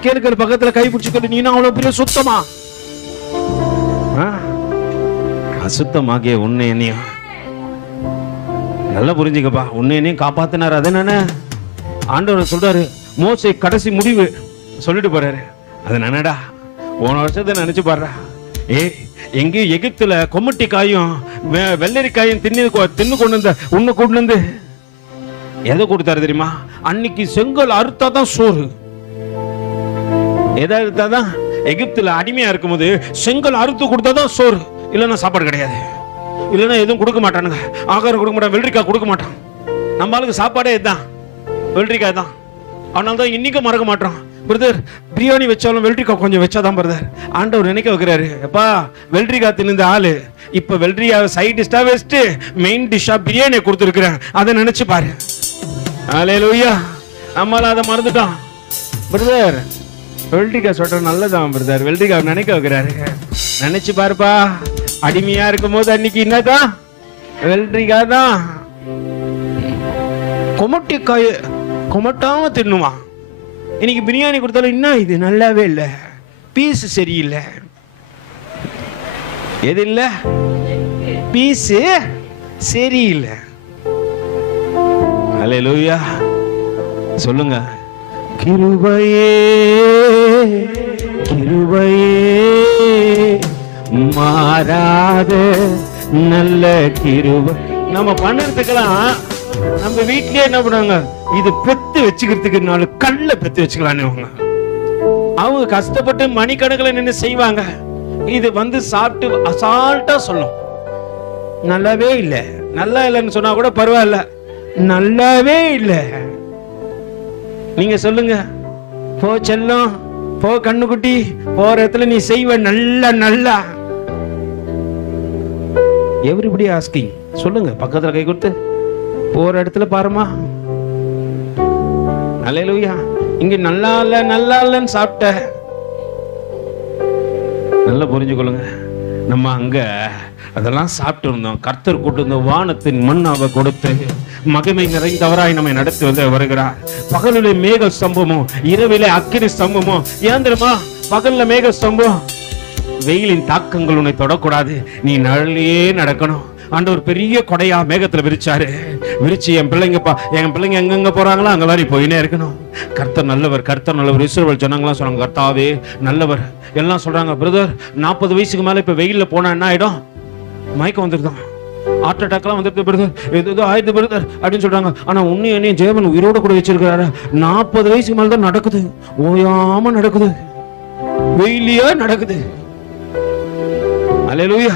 கேளு பக்கத்துல கை பிடிச்சுக்கொண்டு, நீ என்ன அவ்வளவு பெரிய சுத்தமா? அசுத்தமாகிய உன்னை என்னையும் நல்லா புரிஞ்சுக்கப்பா. உன்னை என்னையும் காப்பாத்தினாரு. அது என்னன்னு ஆண்டவர் சொல்றாரு. மோசே கடைசி முடிவு சொல்லிட்டு போறாரு. அது என்னடா, போன வருஷத்தை நினைச்சு பாடுறா. எங்கேயும் எகிப்துல கொம்மட்டி காயும் வெள்ளரிக்காயும் தின்னு கொண்டு வந்த உன்னை கொண்டு வந்து எதை கொடுத்தாரு தெரியுமா? அன்னைக்கு செங்கல் அறுத்தாதான் சோறு. எதை அறுத்தாதான்? எகிப்துல அடிமையா இருக்கும்போது செங்கல் அறுத்து கொடுத்தாதான் சோறு, இல்லைன்னா சாப்பாடு கிடையாது, இல்லைன்னா எதுவும் கொடுக்க மாட்டானுங்க. ஆகாரம் கொடுக்க மாட்டான், வெள்ளரிக்காய் கொடுக்க மாட்டான். நம்ம ஆளுக்கு சாப்பாடே இதுதான், வெள்ளரிக்காய் தான். அதனால தான் இன்னைக்கும் மறக்க மாட்டான். பிரதர் பிரியாணி வச்சாலும் வெள்ளரிக்காய் கொஞ்சம் வச்சாதான் பிரதர் ஆண்டவர் நினைக்க வைக்கிறாரு. எப்பா வெள்ளரிக்காய் தின்னுந்த ஆளு இப்ப வெள்ளரிக்காய் சைட் டிஷ்ஷா வச்சுட்டு மெயின் டிஷ்ஷா பிரியாணியை கொடுத்துருக்கிறேன். அதை நினைச்சு பாரு. அல்லேலூயா. நம்மளால அதை மறந்துட்டோம். பிரதர் வெள்ளரிக்காய் சொல்ற நல்லதான் பிரதர், வெள்ளரிக்காய் நினைக்க வைக்கிறாரு. நினைச்சு பாருப்பா, அடிமையா இருக்கும் போது அன்னைக்கு என்னதான் வெள்ளரிக்காய் தான். கொமட்டிக்காய் கொமட்டாம தின்னுமா. இன்னைக்கு பிரியாணி கொடுத்தாலும் இன்னும் இது நல்லாவே இல்லை, பீஸ் சரியில்லை. எது இல்ல? பீஸ் சரியில்லை. அல்லேலூயா. சொல்லுங்க. கிருபையே கிருபையே மாறாத நல்ல கிருபை. நம்ம பண்ணுறதுக்கெல்லாம் நம்ம வீட்லயே என்ன பண்ணுவாங்க, இது பெத்து வச்சுக்கிறதுக்கு 4 கல்ல பெத்து வச்சுக்கலாம். அவங்க கஷ்டப்பட்டு மணிக்கணக்கில் நின்று செய்வாங்க. இது வந்து சாப்பிட்டு அசால்ட்டா சொல்லும், நல்லாவே இல்லை. நல்லா இல்லைன்னு சொன்னா கூட பரவாயில்ல, நல்லாவே இல்லை. நீங்க சொல்லுங்க, போ செல்லம், போ கண்ணுக்குட்டி, போற இடத்துல நீ செய்வ நல்லா நல்லா. Everybody asking. சொல்லுங்க பக்கத்துல கை கொடுத்து, போற இடத்துல பாருமா. அல்லேலூயா. இங்க நல்லா இல்ல நல்லா இல்லன்னு சாப்பிட்ட. நல்லா புரிஞ்சுக்கொள்ளுங்க. நம்ம அங்க அதெல்லாம் சாப்பிட்டு இருந்தோம். கர்த்தர் கூட்டு இருந்த வானத்தின் மண்ணாவை கொடுத்து மகிமை நிறைந்தவராய் நம்மை நடத்தி வந்து வருகிறார். பகலிலே மேக ஸ்தம்பமும் இரவிலே அக்கினி ஸ்தம்பமும். ஏன் தெரியுமா? பகல்ல மேக ஸ்தம்பம், வெயிலின் தாக்கங்கள் உன்னை தொடக்கூடாது, நீ நிழலையே நடக்கணும். ஆண்டவர் பெரிய கொடையா மேகத்துல விரிச்சாரு. விரிச்சு என் பிள்ளைங்க எங்கெங்க போறாங்களோ அங்கெல்லாம் நீ போயினே இருக்கணும். கர்த்தர் நல்லவர், கர்த்தர் நல்லவர். இஸ்ரவேல் ஜனங்களாம் சொன்னாங்க கர்த்தாவே நல்லவர். எல்லாம் சொல்றாங்க. பிரதர் 40 வயசுக்கு மேல இப்ப வெயில்ல போனா என்ன ஆயிடும்? மயக்கம் வந்துருதான், ஹார்ட் அட்டாக்லாம் வந்துருது பிரதர், ஏதோ ஆயிடுது பிரதர் அப்படின்னு சொல்றாங்க. ஆனா என்னையும் ஜெயமன் உயிரோட கூட வச்சிருக்கிறாரு. 40 வயசுக்கு மேல தான் நடக்குது, ஓயாம நடக்குது, வெயிலியா நடக்குது. அல்லேலூயா.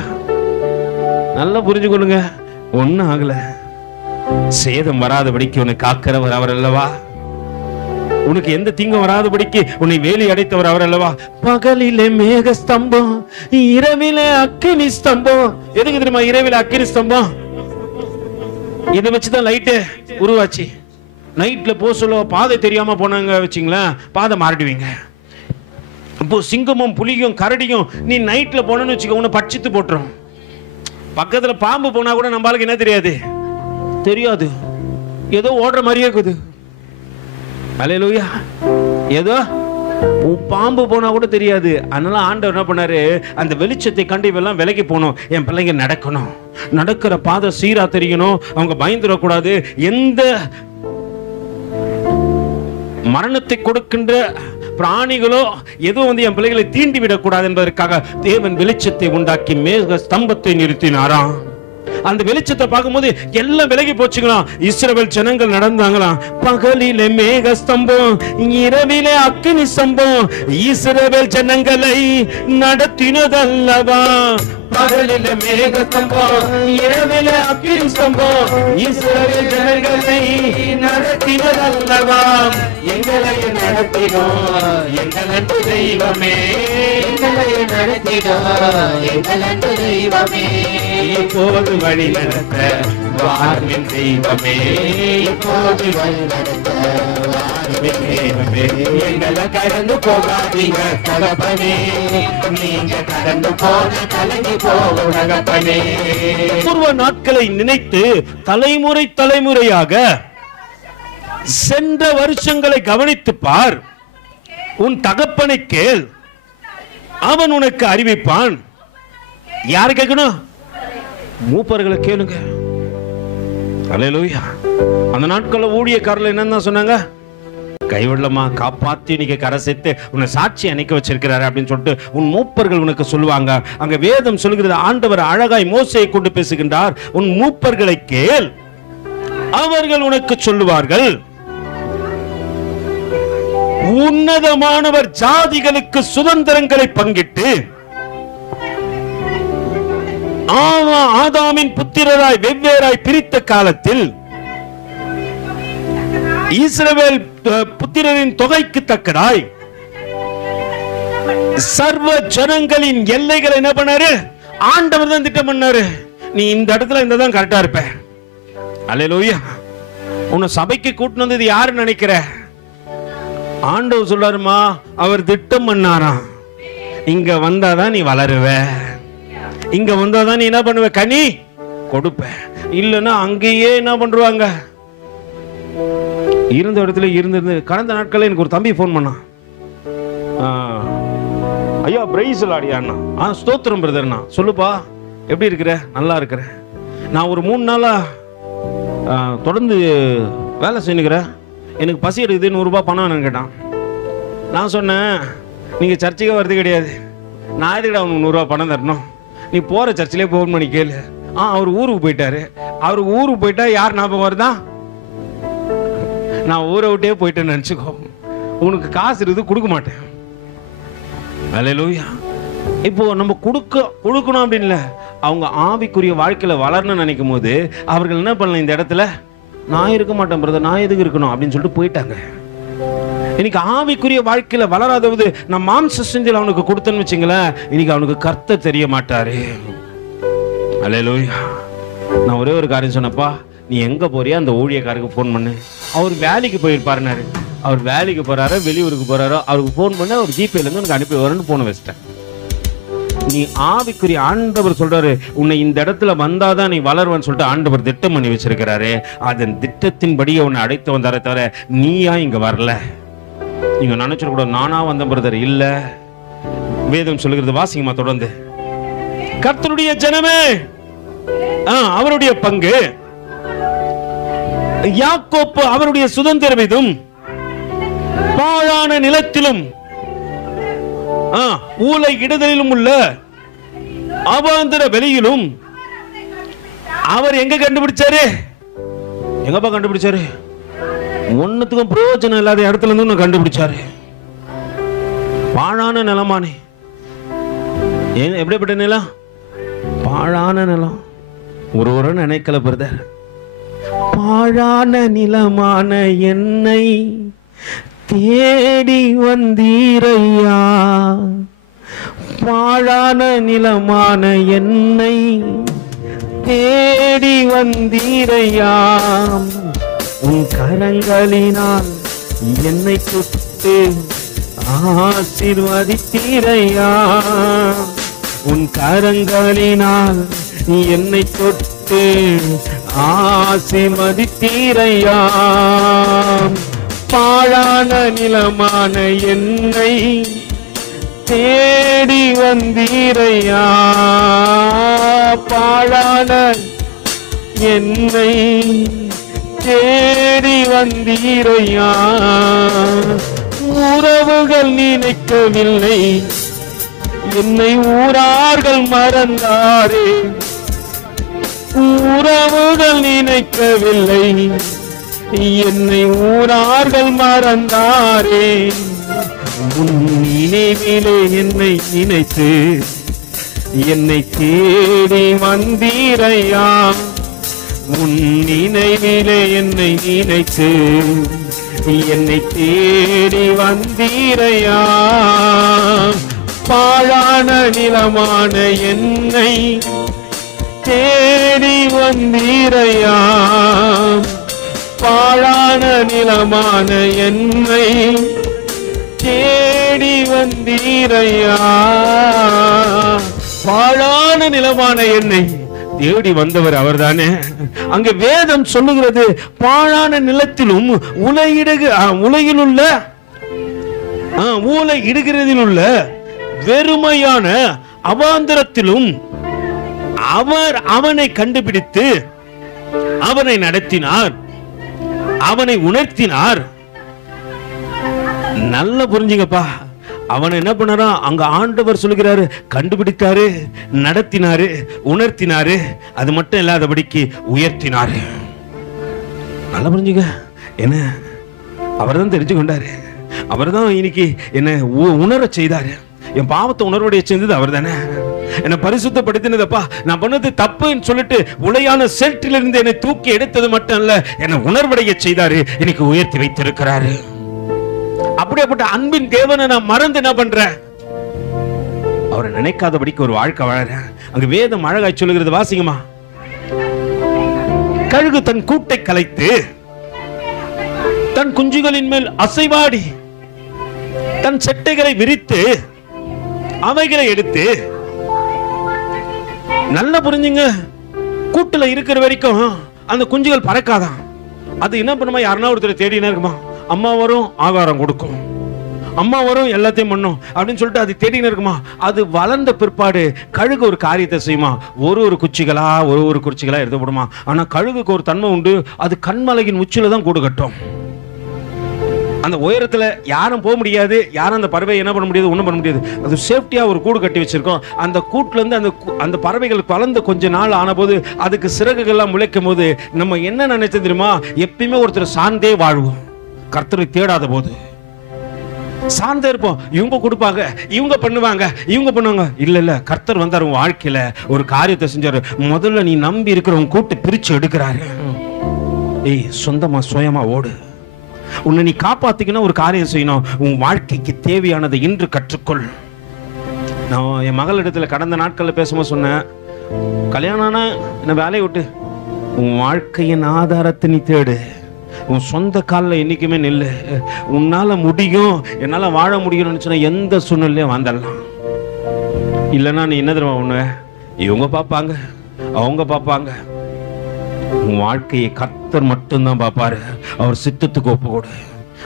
நல்லா புரிஞ்சுக்கொள்ளுங்க. ஒன்னும் ஆகல. சேதம் வராதபடிக்கு உன்னை காக்கிறவர் அவர் அல்லவா? உனக்கு எந்த தீங்கும் வராதபடிக்கு உன்னை வேலி அடைத்தவர் அவர் அல்லவா? பகலிலே மேக ஸ்தம்பம், இரவிலே அக்கினி ஸ்தம்பம். எதுக்கு தெரியுமா இரவிலே அக்கினி ஸ்தம்பம்? இதை வச்சுதான் லைட்டு உருவாச்சு. நைட்ல போக சொல்ல பாதை தெரியாம போனாங்க வச்சிங்களேன், பாதை மாறிடுவீங்க. இப்போ சிங்கமும் புலியும் கரடியும் நீ நைட்ல போனன்னு வச்சுக்க, உன்னை பட்சித்து போட்டுரும். பக்கத்துல பாம்பு போனா கூட நம்மளுக்கு என்ன தெரியாது, தெரியாது, ஏதோ ஓடுற மாதிரியே இருக்குது. அல்லேலூயா. ஏதோ பாம்பு போனா கூட தெரியாது. அதனால ஆண்டவர் என்ன பண்ணாரு, அந்த வெளிச்சத்தை கண்டு இவெல்லாம் விலகி போகணும், என் பிள்ளைங்க நடக்கணும், நடக்கிற பாதை சீரா தெரியணும், அவங்க பயந்துடக்கூடாது, எந்த மரணத்தை கொடுக்கின்ற பிராணிகளோ எதுவும் என் பிள்ளைகளை தீண்டி விடக்கூடாது என்பதற்காக தேவன் வெளிச்சத்தை உண்டாக்கி மேக ஸ்தம்பத்தை நிறுத்தினாராம். அந்த வெளிச்சத்தை பார்க்கும்போது எல்லாம் விலகி போச்சுங்களாம். இஸ்ரவேல் ஜனங்கள் நடந்தாங்களாம். பகலிலே மேக ஸ்தம்பம், இரவிலே அக்கினி ஸ்தம்பம், இஸ்ரவேல் ஜனங்களை நடத்தினதல்லவா. பகலிலே மேக ஸ்தம்பம், இரவிலே அக்கினி ஸ்தம்பம், இஸ்ரவேல் ஜனங்களை நடத்தினதல்லவா. எங்களை நடத்தினோம் எங்கள் அன்பு தெய்வமே, எங்களை நடத்தினோம் எங்கள் அன்பு தெய்வமே. இப்போது வழி நடத்த வாருமின் தெய்வமே, இப்போது வழி நடத்த வாருமின் தெய்வமே. எங்களை கடந்து போகாதீங்க தகப்பனே, நீங்க கடந்து போன கலங்கி போகும் தகப்பனே. பூர்வ நாட்களை நினைத்து தலைமுறை தலைமுறையாக சென்ற வருஷங்களை கவனித்து பார். உன் தகப்பனை கேள், அவன் உனக்கு அறிவிப்பான். யாரு கேட்கணும்? மூப்பர்களை கேளுங்க. அல்லேலூயா. அந்த நாட்களில் ஊழியக்காரர்கள் என்னன்னு சொன்னாங்க, கைவிடலமா காப்பாத்தி நீங்க கரை சேர்த்து உன்னை சாட்சி அணைக்க வச்சிருக்கிறாரு அப்படின்னு சொல்லிட்டு உன் மூப்பர்கள் உனக்கு சொல்லுவாங்க. அங்க வேதம் சொல்கிறது, ஆண்டவர் அழகாய் மோசையை கொண்டு பேசுகின்றார். உன் மூப்பர்களை கேள், அவர்கள் உனக்கு சொல்லுவார்கள். உன்னதமானவர் ஜாதிகளுக்கு சுதந்திரங்களை பங்கிட்டு ஆதாமின் புத்திரராய் வெவ்வேறாய் பிரித்த காலத்தில் இஸ்ரவேல் புத்திரரின் தொகைக்கு தக்கதாய் சர்வ ஜனங்களின் எல்லைகளை என்ன பண்ணாரு? ஆண்டவர் தான் திட்டம் பண்ணாரு. நீ இந்த இடத்துல இந்த தான் கரெக்டா இருப்ப. அல்லேலூயா. உன்னை சபைக்கு கூட்டிட்டு வந்தது யாரு நினைக்கிற? ஆண்டவர் சொல்றாருமா, அவர் திட்டம் பண்ணாராம். இங்க வந்தாதான் நீ வளருவ, இங்க வந்தாதான் நீ என்ன பண்ணுவ, கனி கொடுப்ப. இல்லைன்னா அங்கேயே என்ன பண்றாங்க, இருந்த இடத்துல இருந்து. கடந்த நாட்களில் எனக்கு ஒரு தம்பி போன் பண்ணான். ஐயா பிரைஸ் லாடியாண்ணா. ஸ்தோத்திரம் பிரதர்னா. சொல்லுப்பா, எப்படி இருக்கிற? நல்லா இருக்கிறேன். நான் ஒரு 3 நாளா தொடர்ந்து வேலை செய்யணுக்கிறேன், எனக்கு பசி எடுக்குது, 100 ரூபாய் பணம் வேணும்னு கேட்டான். நான் சொன்னேன், நீங்கள் சர்ச்சுக்கே வர்றது கிடையாது, நான் எதுக்கிட்ட அவனுக்கு 100 ரூபா பணம் தரணும், நீ போகிற சர்ச்சிலே ஃபோன் பண்ணி கேளு. அவர் ஊருக்கு போயிட்டாரு. அவர் ஊருக்கு போயிட்டா யார் ஞாபகம் வருதா? நான் ஊரை விட்டே போயிட்டேன்னு நினச்சிக்கோ, உனக்கு காசு இருக்குது, கொடுக்க மாட்டேன். அல்லேலூயா. இப்போ நம்ம கொடுக்கணும் அப்படின்னு இல்லை, அவங்க ஆவிக்குரிய வாழ்க்கையில் வளரணும்னு நினைக்கும் போது அவர்கள் என்ன பண்ணலாம், இந்த இடத்துல நான் இருக்க மாட்டேன் பிரதர், நான் எதுக்கு இருக்கணும் அப்படின்னு சொல்லிட்டு போயிட்டாங்க. இன்னைக்கு ஆவிக்குரிய வாழ்க்கையில வளராதவது நான் மாம்ச சிந்தையில் அவனுக்கு கொடுத்தேன்னு வச்சுங்களேன், இன்னைக்கு அவனுக்கு கர்த்தர் தெரிய மாட்டாரு. அல்லேலூயா. நான் ஒரே ஒரு காரியம் சொன்னப்பா, நீ எங்க போறியா அந்த ஊழியக்காரருக்கு போன் பண்ணு. அவர் வேலைக்கு போயிருப்பாருனாரு. அவர் வேலைக்கு போறாரோ வெளியூருக்கு போறாரோ, அவருக்கு போன் பண்ண அவர் ஜிபேல இருந்து உனக்கு அனுப்பி வரேன்னு போன வச்சிட்டேன். நீ ஆவிக்குரிய ஆண்டவர் சொல்றாரு, உன்னை இந்த இடத்துல வந்தாதான் நீ வளருவன்னு சொல்லிட்டு ஆண்டவர் திட்டம் பண்ணி வச்சிருக்கிறாரு. அதன் திட்டத்தின்படியே உன்னை அழைத்து வந்தாரே தவிர நீயா இங்க வரல. நீங்க நினைச்சிட நானா வந்த பிரதர் இல்ல. வேதம் சொல்லுகிறது, வாசிங்கமா தொடர்ந்து. கர்த்தருடைய ஜனமே, அவருடைய பங்கு, யாக்கோப்பு அவருடைய சுதந்திர வீதம், பாழான நிலத்திலும் ஊலை இடதலிலும் உள்ள அவாந்தர வெளியிலும் அவர் எங்க கண்டுபிடிச்சாரு? எங்கப்பா கண்டுபிடிச்சாரு? ஒன்னுத்துக்கும் பிரயோஜனம் இல்லாத இடத்துல இருந்து கண்டுபிடிச்சாரு. பாழான நிலமானே. எப்படிப்பட்ட நிலம்? பாழான நிலம். ஒரு நினைக்கல பிரதர், பாழான நிலமான என்னை தேடி வந்தீரையா, பாழான நிலமான என்னை தேடி வந்தீரையா, உன் கரங்களினால் என்னை தொட்டு ஆசீர்வதித்தீரையா. உன் கரங்களினால் என்னை தொட்டு ஆசீர்வதித்தீரையா. பாழான நிலமான என்னை தேடி வந்தீரையா. பாழான என்னை தேடி வந்தீரையா. உறவுகள் நினைக்கவில்லை, என்னை ஊரார்கள் மறந்தாரே. உறவுகள் நினைக்கவில்லை, என்னை ஊரார்கள் மறந்தாரே. உன் நினைவிலே என்னை நினைத்து என்னை தேடி வந்தீரையா. உன் நினைவிலே என்னை நினைத்து என்னை தேடி வந்தீரையா. பாழான நிலமான என்னை தேடி வந்தீரையா. பாழான நிலமான என்னை தேடி வந்தீரையா. பாழான நிலமான என்னை தேடி வந்தவர் அவர்தானே. அங்க வேதம் சொல்லுகிறது, பாழான நிலத்திலும் உலகில் உள்ள ஊலை இடுகிறதில் உள்ள வெறுமையான அவாந்தரத்திலும் அவர் அவனை கண்டுபிடித்து அவனை நடத்தினார், அவனை உணர்த்தினார். நல்லா புரிஞ்சுங்கப்பா. அவன் என்ன பண்ணாரா? அங்க ஆண்டவர் சொல்லுகிறாரு, கண்டுபிடித்தாரு, நடத்தினாரு, உணர்த்தினாரு. அது மட்டும் இல்லாதபடிக்கு உயர்த்தினாரு. நல்லா புரிஞ்சுங்க. என்ன அவர் தான் தெரிஞ்சு கொண்டாரு. அவர் தான் இன்னைக்கு என்ன உணர செய்தாரு. என் பாவத்தை உணர்வுடைய செஞ்சது அவர் தானே. என்னை பரிசுத்தப்படுத்தினதப்பா. நான் பண்ணது தப்புன்னு சொல்லிட்டு உளையான செல்ட்டிலிருந்து என்னை தூக்கி எடுத்தது மட்டும் இல்ல, என்னை உணர்வடைய செய்தாரு, இன்னைக்கு உயர்த்தி வைத்திருக்கிறாரு. அப்படிப்பட்ட அன்பின் தேவனை நான் மறந்து என்ன பண்றேன்? அவரை நினைக்காதபடிக்கு ஒரு வாழ்க்கை வாழறேன். அங்க வேதம் அழகாய் சொல்லுகிறது, வாசிங்கம்மா. கழுகு தன் கூட்டை கலைத்து தன் குஞ்சுகளின் மேல் அசைவாடி தன் செட்டைகளை விரித்து அவைகளை எடுத்து, நல்லா புரிஞ்சுங்க, கூட்டுல இருக்கிற வரைக்கும் அந்த குஞ்சுகள் பறக்காதான். அது என்ன பண்ணுமா? யாருன்னா ஒருத்தர் தேடினா இருக்குமா? அம்மா வரும், ஆகாரம் கொடுக்கும், அம்மா வரும், எல்லாத்தையும் பண்ணும் அப்படின்னு சொல்லிட்டு அது தேடினு இருக்குமா? அது வளர்ந்த பிற்பாடு கழுகு ஒரு காரியத்தை செய்யுமா? ஒரு குச்சிகளா எடுத்து போடுமா. ஆனா கழுகுக்கு ஒரு தன்மை உண்டு, அது கண்மலையின் உச்சில தான் கூடு கட்டும். அந்த உயரத்துல யாரும் போக முடியாது, யாரும் அந்த பறவை என்ன பண்ண முடியாது, ஒண்ணும் பண்ண முடியாது. அது சேஃப்டியா ஒரு கூடு கட்டி வச்சிருக்கோம். அந்த கூட்டுல இருந்து அந்த பறவைகள் வளர்ந்து கொஞ்ச நாள் ஆன போது அதுக்கு சிறகுகள்லாம் முளைக்கும் போது நம்ம என்ன நினைச்சது தெரியுமா? எப்பயுமே ஒருத்தர் சார்ந்தே வாழ்வோம். கர்த்தரை தேடாத போது சார்ந்தே இருப்போம். இவங்க கொடுப்பாங்க, இவங்க பண்ணுவாங்க, இவங்க பண்ணுவாங்க. இல்ல கர்த்தர் வந்தார் உன் வாழ்க்கையில ஒரு காரியத்தை செஞ்சாரு. முதல்ல நீ நம்பி இருக்கிறவங்க கூட்டு பிரிச்சு எடுக்கிறாரு. ஏய், சொந்தமா சுயமா ஓடு. உன்னை நீ காப்பாத்திக்கணும், ஒரு காரியம் செய்யணும். உன் வாழ்க்கைக்கு தேவையானதை இன்று கற்றுக்கொள். நான் என் மகளிடத்துல கடந்த நாட்கள்ல பேசும்போது சொன்னேன், கல்யாணம் ஆனா என்ன வேலையை விட்டு உன் வாழ்க்கையின் ஆதாரத்தை நீ தேடு. உன் சொந்த காலில் என்னைக்குமே நில்லு. உன்னால முடியும், என்னால வாழ முடியும்னு சொன்ன எந்த சூழ்நிலையும் வந்துடலாம். இல்லைன்னா நீ என்ன தெரியுமா ஒண்ணு, இவங்க பார்ப்பாங்க, அவங்க பார்ப்பாங்க. உன் வாழ்க்கையை கர்த்தர் மட்டும்தான் பார்ப்பாரு. அவர் சித்தத்துக்கு ஒப்பு கொடு.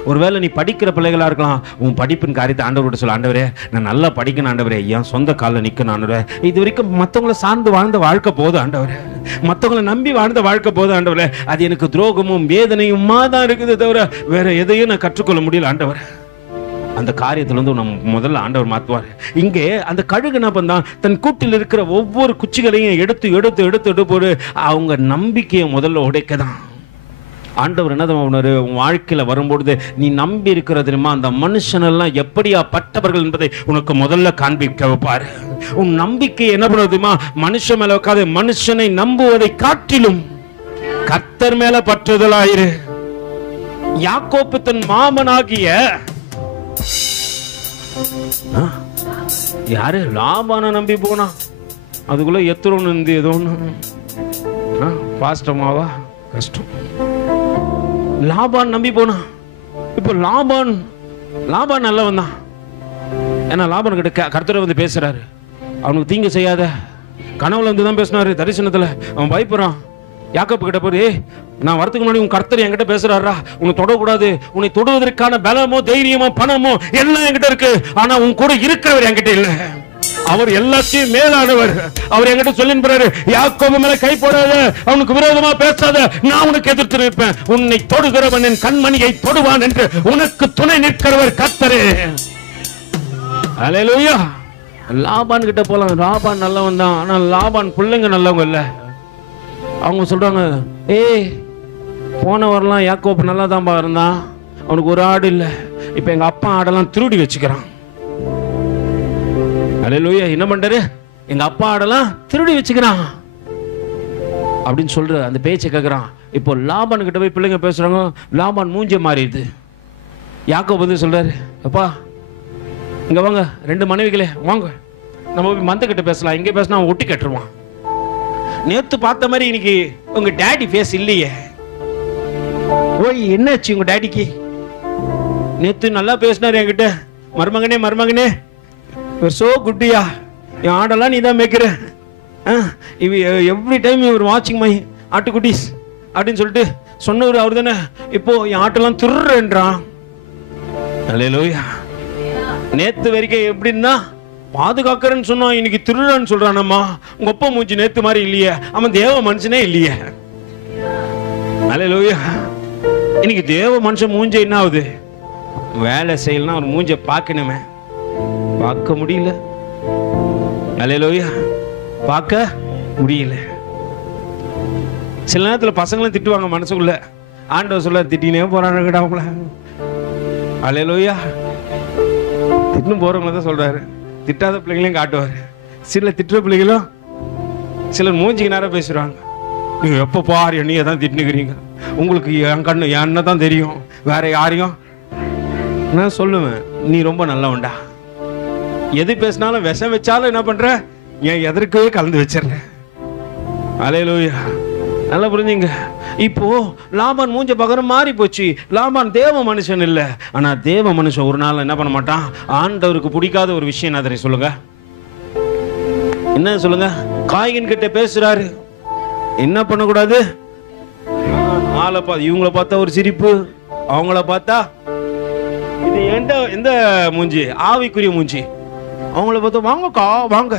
ஒருவேளை நீ படிக்கிற பிள்ளைகளா இருக்கலாம், உன் படிப்பின் காரியத்தை ஆண்டவர்கிட்ட சொல்ல, ஆண்டவரே நான் நல்லா படிக்கணும் ஆண்டவரே, ஏன் சொந்த காலில் நிற்கணும் ஆண்டவரே. இது வரைக்கும் மற்றவங்களை சார்ந்து வாழ்ந்த வாழ்க்கை போதும் ஆண்டவரே, மற்றவங்களை நம்பி வாழ்ந்த வாழ்க்கை போதும் ஆண்டவரே. அது எனக்கு துரோகமும் வேதனையுமா தான் இருக்குது தவிர வேற எதையும் நான் கற்றுக்கொள்ள முடியல ஆண்டவரே. அந்த காரியத்துல வந்து நம்ம முதல்ல ஆண்டவர் மாத்துவார். இங்கே அந்த கழுகு என்ன பண்ணா, தன் கூட்டில் இருக்கிற ஒவ்வொரு குச்சிகளையும் எடுத்து எடுத்து எடுத்து எடுத்து போடு. அவங்க நம்பிக்கையை முதல்ல உடைக்கதான் ஆண்டவர் என்ன உணரு. உன் வாழ்க்கையில வரும்பொழுது நீ நம்பி இருக்கிற தெரியுமா, அந்த மனுஷனெல்லாம் எப்படியா பட்டவர்கள் என்பதை உனக்கு முதல்ல காண்பிக்க வைப்பாரு. உன் நம்பிக்கை என்ன பண்ணுறதுமா, மனுஷன் மேல வைக்காது. மனுஷனை நம்புவதை காட்டிலும் கர்த்தர் மேல பற்றுதலாயிரு. யாக்கோப்பு தன் மாமனாகிய யாரு லாபான நம்பி போனா, அதுக்குள்ள எத்தனை இருந்து ஏதோ ஒன்று பாஸ்டமாவா கஷ்டம். லாபான் நம்பி போனான். இப்போ லாபான் நல்லவன் தான். ஏன்னா லாபான் கிட்ட கர்த்தர் வந்து பேசுறாரு, அவனுக்கு தீங்கு செய்யாத. கனவுல வந்து தான் பேசினாரு, தரிசனத்துல அவன் பயப்படுறான். யாக்கோபு கிட்ட போய், நான் வரதுக்கு முன்னாடி உன் கர்த்தர் என்கிட்ட பேசுறாரா, உன்னை தொடக்கூடாது, உன்னை தொடுவதற்கான பலமோ தைரியமோ பணமோ எல்லாம் என்கிட்ட இருக்கு, ஆனா உன் கூட இருக்கிறவர் என்கிட்ட இல்ல. அவர் எல்லாத்தையும் மேலானவர். அவர் என்கிட்ட சொல்லின்றாரு, யாக்கோபு மேல கை போடாத, அவனுக்கு விரோதமா பேசாத, நான் உனக்கு எதிர்த்து நிற்பேன், உன்னை தொடுகிறவன் என் கண்மணியை தொடுவான் என்று உனக்கு துணை நிற்கிறவர் கர்த்தரே. அல்லேலூயா. லாபான் கிட்ட போலாம். லாபான் நல்லவன் தான், ஆனா லாபான் பிள்ளைங்க நல்லவங்க இல்ல. அவங்க சொல்றாங்க, போன வரலாம் யாக்கோபு நல்லா தான் இருந்தான், அவனுக்கு ஒரு ஆடு இல்ல, இப்ப எங்க அப்பா ஆடெல்லாம் திருடி வச்சுக்கிறான். அல்லேலூயா. என்ன பண்றாரு, எங்க அப்பா ஆடெல்லாம் திருடி வச்சுக்கிறான் அப்படின்னு சொல்ற அந்த பேச்சை கேட்கிறான். இப்போ லாபான் கிட்ட போய் பிள்ளைங்க பேசுறாங்க. லாபான் மூஞ்ச மாறிடுது. யாக்கோபு வந்து சொல்றாரு, அப்பா இங்க வாங்க, 2 மனைவிகளே வாங்க, நம்ம போய் மந்த கிட்ட பேசலாம், இங்கே பேசினா அவன் ஒட்டி கட்டுருவான். நேத்து பார்த்த மாதிரி இன்னைக்கு உங்க டாடி ஃபேஸ் இல்லையே. ஓய் என்னாச்சு உங்க டாடிக்கு? நேத்து நல்லா பேசினாரு என்கிட்ட, மருமகனே சோ குட்டியா, என் ஆடெல்லாம் நீ தான் மேய்க்கிற, எவ்ரி டைம் யுவர் வாட்சிங் மை ஆட்டுக்குட்டீஸ் அப்படின்னு சொல்லிட்டு சொன்னவர் அவர் தானே. இப்போ என் ஆட்டெல்லாம் திருடுறான். அல்லேலூயா. நேத்து வரைக்கும் எப்படின்னா பாதுகாக்கிறேன்னு சொன்னான், இன்னைக்கு திருடுறான்னு சொல்றானம்மா. உங்க அப்பா மூஞ்சி நேத்து மாதிரி இல்லையே, அவன் தேவ மனுஷனே இல்லையே. அல்லேலூயா. இன்னைக்கு தேவ மனுஷன் மூஞ்ச என்ன ஆகுது? வேலை செய்யலாம், ஒரு மூஞ்ச பார்க்கணுமே, பார்க்க முடியல. அல்லேலூயா. பார்க்க முடியல. சில நேரத்தில் பசங்களும் திட்டுவாங்க மனசுக்குள்ள, ஆண்டவர் சொல்ல திட்டினே போறாங்க அவங்கள. அல்லேலூயா. திட்டும் போறவங்கள தான் சொல்றாரு, திட்டாத பிள்ளைங்களையும் காட்டுவாரு. சில திட்டுற பிள்ளைகளும் சிலர் மூஞ்சிக்கு நேரம் பேசுறாங்க. நீங்க எப்ப பாரு என்னைய தான் திட்டுனுக்கிறீங்க, உங்களுக்கு என் கண்ணு என்ன தான் தெரியும், வேற யாரையும். நான் சொல்லுவேன், நீ ரொம்ப நல்லவன்டா, எது பேசினாலும் விஷம் வச்சாலும் என்ன பண்ற, என் எதற்கவே கலந்து வச்சிடற. அல்லேலூயா. நல்லா புரிஞ்சுங்க. இப்போ லாபான் மூஞ்ச பகரம் மாறி போச்சு. லாபான் தேவ மனுஷன் இல்ல. ஆனா தேவ மனுஷன் ஒரு நாள் என்ன பண்ண மாட்டான், ஆண்டவருக்கு பிடிக்காத ஒரு விஷயம் என்ன சொல்லுங்க, என்ன சொல்லுங்க, காயின் கிட்ட பேசுறாரு, என்ன பண்ணக்கூடாது, இவங்கள பார்த்தா ஒரு சிரிப்பு, அவங்கள பார்த்தா இது எந்த மூஞ்சி, ஆவிக்குரிய மூஞ்சி. அவங்கள பார்த்தா வாங்கக்கா வாங்க,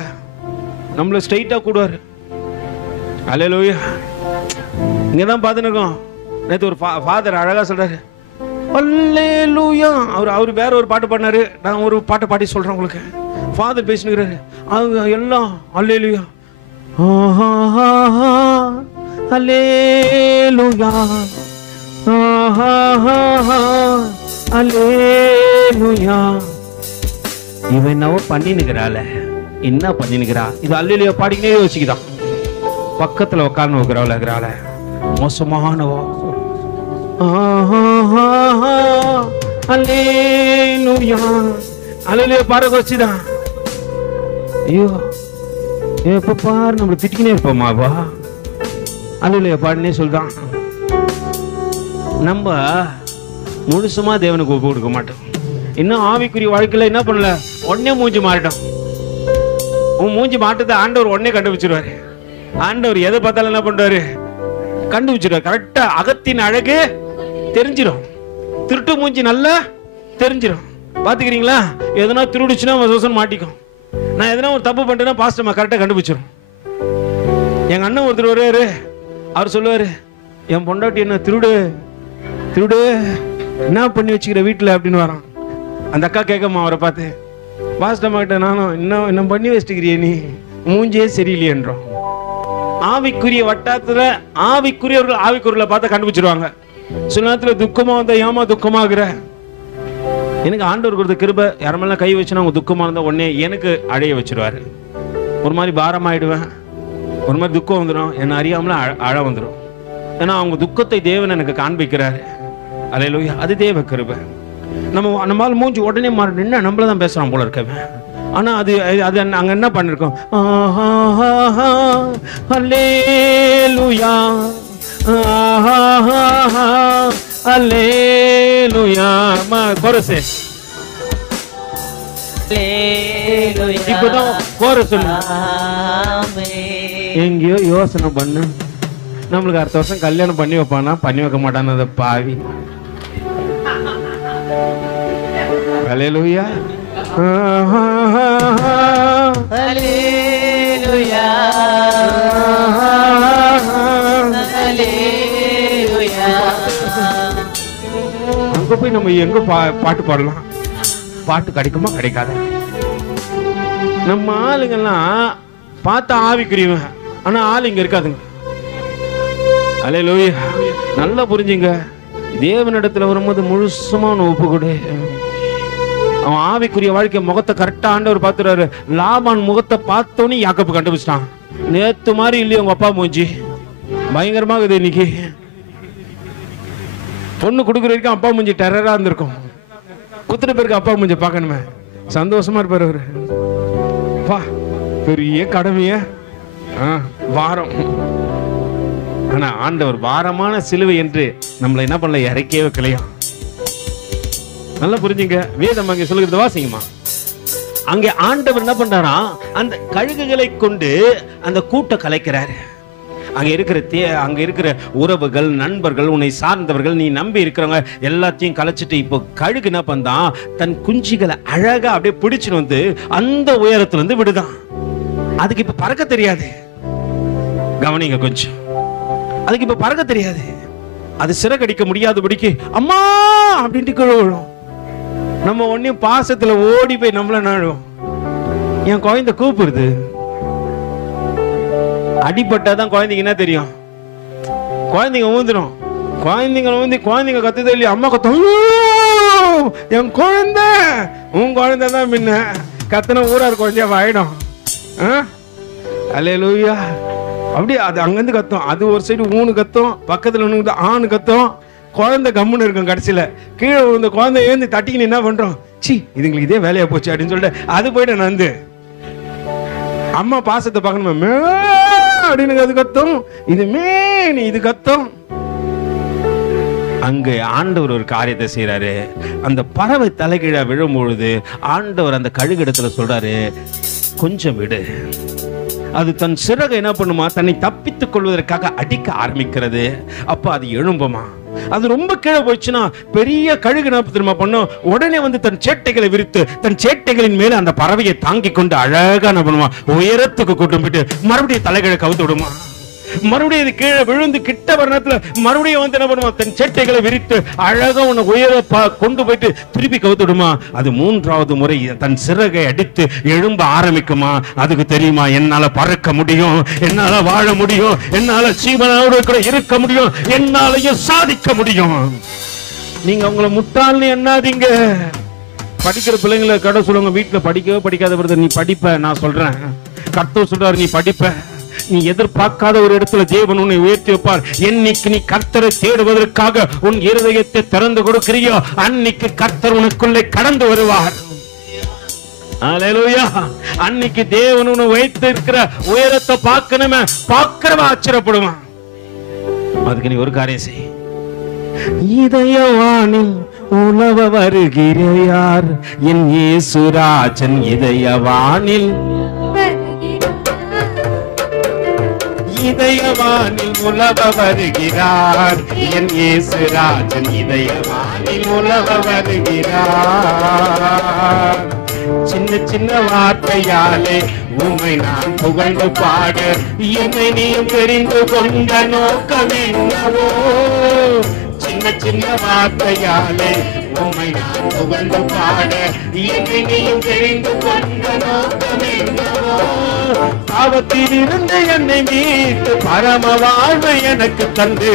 நம்மள ஸ்ட்ரைட்டா கூடுவாரு. அல்லேலூயா. இங்கதான் பார்த்துருக்கோம். நேற்று ஒரு ஃபாதர் அழகா சொல்றாரு, அல்லேலூயா. அவர் வேற ஒரு பாட்டு பாடினாரு, நான் ஒரு பாட்டை பாடி சொல்றேன் உங்களுக்கு. ஃபாதர் பேசினுக்கிறாரு, அவங்க எல்லாம் அல்லேலூயா அல்லேலூயா அல்லேலூயா. இவன் என்னவோ பண்ணினுக்கிறாள், என்ன பண்ணினுக்கிறா, இது அல்லேலூயா பாடிக்கினே யோசிக்குதான். பக்கத்துல உட்கார்ந்து வைக்கிறவள இருக்கிறாள மோசமானவோ. அல்லேலூயா அல்லேலூயா பாட வச்சுதான். ஐயோ எப்ப பாரு நம்மள திட்டிக்கினே இருப்போமாவா. அல்லேலூயா பாடினே சொல்றான். நம்ம முழுசுமா தேவனுக்கு ஒப்பு கொடுக்க மாட்டோம். இன்னும் ஆவிக்குரிய வாழ்க்கையில என்ன பண்ணல, உடனே மூஞ்சி மாறிட்டோம். உன் மூஞ்சி மாட்டத்தை ஆண்டவர் உடனே கண்டுபிடிச்சிருவாரு. ஆண்டவர் எதை பார்த்தாலும் என்ன பண்றாரு, கண்டுபிடிச்சிருவாரு. கரெக்டா அகத்தின் அழகு தெரிஞ்சிடும், திருட்டு மூஞ்சி நல்லா தெரிஞ்சிடும். பாத்துக்கிறீங்களா? எதனா திருடிச்சுன்னா சோசன் மாட்டிக்கும். நான் எதனா ஒரு தப்பு பண்ணிட்டேன்னா பாஸ்டர்மா கரெக்டா கண்டுபிடிச்சிடும். எங்க அண்ணன் ஒருத்தர் வருவாரு, அவர் சொல்லுவாரு, என் பொண்டாட்டி என்ன திருடு திருடு என்ன பண்ணி வச்சுக்கிற வீட்டுல அப்படின்னு வரான். அந்த அக்கா கேட்கமா அவரை பார்த்து, பாஸ்டர்மா கிட்ட நானும் என்ன பண்ணி வச்சுக்கிறிய நீ, மூஞ்சியே சரியில்லையன்றோம். ஆவிக்குரிய வட்டாரத்துல ஆவிக்குரியவர்கள் ஆவிக்குரியல பார்த்தா கண்டுபிடிச்சிருவாங்க. சில நேரத்துல துக்கமா வந்தா ஏமா துக்கமாகிற, எனக்கு ஆண்டவர் கொடுத்த கிருபை, யாரெல்லாம் கை வச்சுனா அவங்க துக்கமா இருந்தா உடனே எனக்கு அழைய வச்சிருவாரு. ஒரு மாதிரி பாரமாயிடுவேன், ஒரு மாதிரி துக்கம் வந்துடும், என்ன அறியாமல அழ வந்துடும். ஏன்னா அவங்க துக்கத்தை தேவன் எனக்கு காண்பிக்கிறாரு. அல்லேலூயா. அது தேவ கிருபை. நம்மால மூஞ்சி உடனே மாறணும், என்ன நம்மளதான் பேசுறான் போல இருக்கவன். ஆனா அது அங்க என்ன பண்ணிருக்கோம், அல்லேலூயா அல்லேலூயா. கோரஸ் இப்பதான் கோரஸ் எங்கேயோ யோசனை பண்ணு, நம்மளுக்கு அடுத்த வருஷம் கல்யாணம் பண்ணி வைப்பானா, பண்ணி வைக்க மாட்டான அந்த பாவி. அல்லேலூயா. அல்லேலூயா. அங்க போய் நம்ம எங்க பாட்டு பாடலாம்? பாட்டு கிடைக்குமா கிடைக்காத? நம்ம ஆளுங்கெல்லாம் பார்த்தா ஆவிக்குரியவன், ஆனா ஆள் இங்க இருக்காதுங்க. அல்லேலூயா. நல்லா புரிஞ்சுங்க, தேவனிடத்துல வரும்போது முழுசுமான ஒப்பு கொடு. அவன் ஆவிக்குரிய வாழ்க்கை முகத்தை கரெக்டா ஆண்டவர் பார்த்துறாரு. லாபான் முகத்தை பார்த்தோன்னு யாக்கோபு கண்டுபிடிச்சிட்டான். நேத்து மாதிரி இல்லையா உங்க அப்பா மூஞ்சி, பயங்கரமாக இருக்குது. இன்னைக்கு பொண்ணு கொடுக்குற வரைக்கும் அப்பா மூஞ்சி டெரரா இருந்திருக்கும். குத்துற பேருக்கு அப்பா மூஞ்சி பார்க்கணுமே, சந்தோஷமா இருப்பாரு அவரு. வா, பெரிய கடமைய வாரம். ஆனா ஆண்டவர் பாரமான சிலுவை என்று நம்மளை என்ன பண்ணல, இறக்கவே வைக்கலையா? நல்லா புரிஞ்சுங்க. வேதம் அங்கே சொல்லுகிறது வாசிங்கம்மா. அங்கே ஆண்டவர் என்ன பண்றாரா, அந்த கழுகுகளை கொண்டு அந்த கூட்ட கலைக்கிறாரு. அங்க இருக்கிற உறவுகள், நண்பர்கள், உன்னை சார்ந்தவர்கள், நீ நம்பி இருக்கிறவங்க எல்லாத்தையும் கலைச்சிட்டு இப்போ கழுகு என்ன பண்ணான், தன் குஞ்சுகளை அழகா அப்படியே பிடிச்சிட்டு வந்து அந்த உயரத்துல இருந்து விடுதான். அதுக்கு இப்ப பறக்க தெரியாது. கவனிங்க கொஞ்சம், அதுக்கு இப்ப பறக்க தெரியாது. அது சிறகடிக்க முடியாதபடிக்கு அம்மா அப்படின்ட்டு கழுவும். நம்ம ஒன்னும் பாசத்துல ஓடி போய் நம்மள நாழுவோம். என் குழந்தை கூப்பிடுது, அடிப்பட்டாதான் குழந்தைங்க என்ன தெரியும், குழந்தைங்க ஊந்துடும். குழந்தைங்க கத்துதே இல்லையா, அம்மா கத்தும். என் குழந்தை, உன் குழந்தை தான் முன்ன கத்தன ஊரார் குழந்தையா ஆயிடும். அல்லேலூயா. அப்படியே அது அங்கிருந்து கத்தும். அது ஒரு சைடு ஊனு கத்தும், பக்கத்துல ஒண்ணு ஆணு கத்தும். குழந்தை கம்முன்னு இருக்கும். கடைசியில கீழே இந்த குழந்தை ஏந்து தட்டிக்கின்னு என்ன பண்றோம், சி இதுங்களுக்கு இதே வேலையா போச்சு அப்படின்னு சொல்லிட்டு அது போயிட்டு நந்து அம்மா பாசத்தை பார்க்கணுமா அப்படின்னு அது கத்தும். இது மேனி இது கத்தும். அங்க ஆண்டவர் ஒரு காரியத்தை செய்யறாரு. அந்த பறவை தலைகீழா விழும் பொழுது ஆண்டவர் அந்த கழுகிடத்துல சொல்றாரு, கொஞ்சம் விடு. அது தன் சிறகை என்ன பண்ணுமா, தன்னை தப்பித்துக் கொள்வதற்காக அடிக்க ஆரம்பிக்கிறது. அப்ப அது எழும்புமா. அது ரொம்ப கீழே போயிடுச்சுன்னா பெரிய கழுகு என்ன தெரியுமா பண்ணும், உடனே வந்து தன் சேட்டைகளை விரித்து தன் சேட்டைகளின் மேல அந்த பறவையை தாங்கி கொண்டு அழகா என்ன பண்ணுமா, உயரத்துக்கு கூட்டம் போயிட்டு மறுபடியும் தலைகளை கவுத்து விடுமா. மறுபடியும் இது கீழே விழுந்து கிட்ட வரணத்துல மறுபடியும் வந்து என்ன பண்ணுமா, தன் சேட்டைகளை விரித்து அழகா உன்னை உயர கொண்டு போயிட்டு திருப்பி கவுத்துடுமா. அது மூன்றாவது முறை தன் சிறகை அடித்து எழும்ப ஆரம்பிக்குமா. அதுக்கு தெரியுமா, என்னால பறக்க முடியும், என்னால வாழ முடியும், என்னால ஜீவனோடு கூட இருக்க முடியும், என்னாலையும் சாதிக்க முடியும். நீங்க உங்களை முட்டாள்னு எண்ணாதீங்க. படிக்கிற பிள்ளைங்களை கடை சொல்லுவாங்க, வீட்டுல படிக்கவே படிக்காத பிறகு நீ படிப்ப. நான் சொல்றேன், கர்த்தர் சொல்றாரு நீ படிப்ப. நீ எதிர்பார்க்காத ஒரு இடத்துல தேவன் உன்னை உயர்த்தி வைப்பார். என்னைக்கு நீ கர்த்தரை தேடுவதற்காக உன் இருதயத்தை திறந்து கொடுக்கிறியோ அன்னைக்கு கர்த்தர் உனக்குள்ளே கடந்து வருவார். அல்லேலூயா. அன்னைக்கு தேவன் உன்னை வைத்து இருக்கிற உயரத்தை பார்க்கணுமே, பார்க்கிறவன் ஆச்சரியப்படுவான். அதுக்கு நீ ஒரு காரியம் செய். இதயவானில் உலவ வருகிறார் என் இயேசுராஜன். இதயவானில் இதயவானில் உலவ வருகிறார் என் இயேசுராஜன். இதயவானில் உலவ வருகிறார். சின்ன சின்ன வார்த்தையாலே உம்மை நான் புகழ்ந்து பாட என்னை நீயும் தெரிந்து கொண்ட நோக்கம் என்னவோ. சின்ன சின்ன வார்த்தையாலே உம்மை நான் புகழ்ந்து பாட என்னை நீயும் தெரிந்து கொண்ட நோக்கம் என்னவோ. பாவத்தில் இருந்து என்னை மீட்டு பரம வாழ்வு எனக்கு தந்து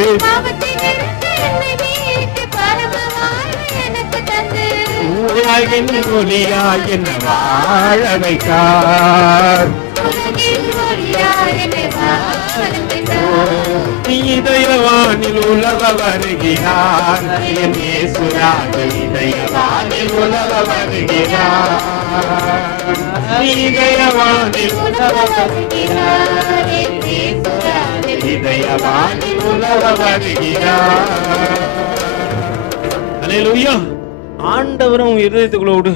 உலகின் ஒளியாய் என்னை வாழ வைத்தார். இதயவானில் உலவ வருகிறார் என் இயேசுராஜன். இதயவானில் உலவ வருகிறார். இதயவானில் உலவ வருகிறார். இதயவானில் உலவ வருகிறார். அல்லேலூயா. ஆண்டவரும் உன் இருதயத்துக்குள்ள விடு.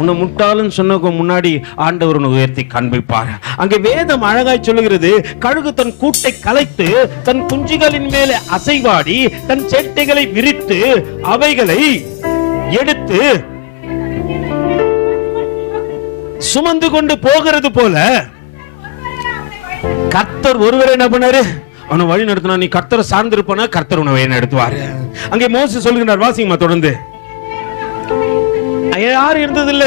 உன்னை முட்டாளுன்னு சொன்னதுக்கு முன்னாடி ஆண்டவர் உன்னை உயர்த்தி காண்பிப்பார். அங்கே வேதம் அழகாய் சொல்லுகிறது, கழுகு தன் கூட்டை கலைத்து தன் குஞ்சுகளின் மேலே அசைவாடி தன் சேட்டைகளை விரித்து அவைகளை எடுத்து சுமந்து கொண்டு போகிறது போல கர்த்தர் ஒருவரை என்ன பண்ணாரு? அவனை வழி நடத்தினா. நீ கர்த்தரை சார்ந்திருப்பானா கர்த்தர் உன்னை வழி நடத்துவாரு. அங்கே மோசே சொல்கிறார், வாசிங்கம்மா தொடர்ந்து. யாரு இருந்ததில்ல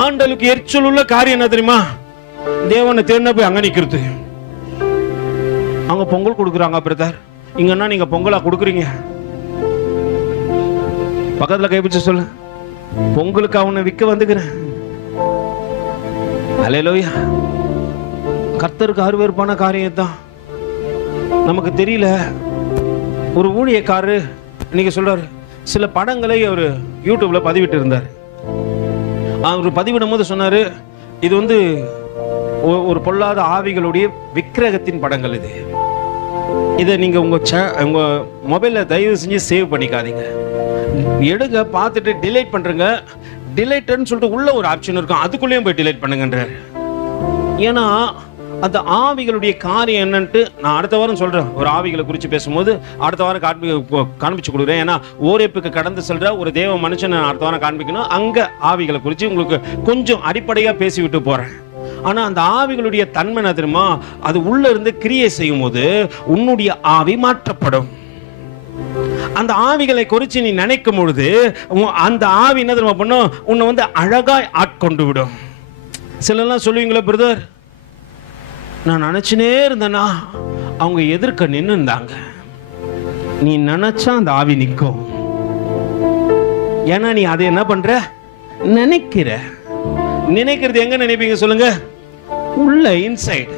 ஆண்டலுக்கு எரிச்சல் உள்ள காரியம் என்ன தெரியுமா? தேவனை தேடின போய் அங்க நிக்கிறது. அவங்க பொங்கல் கொடுக்குறாங்க பிரதர், இங்கன்னா நீங்க பொங்கலா கொடுக்குறீங்க? பக்கத்துல கைப்பிடிச்சு சொல்லு, பொங்கலுக்கு அவனை விற்க வந்துக்கிறேன். அல்லேலூயா. கர்த்தருக்கு அருவருப்பான காரியம் தான். நமக்கு தெரியல. ஒரு ஊழியக்காரரு இன்னைக்கு சொல்றாரு, சில படங்களை அவர் யூடியூப்ல பதிவிட்டு இருந்தார். அவர் பதிவிடும் போது சொன்னாரு, இது வந்து ஒரு பொல்லாத ஆவிகளுடைய விக்கிரகத்தின் படங்கள். இதை நீங்க உங்க மொபைல்ல தயவு செஞ்சு சேவ் பண்ணிக்காதீங்க. எடுங்க, பார்த்துட்டு டிலீட் பண்றீங்க. டிலீட்னு சொல்லிட்டு உள்ள ஒரு ஆப்ஷன் இருக்கும், அதுக்குள்ளேயும் போய் டிலீட் பண்ணுங்கன்றார். ஏன்னா அந்த ஆவிகளுடைய காரியம் என்னன்ட்டு நான் அடுத்த வாரம் சொல்றேன். ஒரு ஆவிகளை குறித்து பேசும்போது அடுத்த வாரம் காண்பிச்சு கொடுக்குறேன். ஏன்னா ஓரேப்புக்கு கடந்து செல்ற ஒரு தேவ மனுஷன் அடுத்த வாரம் காண்பிக்கணும். அங்க ஆவிகளை குறித்து உங்களுக்கு கொஞ்சம் அடிப்படையா பேசிவிட்டு போறேன். ஆனா அந்த ஆவிகளுடைய தன்மை என்ன தெரியுமா? அது உள்ள இருந்து கிரியை செய்யும் போது உன்னுடைய ஆவி மாற்றப்படும். அந்த ஆவிகளை குறித்து நீ நினைக்கும் பொழுது அந்த ஆவி என்ன தெரியுமா பண்ணும்? உன்னை வந்து அழகாய் ஆட்கொண்டு விடும். சிலர்லாம் சொல்லுவீங்களா, பிரதர் நான் நினைச்சுனே இருந்தேன்னா அவங்க எதிர்க்க நின்று இருந்தாங்க. நீ நினைச்சா அந்த ஆவி நிற்கும். ஏன்னா நீ அதை என்ன பண்ற? நினைக்கிறது எங்க நினைப்பீங்க சொல்லுங்க? உள்ள, இன்சைட்.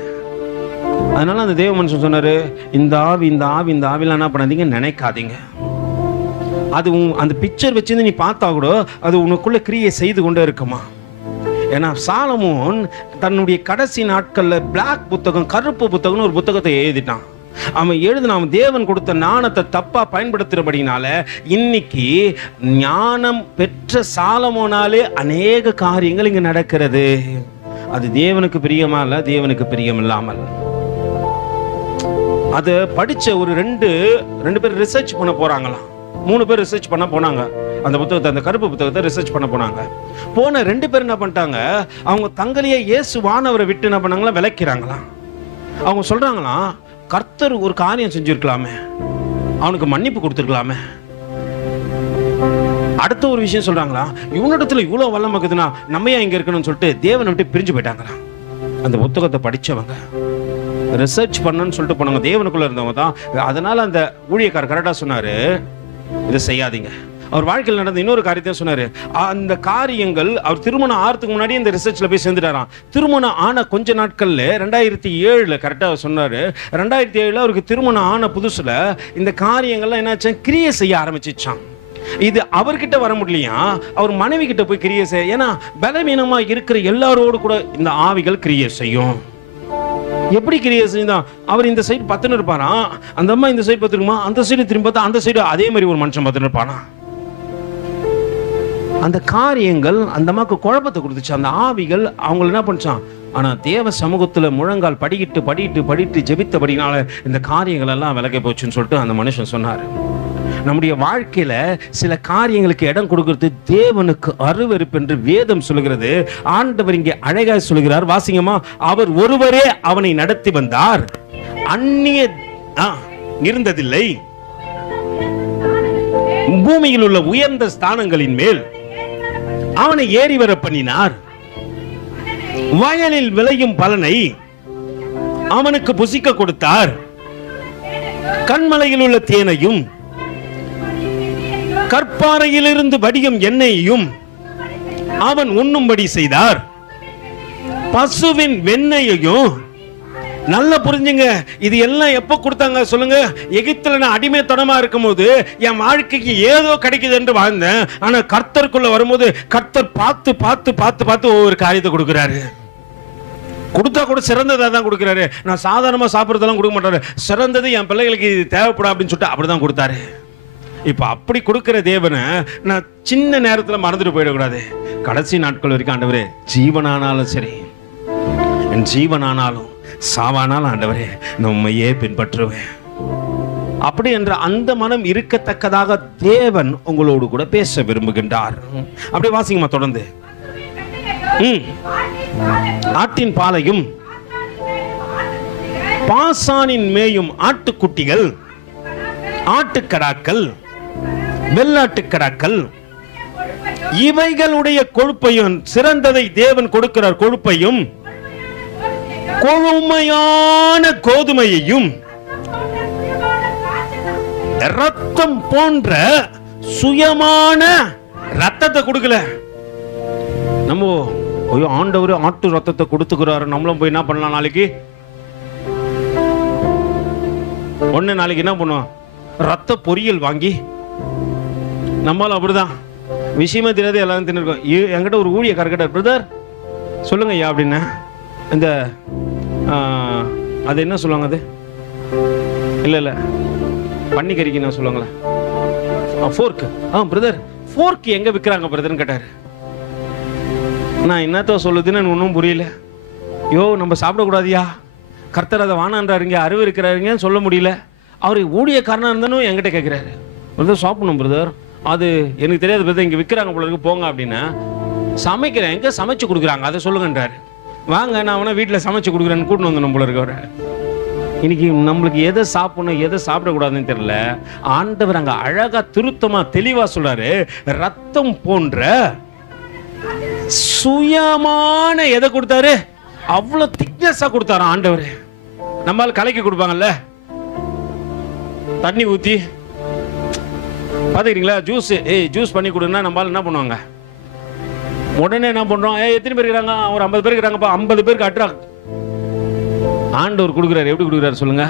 அதனால அந்த தேவ மனுஷன் சொன்னாரு, இந்த ஆவில என்ன பண்ணாதீங்க, நினைக்காதீங்க. அது அந்த பிக்சர் வச்சிருந்து நீ பார்த்தா கூட அது உனக்குள்ள கிரியை செய்து கொண்டே இருக்குமா? ஏன்னா சாலமோன் தன்னுடைய கடைசி நாட்கள்ல பிளாக் புத்தகம், கருப்பு புத்தகம்னு ஒரு புத்தகத்தை எழுதிட்டான். அவன் எழுதினான் தேவன் கொடுத்த ஞானத்தை தப்பா பயன்படுத்துறபடினால இன்னைக்கு ஞானம் பெற்ற சாலமோனாலே அநேக காரியங்கள் இங்க நடக்கிறது. அது தேவனுக்கு பிரியமா இல்ல, தேவனுக்கு பிரியம் இல்லாமல். அது படிச்ச ஒரு ரெண்டு பேர் ரிசர்ச் பண்ண போறாங்களாம். 3 பேர் ரிசர்ச் பண்ண போனாங்க. அந்த புத்தகத்தை, அந்த கருப்பு புத்தகத்தை ரிசர்ச் பண்ண போனாங்க. போன 2 பேர் என்ன பண்ணிட்டாங்க? அவங்க தங்களையே இயேசுவானவரை விட்டு என்ன பண்ணாங்களா, விளக்கிறாங்களாம். அவங்க சொல்றாங்களாம், கர்த்தர் ஒரு காரியம் செஞ்சிருக்கலாமே, அவனுக்கு மன்னிப்பு கொடுத்துருக்கலாமே. அடுத்த ஒரு விஷயம் சொல்றாங்களா, இவனிடத்துல இவ்வளவு வல்லம் இருக்குதுன்னா நம்ம ஏன் இங்க இருக்கணும்னு சொல்லிட்டு தேவனை விட்டு பிரிஞ்சு போயிட்டாங்களாம். அந்த புத்தகத்தை படிச்சவங்க, ரிசர்ச் பண்ணணும்னு சொல்லிட்டு போனாங்க, தேவனுக்குள்ள இருந்தவங்க தான். அதனால அந்த ஊழியக்காரர் கரெக்டா சொன்னாரு, இதை செய்யாதீங்க. அவர் வாழ்க்கையில் நடந்த இன்னொரு காரியத்தை சொன்னாரு. அந்த காரியங்கள் அவர் திருமணம் ஆறதுக்கு முன்னாடி இந்த ரிசர்ச்ல போய் சேர்ந்துட்டாராம். திருமணம் ஆன கொஞ்ச நாட்கள்ல 2007 கரெக்டா சொன்னாரு. 2007 அவருக்கு திருமணம் ஆன புதுசுல இந்த காரியங்கள்லாம் என்னாச்சு, கிரியை செய்ய ஆரம்பிச்சிச்சான். இது அவர்கிட்ட வர முடியலையா, அவர் மனைவி கிட்ட போய் கிரியை செய்ய. ஏன்னா பலவீனமா இருக்கிற எல்லாரோடு கூட இந்த ஆவிகள் கிரியை செய்யும். எப்படி கிரியை செய்தான்? அவர் இந்த சைடு 10 இருப்பாரா, அந்த அம்மா இந்த சைடு 10 இருக்குமா, அந்த சைடு திரும்பி பார்த்தா அந்த சைடு அதே மாதிரி ஒரு மனுஷன் 10 இருப்பானா. அந்த காரியங்கள் அந்த அம்மாக்கு குழப்பத்தை கொடுத்துச்சு. அந்த ஆவிகள் அவங்களை என்ன பண்ணிச்சான்? ஆனா தேவ சமூகத்துல முழங்கால் படிட்டு ஜெபித்தபடினால இந்த காரியங்கள் எல்லாம் விலகி போச்சுன்னு சொல்லிட்டு அந்த மனுஷன் சொன்னாரு. நம்முடைய வாழ்க்கையில சில காரியங்களுக்கு இடம் கொடுக்கிறது தேவனுக்கு அருவருப்பு என்று வேதம் சொல்லுகிறது. ஆண்டவர் இங்கே அழகாய் சொல்லுகிறார், வாசிங்கம்மா. அவர் ஒருவரே அவனை நடத்தி வந்தார், அந்நிய இருந்ததில்லை. பூமியில் உள்ள உயர்ந்த ஸ்தானங்களின் மேல் அவனை ஏறி வர பண்ணினார். வயலில் விளையும் பலனை அவனுக்கு புசிக்க கொடுத்தார். கண்மலையில் உள்ள தேனையும் கற்பாறையிலிருந்து வடியும் எண்ணெயையும் அவன் உண்ணும்படி செய்தார். பசுவின் வெண்ணெயையும், நல்லா புரிஞ்சுங்க, இது எல்லாம் எப்ப கொடுத்தாங்க சொல்லுங்க? எகிப்துல நான் அடிமைத்தனமா இருக்கும் போது என் வாழ்க்கைக்கு ஏதோ கிடைக்குது என்று வாழ்ந்தேன். ஆனா கர்த்தருக்குள்ள வரும்போது கர்த்தர் பார்த்து பார்த்து பார்த்து பார்த்து ஒவ்வொரு காரியத்தை கொடுக்கிறாரு. கொடுத்தா கூட சிறந்ததா தான் கொடுக்கிறாரு. நான் சாதாரணமா சாப்பிட்றதெல்லாம் கொடுக்க மாட்டாரு. சிறந்தது என் பிள்ளைகளுக்கு இது தேவைப்படும் அப்படின்னு சொல்லிட்டு அப்படிதான் கொடுத்தாரு. இப்ப அப்படி கொடுக்கிற தேவனை நான் சின்ன நேரத்துல மறந்துட்டு போயிடக்கூடாது. கடைசி நாட்கள் வரைக்கும் ஆண்டவரே, ஜீவனானாலும் சரி, என் ஜீவனானாலும் சாவானாலும் ஆண்டவரே, நான் உண்மையே பின்பற்றுவேன். அப்படி என்ற அந்த மனம் இருக்கத்தக்கதாக தேவன் உங்களோடு கூட பேச விரும்புகின்றார். அப்படி வாசிங்கம்மா தொடர்ந்து. ஆட்டின் பாலையும் பாசானின் மேயும் ஆட்டுக்குட்டிகள், ஆட்டுக்கடாக்கள், வெள்ளாட்டுக்கடாக்கள், இவைகளுடைய கொழுப்பையும், சிறந்ததை தேவன் கொடுக்கிறார் கொழுப்பையும், கொழுமையான கோதுமையையும், ரத்தம் போன்ற சுயமான ரத்தத்தை கொடுக்கல. நம்ம ஆண்டவர் ஆட்டு ரத்தத்தை கொடுத்துக்கிறாரு, நம்மளும் போய் என்ன பண்ணலாம்? நாளைக்கு நாளைக்கு என்ன பண்ணுவோம்? ரத்த பொரியல் வாங்கி நம்மளால அப்படிதான் விஷயமே தெரியாது, எல்லாரும் தின்னுருக்கோம். என்கிட்ட ஒரு ஊழியக்காரர் பிரதர் சொல்லுங்க ஐயா அப்படின்னா, இந்த அது என்ன சொல்லுவாங்க, அது இல்ல பன்னிக்கறிக்கு என்ன சொல்லுவாங்களா, ஃபோர்க்கு. பிரதர் ஃபோர்க்கு எங்க விற்கிறாங்க பிரதர்னு கேட்டாரு. நான் என்னத்த சொல்லுதுன்னு எனக்கு ஒன்றும் புரியல. நம்ம சாப்பிடக்கூடாதியா, கர்த்தர் அதை வானான்றாருங்க, அறிவு இருக்கிறாருங்க சொல்ல முடியல. அவர் ஊழியக்காரனா இருந்தாலும் என்கிட்ட கேட்கிறாரு, பிரதர் சாப்பிடணும் பிரதர், அது எனக்கு தெரியாது பிரதர், இங்கே விற்கிறாங்க போல இருக்கு போங்க அப்படின்னா. சமைக்கிறேன், எங்கே சமைச்சு கொடுக்குறாங்க அதை சொல்லுங்கன்றாரு. வாங்க நான் அவனை வீட்டில் சமைச்சு கொடுக்குறேன்னு கூட்டின்னு வந்து போல இருக்கவர். இன்னைக்கு நம்மளுக்கு எதை சாப்பிடணும் எதை சாப்பிடக்கூடாதுன்னு தெரியல. ஆண்டவர் அங்கே அழகா திருத்தமா தெளிவா சொல்றாரு, ரத்தம் போன்ற சுயமான எதை கொடுத்தாரு, அவ்வளவு திக்னஸா கொடுத்தாரு ஆண்டவர். நம்மால் கலக்கி கொடுப்பாங்கல்ல, தண்ணி ஊத்தி பாத்துக்கிறீங்களா, ஜூஸ் பண்ணி கொடுன்னா நம்மால் என்ன பண்ணுவாங்க, உடனே என்ன பண்றோம், எத்தனை பேர் இருக்கிறாங்க, ஒரு 50 பேர் இருக்கிறாங்கப்பா, 50 பேருக்கு அட்ராக்ட். ஆண்டவர் கொடுக்குறாரு, எப்படி கொடுக்குறாரு சொல்லுங்க,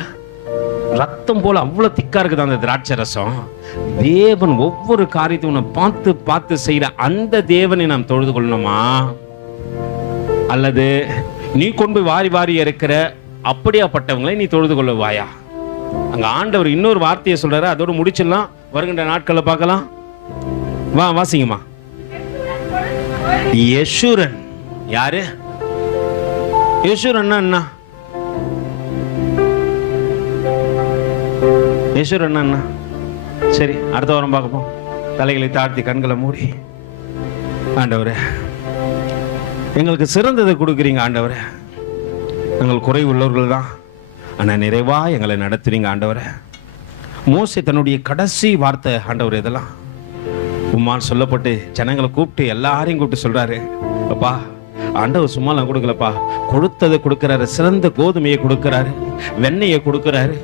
ரத்தம் போல அவ்வளவு திக்கா இருக்குது அந்த திராட்சை ரசம். தேவன் ஒவ்வொரு காரியத்தையும் பார்த்து பார்த்து செய்யற அந்த தேவனை நாம் தொழுது கொள்ளணுமா, அல்லது நீ கொண்டு போய் வாரி வாரி இருக்கிற அப்படியாப்பட்டவங்களை நீ தொழுது கொள்ளுவாயா? அங்க ஆண்டவர் இன்னொரு வார்த்தையை சொல்றாரு, அதோடு முடிச்சிடலாம், வருகின்ற நாட்களை பார்க்கலாம். வாசிங்கம்மா. யெஷூரன் யாரு? யெஷூரன் என்ன? யெஷூரன் என்ன? சரி, அடுத்த வாரம் பார்ப்போம். தலைகளை தாழ்த்தி கண்களை மூடி, ஆண்டவரே எங்களுக்கு சிறந்ததை கொடுக்குறீங்க ஆண்டவரே, எங்கள் குறை உள்ளவர்கள் தான், ஆனால் நிறைவா எங்களை நடத்துறீங்க ஆண்டவரே. மோசே தன்னுடைய கடைசி வார்த்தை ஆண்டவர் இதெல்லாம் உம்மால் சொல்லப்பட்டு ஜனங்களை கூப்பிட்டு எல்லாரையும் கூப்பிட்டு சொல்றாரு, அப்பா ஆண்டவர் சும்மாலாம் கொடுக்கலப்பா, கொடுத்ததை கொடுக்கிறாரு, சிறந்த கோதுமையை கொடுக்கிறாரு, வெண்ணெயை கொடுக்கிறாரு,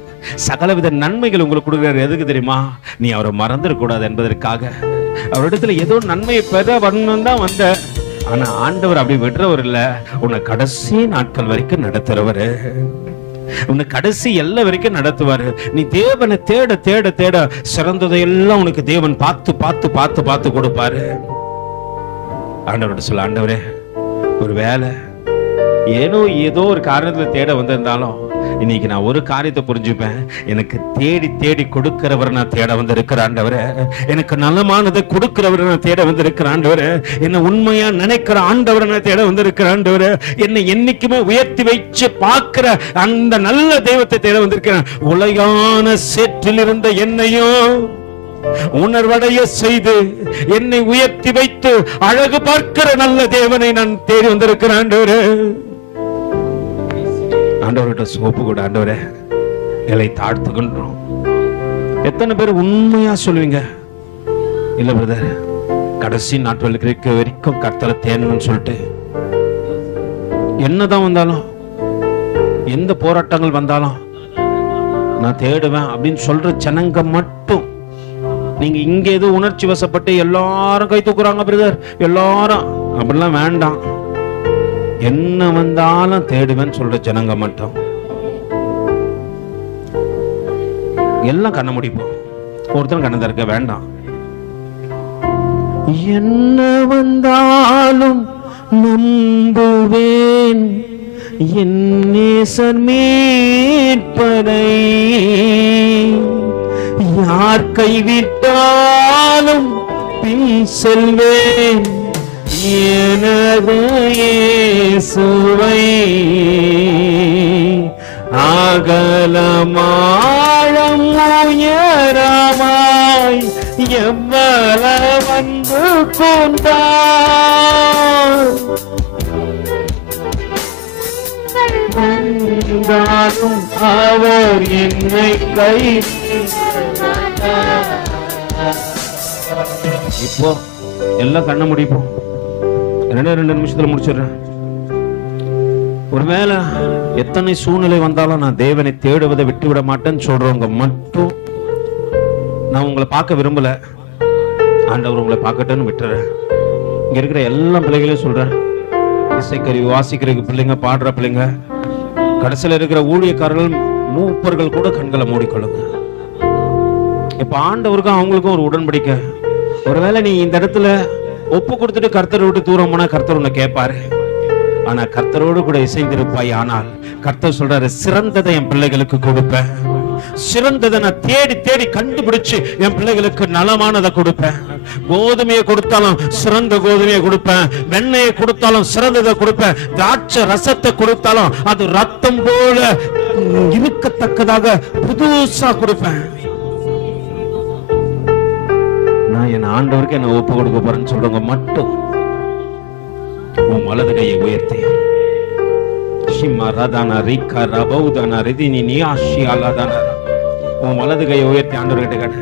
சகலவித நன்மைகள் உங்களுக்கு கொடுக்கிறாரு. எதுக்கு தெரியுமா? நீ அவரை மறந்துடக்கூடாது என்பதற்காக. அவரிடத்துல ஏதோ நன்மையை பெற வரணும் தான் வந்த, ஆனா ஆண்டவர் அப்படி விடுறவர் இல்ல, உன்னை கடைசி நாட்கள் வரைக்கும் நடத்துறவரு, உன்னை கடைசி எல்லா வரைக்கும் நடத்துவாரு. நீ தேவனை தேட தேட தேட சிறந்ததையெல்லாம் உனக்கு தேவன் பார்த்து பார்த்து பார்த்து பார்த்து கொடுப்பாரு. ஆண்டவர்கிட்ட சொல்ல, ஆண்டவரே ஒரு வேலை ஏதோ ஒரு காரணத்துல தேட வந்திருந்தாலும் இன்னைக்கு நான் ஒரு காரியத்தை புரிஞ்சுப்பேன், எனக்கு தேடி தேடி கொடுக்கிறவர் நான் தேட வந்திருக்கிற ஆண்டவரே, எனக்கு நலமானதை கொடுக்கிறவர் நான் தேட வந்திருக்கிற ஆண்டவரே, என்ன உண்மையா நினைக்கிற ஆண்டவரை நான் தேட வந்திருக்கிற ஆண்டவரே, என்னை என்னைக்குமே உயர்த்தி வச்சு பார்க்கிற அந்த நல்ல தெய்வத்தை தேட வந்திருக்கிறேன். உலகான சேற்றில் இருந்த என்னையும் உணர்வடைய செய்து என்னை உயர்த்தி வைத்து அழகு பார்க்கிற நல்ல தேவனை நான் தேடி வந்திருக்கிறேன் ஆண்டவரே. ஆண்டவர்கிட்ட சோப்பு கூட, ஆண்டவரே நிலை தாழ்த்துகின்றோம். எத்தனை பேர் உண்மையா சொல்லுவீங்க, இல்ல பிரதர் கடைசி நாட்களுக்கு இருக்க வரைக்கும் கர்த்தரை தேடணும்னு சொல்லிட்டு, என்னதான் வந்தாலும் எந்த போராட்டங்கள் வந்தாலும் நான் தேடுவேன் அப்படின்னு சொல்ற ஜனங்க மட்டும், நீங்க இங்க ஏதோ உணர்ச்சி வசப்பட்டு எல்லாரும் கை தூக்குறாங்க பிரதர், எல்லாரும் அப்படிலாம் வேண்டாம், என்ன வந்தாலும் தேடுவேன்னு சொல்ற ஜனங்க மட்டும் எல்லாம் கண்ண முடிப்போம், ஒருத்தரும் கண்ண திறக்க வேண்டாம். என்ன வந்தாலும் நம்புவேன் என் நேசர் மீட்பரை, யார் கைவிட்டாலும் பின் செல்வேன் எனது இயேசுவை. அகலமாழம் உயரமாய் எவ்வளவு வந்து கொண்டார். அவர் என்னை கை. இப்போ எல்லாம் கண்ண முடிப்போம். 2 நிமிஷத்துல முடிச்சிடுறேன். ஒருவேளை எத்தனை சூழ்நிலை வந்தாலும் நான் தேவனை தேடுவதை விட்டுவிட மாட்டேன்னு சொல்றவங்க மட்டும், நான் உங்களை பார்க்க விரும்பல, ஆண்டவர் உங்களை பார்க்கட்டுன்னு விட்டுறேன். இங்க இருக்கிற எல்லா பிள்ளைகளையும் சொல்றேன், இசைக்கருவி வாசிக்கிற பிள்ளைங்க, பாடுற பிள்ளைங்க, கடைசியில் இருக்கிற ஊழியக்காரர்கள், மூப்பர்கள் கூட கண்களை மூடிக்கொள்ளுங்க. இப்ப ஆண்டவருக்கும் அவங்களுக்கும் ஒரு உடன்படிக்கை. ஒருவேளை நீ இந்த இடத்துல ஒப்பு கொடுத்துட்டு கர்த்தரை விட்டு தூரம் போனா கர்த்தர் உன்னை கேட்பாரு. ஆனா கர்த்தரோடு கூட இசைந்திருப்பாய். ஆனால் கர்த்தர் சொல்றாரு, சிறந்ததை என் பிள்ளைகளுக்கு கொடுப்பேன். சிறந்ததை நான் தேடி தேடி கண்டுபிடிச்சு என் பிள்ளைகளுக்கு நலமானதை கொடுப்பேன். கோதுமையை கொடுத்தாலும் சிறந்த கோதுமையை கொடுப்பேன், வெண்ணையை கொடுத்தாலும் சிறந்ததை கொடுப்பேன், திராட்சை ரசத்தை கொடுத்தாலும் அது ரத்தம் போல இருக்கத்தக்கதாக புதுசா கொடுப்பேன். நான் என் ஆண்டவருக்கு என்ன ஒப்பு கொடுக்க போறேன்னு சொல்றவங்க மட்டும் உன் வலது கையை உயர்த்தி உன் வலது கையை உயர்த்தி ஆண்டவர்கிட்ட கேட்ட